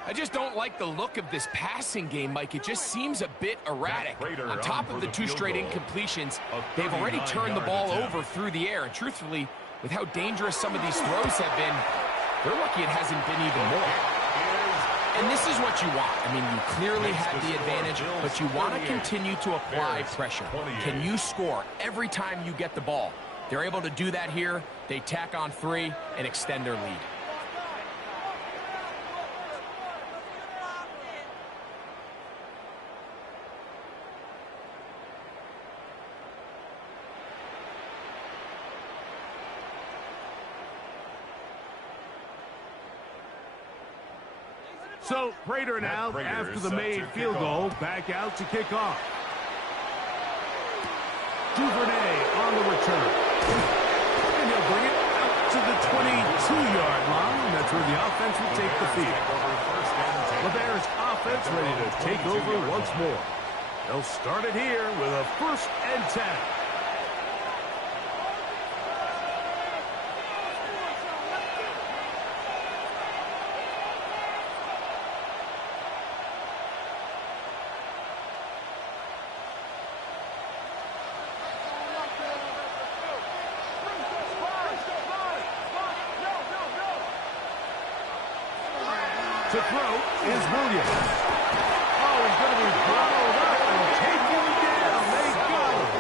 I just don't like the look of this passing game, Mike. It just seems a bit erratic. On top of the two straight incompletions, they've already turned the ball over through the air. And truthfully, with how dangerous some of these throws have been, they're lucky it hasn't been even more. And this is what you want. I mean, you clearly have the advantage, but you want to continue to apply pressure. Can you score every time you get the ball? They're able to do that here. They tack on 3 and extend their lead. So, Prater now, after the made field goal, back out to kick off. Duvernay on the return. And he'll bring it out to the 22-yard line. That's where the offense will take the field. The Bears offense ready to take over once more. They'll start it here with a 1st and 10. To throw is Williams. Oh, he's going to be bottled up and taken down. They got him.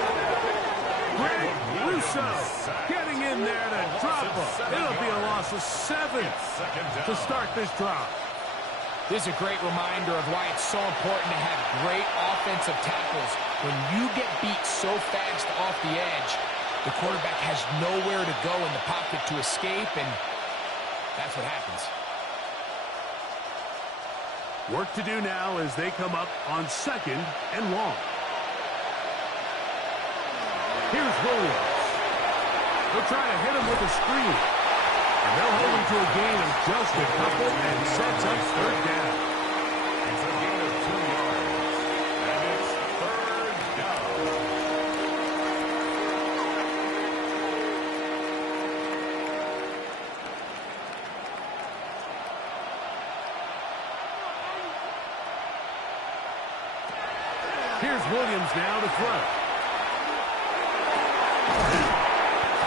Greg Russo getting in there to drop him. It'll be a loss of 7 to start this drive. This is a great reminder of why it's so important to have great offensive tackles. When you get beat so fast off the edge, the quarterback has nowhere to go in the pocket to escape, and that's what happens. Work to do now as they come up on 2nd and long. Here's Williams. They'll try to hit him with a screen. And they'll hold him to a gain of just a couple and sets up third down. It's a gain of 2 yards. And it's third down. Here's Williams now to throw.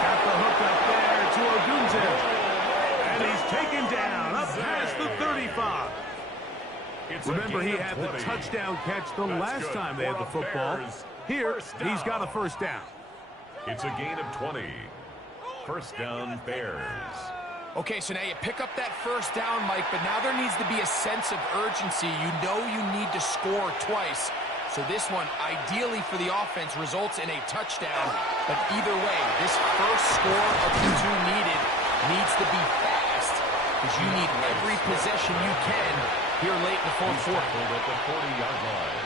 Got the hook up there to Ogunze. And he's taken down up past the 35. Remember, he had the touchdown catch the last time they had the football. Here, he's got a 1st down. It's a gain of 20. 1st down, Bears. Okay, so now you pick up that 1st down, Mike, but now there needs to be a sense of urgency. You know you need to score twice. So this one, ideally for the offense, results in a touchdown. But either way, this first score of the 2 needed needs to be fast, because you need every possession you can here late in the 4th quarter. At the 40-yard line.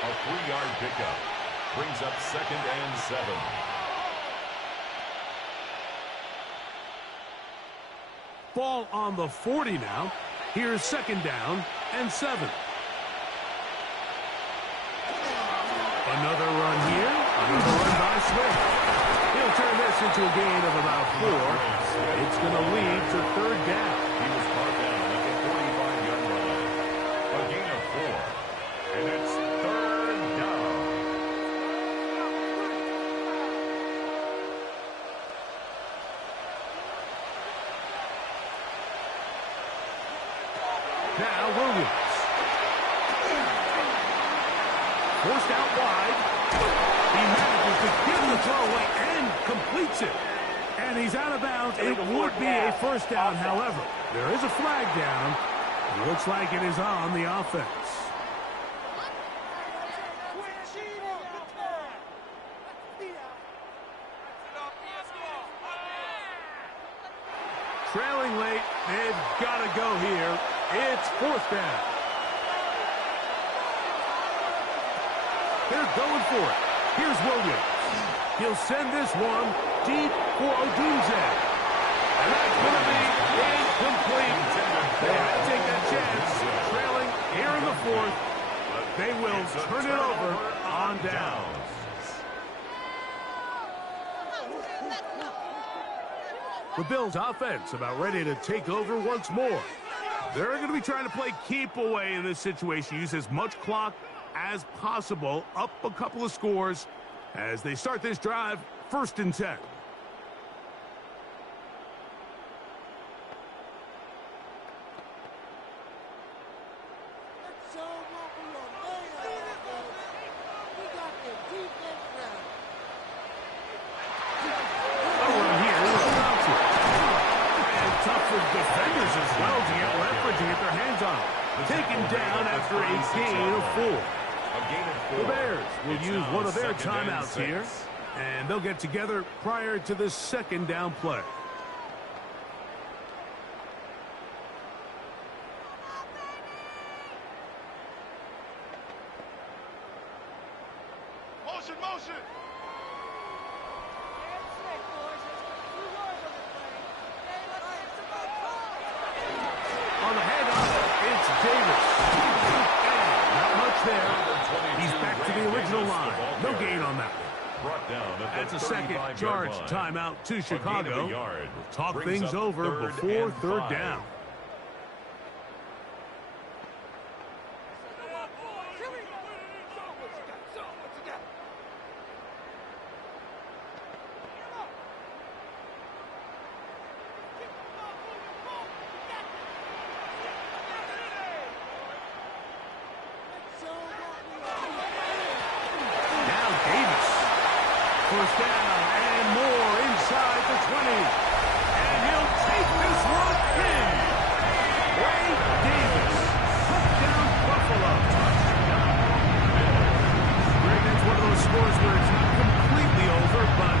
A 3-yard pickup brings up 2nd and 7. Ball on the 40 now. Here's 2nd down and 7. Another run here. Another run by Smith. He'll turn this into a gain of about 4. It's going to lead to 3rd down. He was brought down at the 45-yard line. A gain of 4. And it's 3rd down. Now Williams. Forced out wide. He manages to give the throw away and completes it. And he's out of bounds. It would be a 1st down, however. There is a flag down. It looks like it is on the offense. trailing late. They've got to go here. It's fourth down. They're going for it. Here's Williams. He'll send this one deep for Odunze. And that's going to be incomplete. They had to take that chance. Trailing here in the fourth. But they will turn it over on down. The Bills offense about ready to take over once more. They're going to be trying to play keep away in this situation. Use as much clock as possible. Up a couple of scores as they start this drive. 1st and 10. Defenders as well to get leverage and get their hands on it. Taken down after a gain of 4. The Bears will use one of their timeouts here, and they'll get together prior to the 2nd down play. Motion! On the handoff, it's Davis. Not much there. He's back to the original line. No gain on that one. That's a second charge timeout to Chicago. We'll talk things over before 3rd down. First down and more inside the 20. And he'll take this one in. Wade Davis. Touchdown Buffalo. Greg, that's one of those scores where it's not completely over, but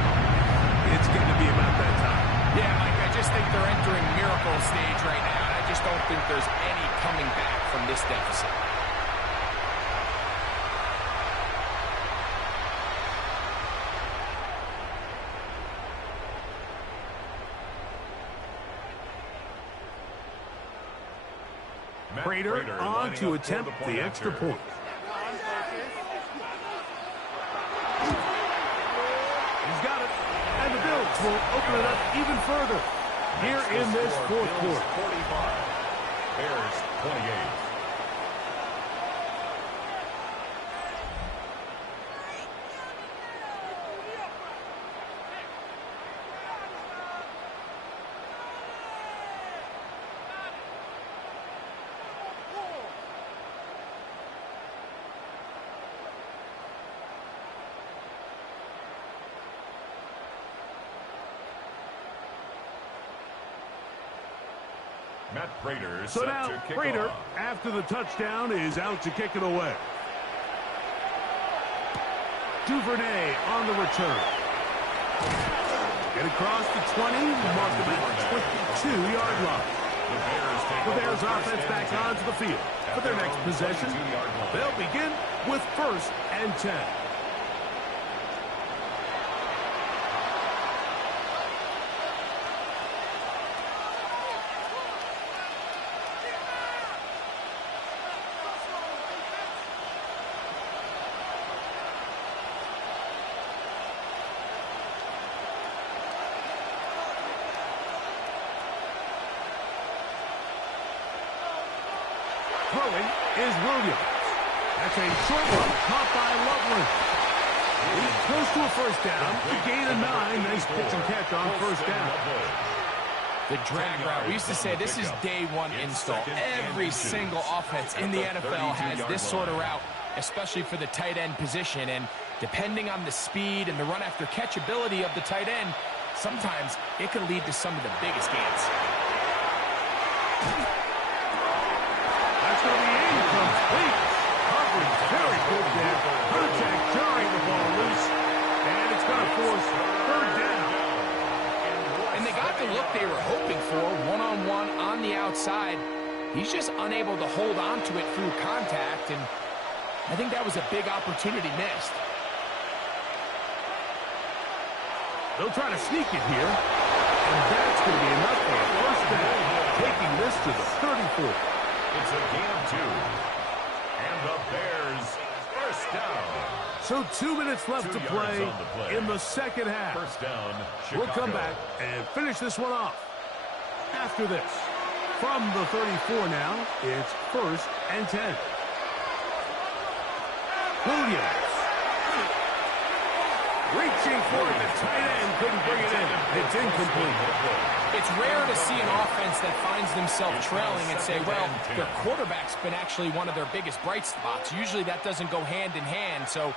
it's going to be about that time. Yeah, Mike, I just think they're entering miracle stage right now, and I just don't think there's any coming back from this deficit. Prater on to attempt the extra point. He's got it. And the Bills will open it up even further here in this 4th quarter. 45. Bears 28. Matt Prater So now Prater, after the touchdown, is out to kick it away. Duvernay on the return. Get across the 20, mark them at the 22-yard line. The Bears offense back onto the field for their next possession. They'll begin with 1st and 10. Throwing is Williams. That's a short one caught by Loveland. He's close to a 1st down. The gain of 9. Nice pitch and catch on 1st down. The drag route. We used to say this is day 1 install. Every single offense in the NFL has this sort of route, especially for the tight end position. And depending on the speed and the run after catch ability of the tight end, sometimes it can lead to some of the biggest gains. That's going to be incomplete. Coverage very good there. Contact jarring the ball loose. And it's going to force 3rd down. And they got the look they were hoping for, one-on-one on the outside. He's just unable to hold on to it through contact, and I think that was a big opportunity missed. They'll try to sneak it here, and that's going to be enough for a first down, taking this to the 34. It's a gain of 2. And the Bears first down. So 2 minutes left to play in the second half. First down, Chicago. We'll come back and finish this one off after this. From the 34 now, it's 1st and 10. Williams. Reaching for it, the tight end couldn't bring it in. It's incomplete. It's rare to see an offense that finds themselves trailing and say, well, their quarterback's been actually one of their biggest bright spots. Usually that doesn't go hand in hand, so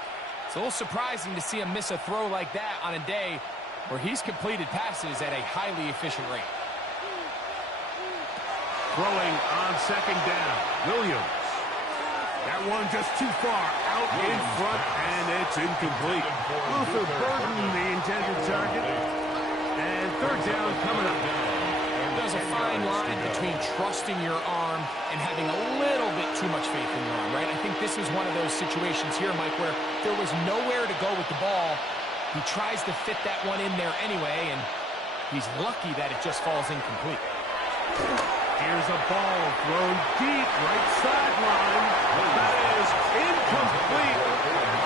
it's a little surprising to see him miss a throw like that on a day where he's completed passes at a highly efficient rate. Throwing on second down, Williams. That one just too far out in front, and it's incomplete. Luther Burden, the intended target. And third down coming up. There's a fine line between trusting your arm and having a little bit too much faith in your arm, right? I think this is one of those situations here, Mike, where there was nowhere to go with the ball. He tries to fit that one in there anyway, and he's lucky that it just falls incomplete. Here's a ball thrown deep, right sideline. That is incomplete.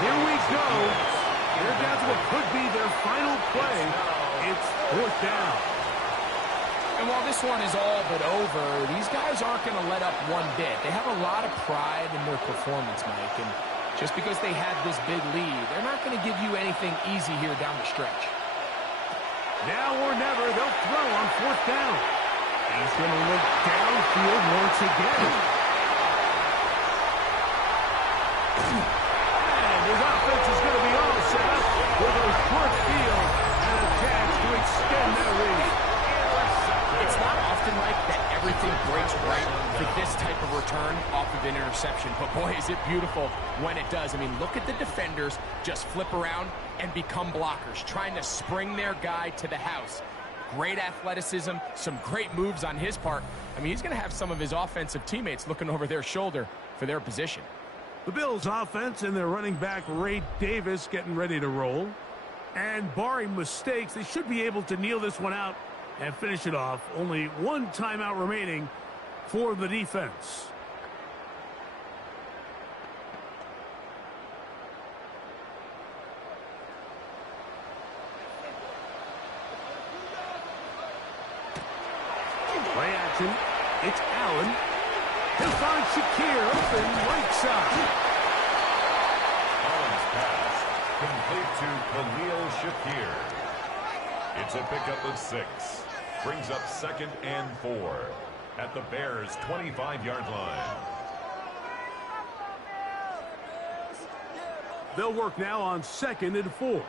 Here we go. They're down to what could be their final play. It's 4th down. And while this one is all but over, these guys aren't going to let up one bit. They have a lot of pride in their performance, Mike. And just because they have this big lead, they're not going to give you anything easy here down the stretch. Now or never, they'll throw on 4th down. He's going to look downfield once again. And his offense is going to be all set up with a short field and a chance to extend their lead. It's not often, Mike, that everything breaks right for this type of return off of an interception. But, boy, is it beautiful when it does. I mean, look at the defenders just flip around and become blockers, trying to spring their guy to the house. Great athleticism, some great moves on his part. I mean, he's going to have some of his offensive teammates looking over their shoulder for their position. The Bills' offense and their running back, Ray Davis, getting ready to roll. And barring mistakes, they should be able to kneel this one out and finish it off. Only one timeout remaining for the defense. Play action. It's Allen. He'll find Shakir open right side. Allen's pass complete to Khalil Shakir. It's a pickup of 6. Brings up 2nd and 4 at the Bears' 25-yard line. They'll work now on 2nd and 4.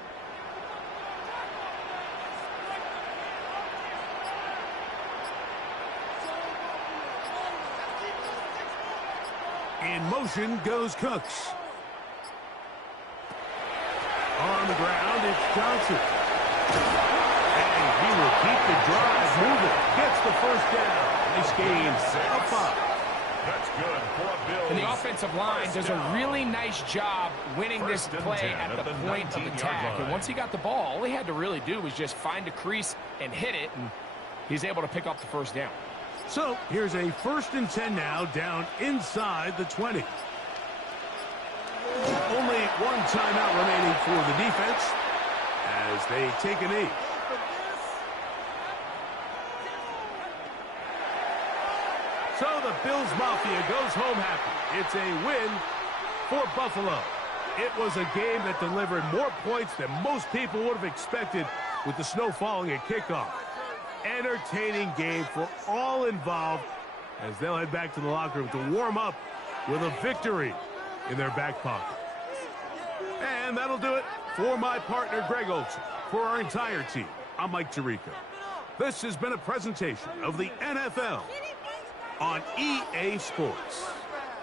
In motion goes Cooks. On the ground, it's Johnson. And he will keep the drive moving. Gets the first down. Nice gain. A 5. That's good for a Bills. And the offensive line does a really nice job winning this play at the point of attack. And once he got the ball, all he had to really do was just find a crease and hit it, and he's able to pick up the first down. So here's a 1st and 10 now, down inside the 20. Only one timeout remaining for the defense as they take a knee. So the Bills Mafia goes home happy. It's a win for Buffalo. It was a game that delivered more points than most people would have expected with the snow falling at kickoff. Entertaining game for all involved as they'll head back to the locker room to warm up with a victory in their back pocket. And that'll do it for my partner, Greg Olson. For our entire team, I'm Mike Tirico. This has been a presentation of the NFL on EA Sports.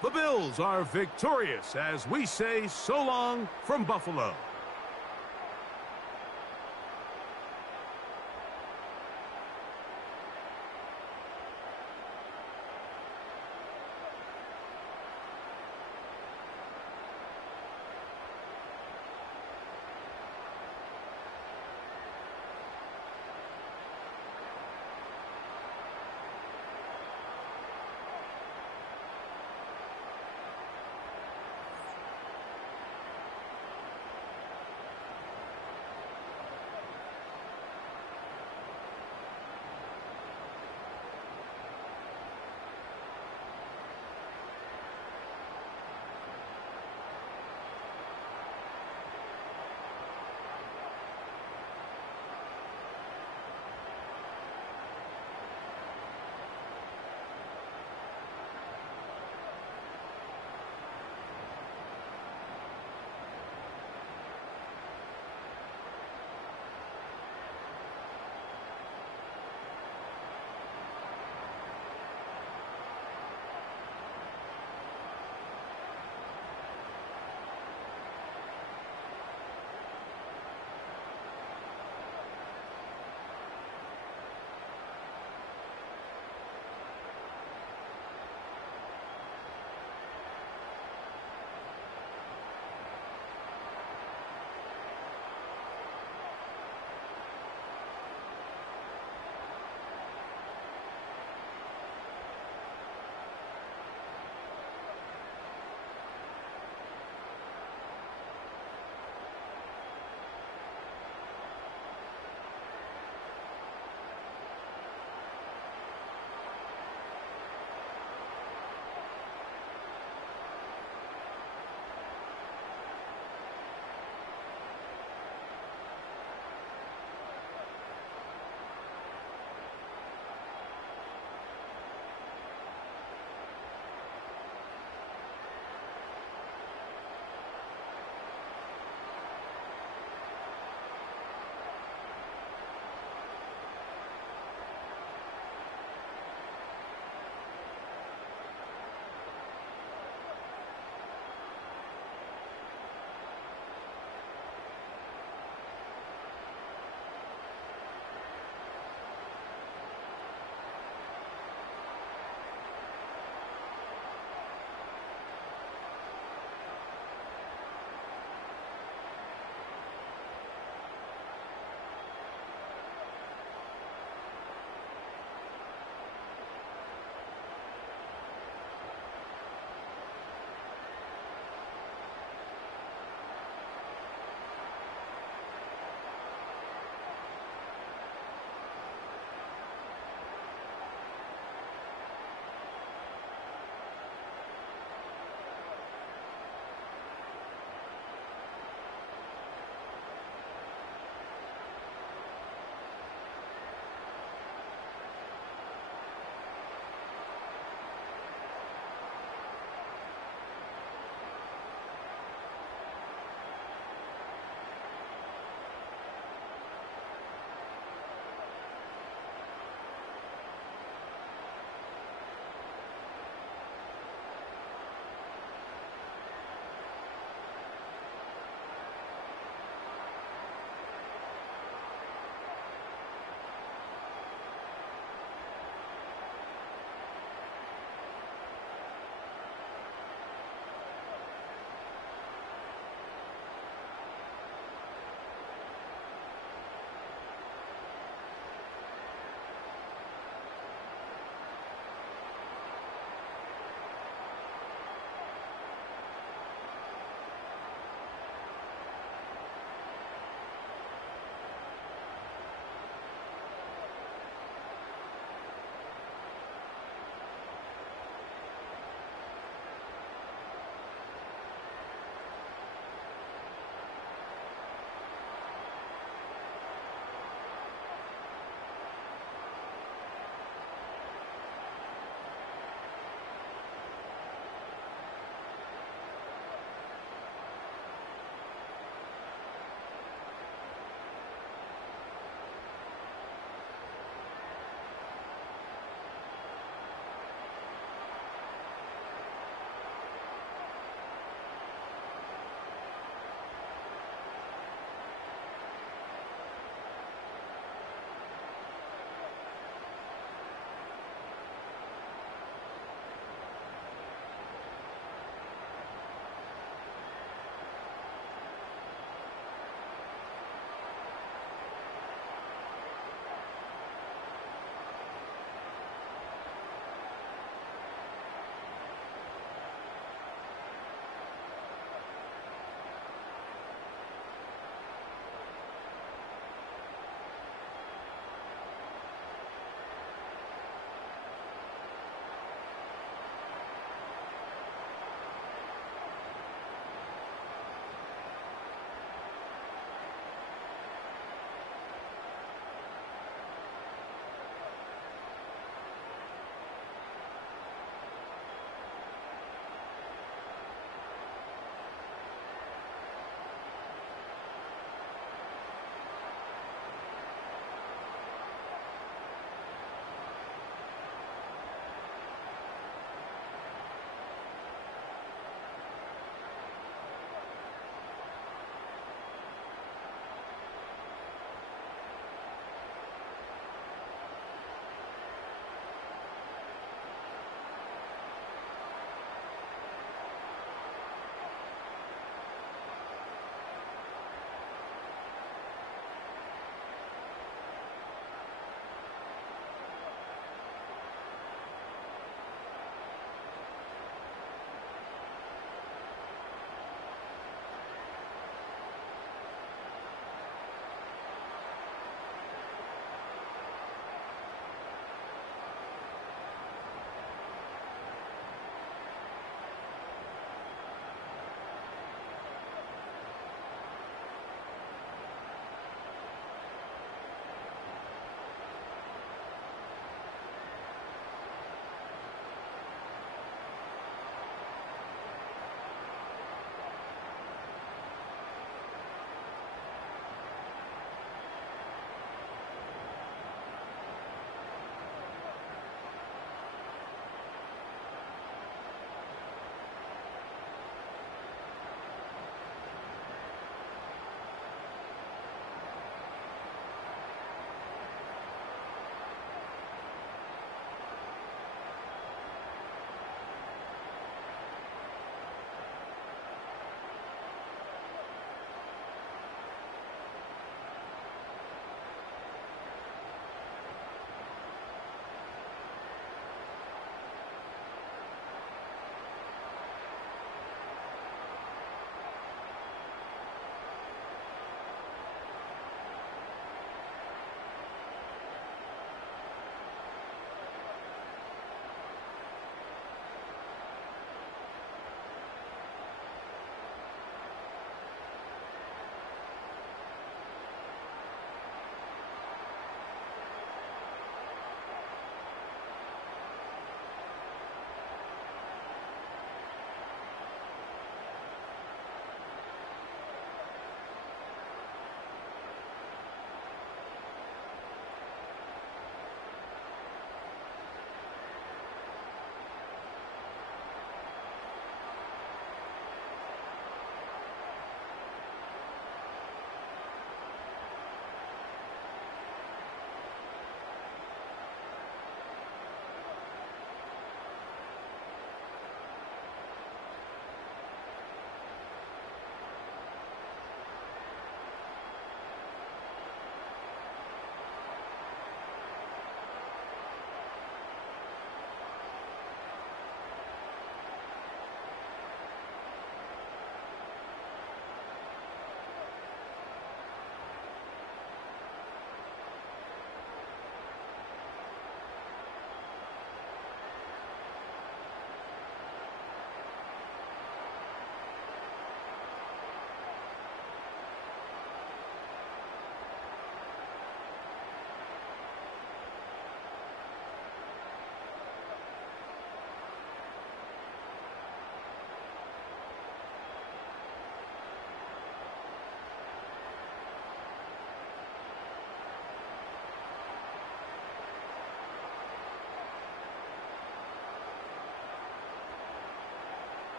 The Bills are victorious as we say so long from Buffalo.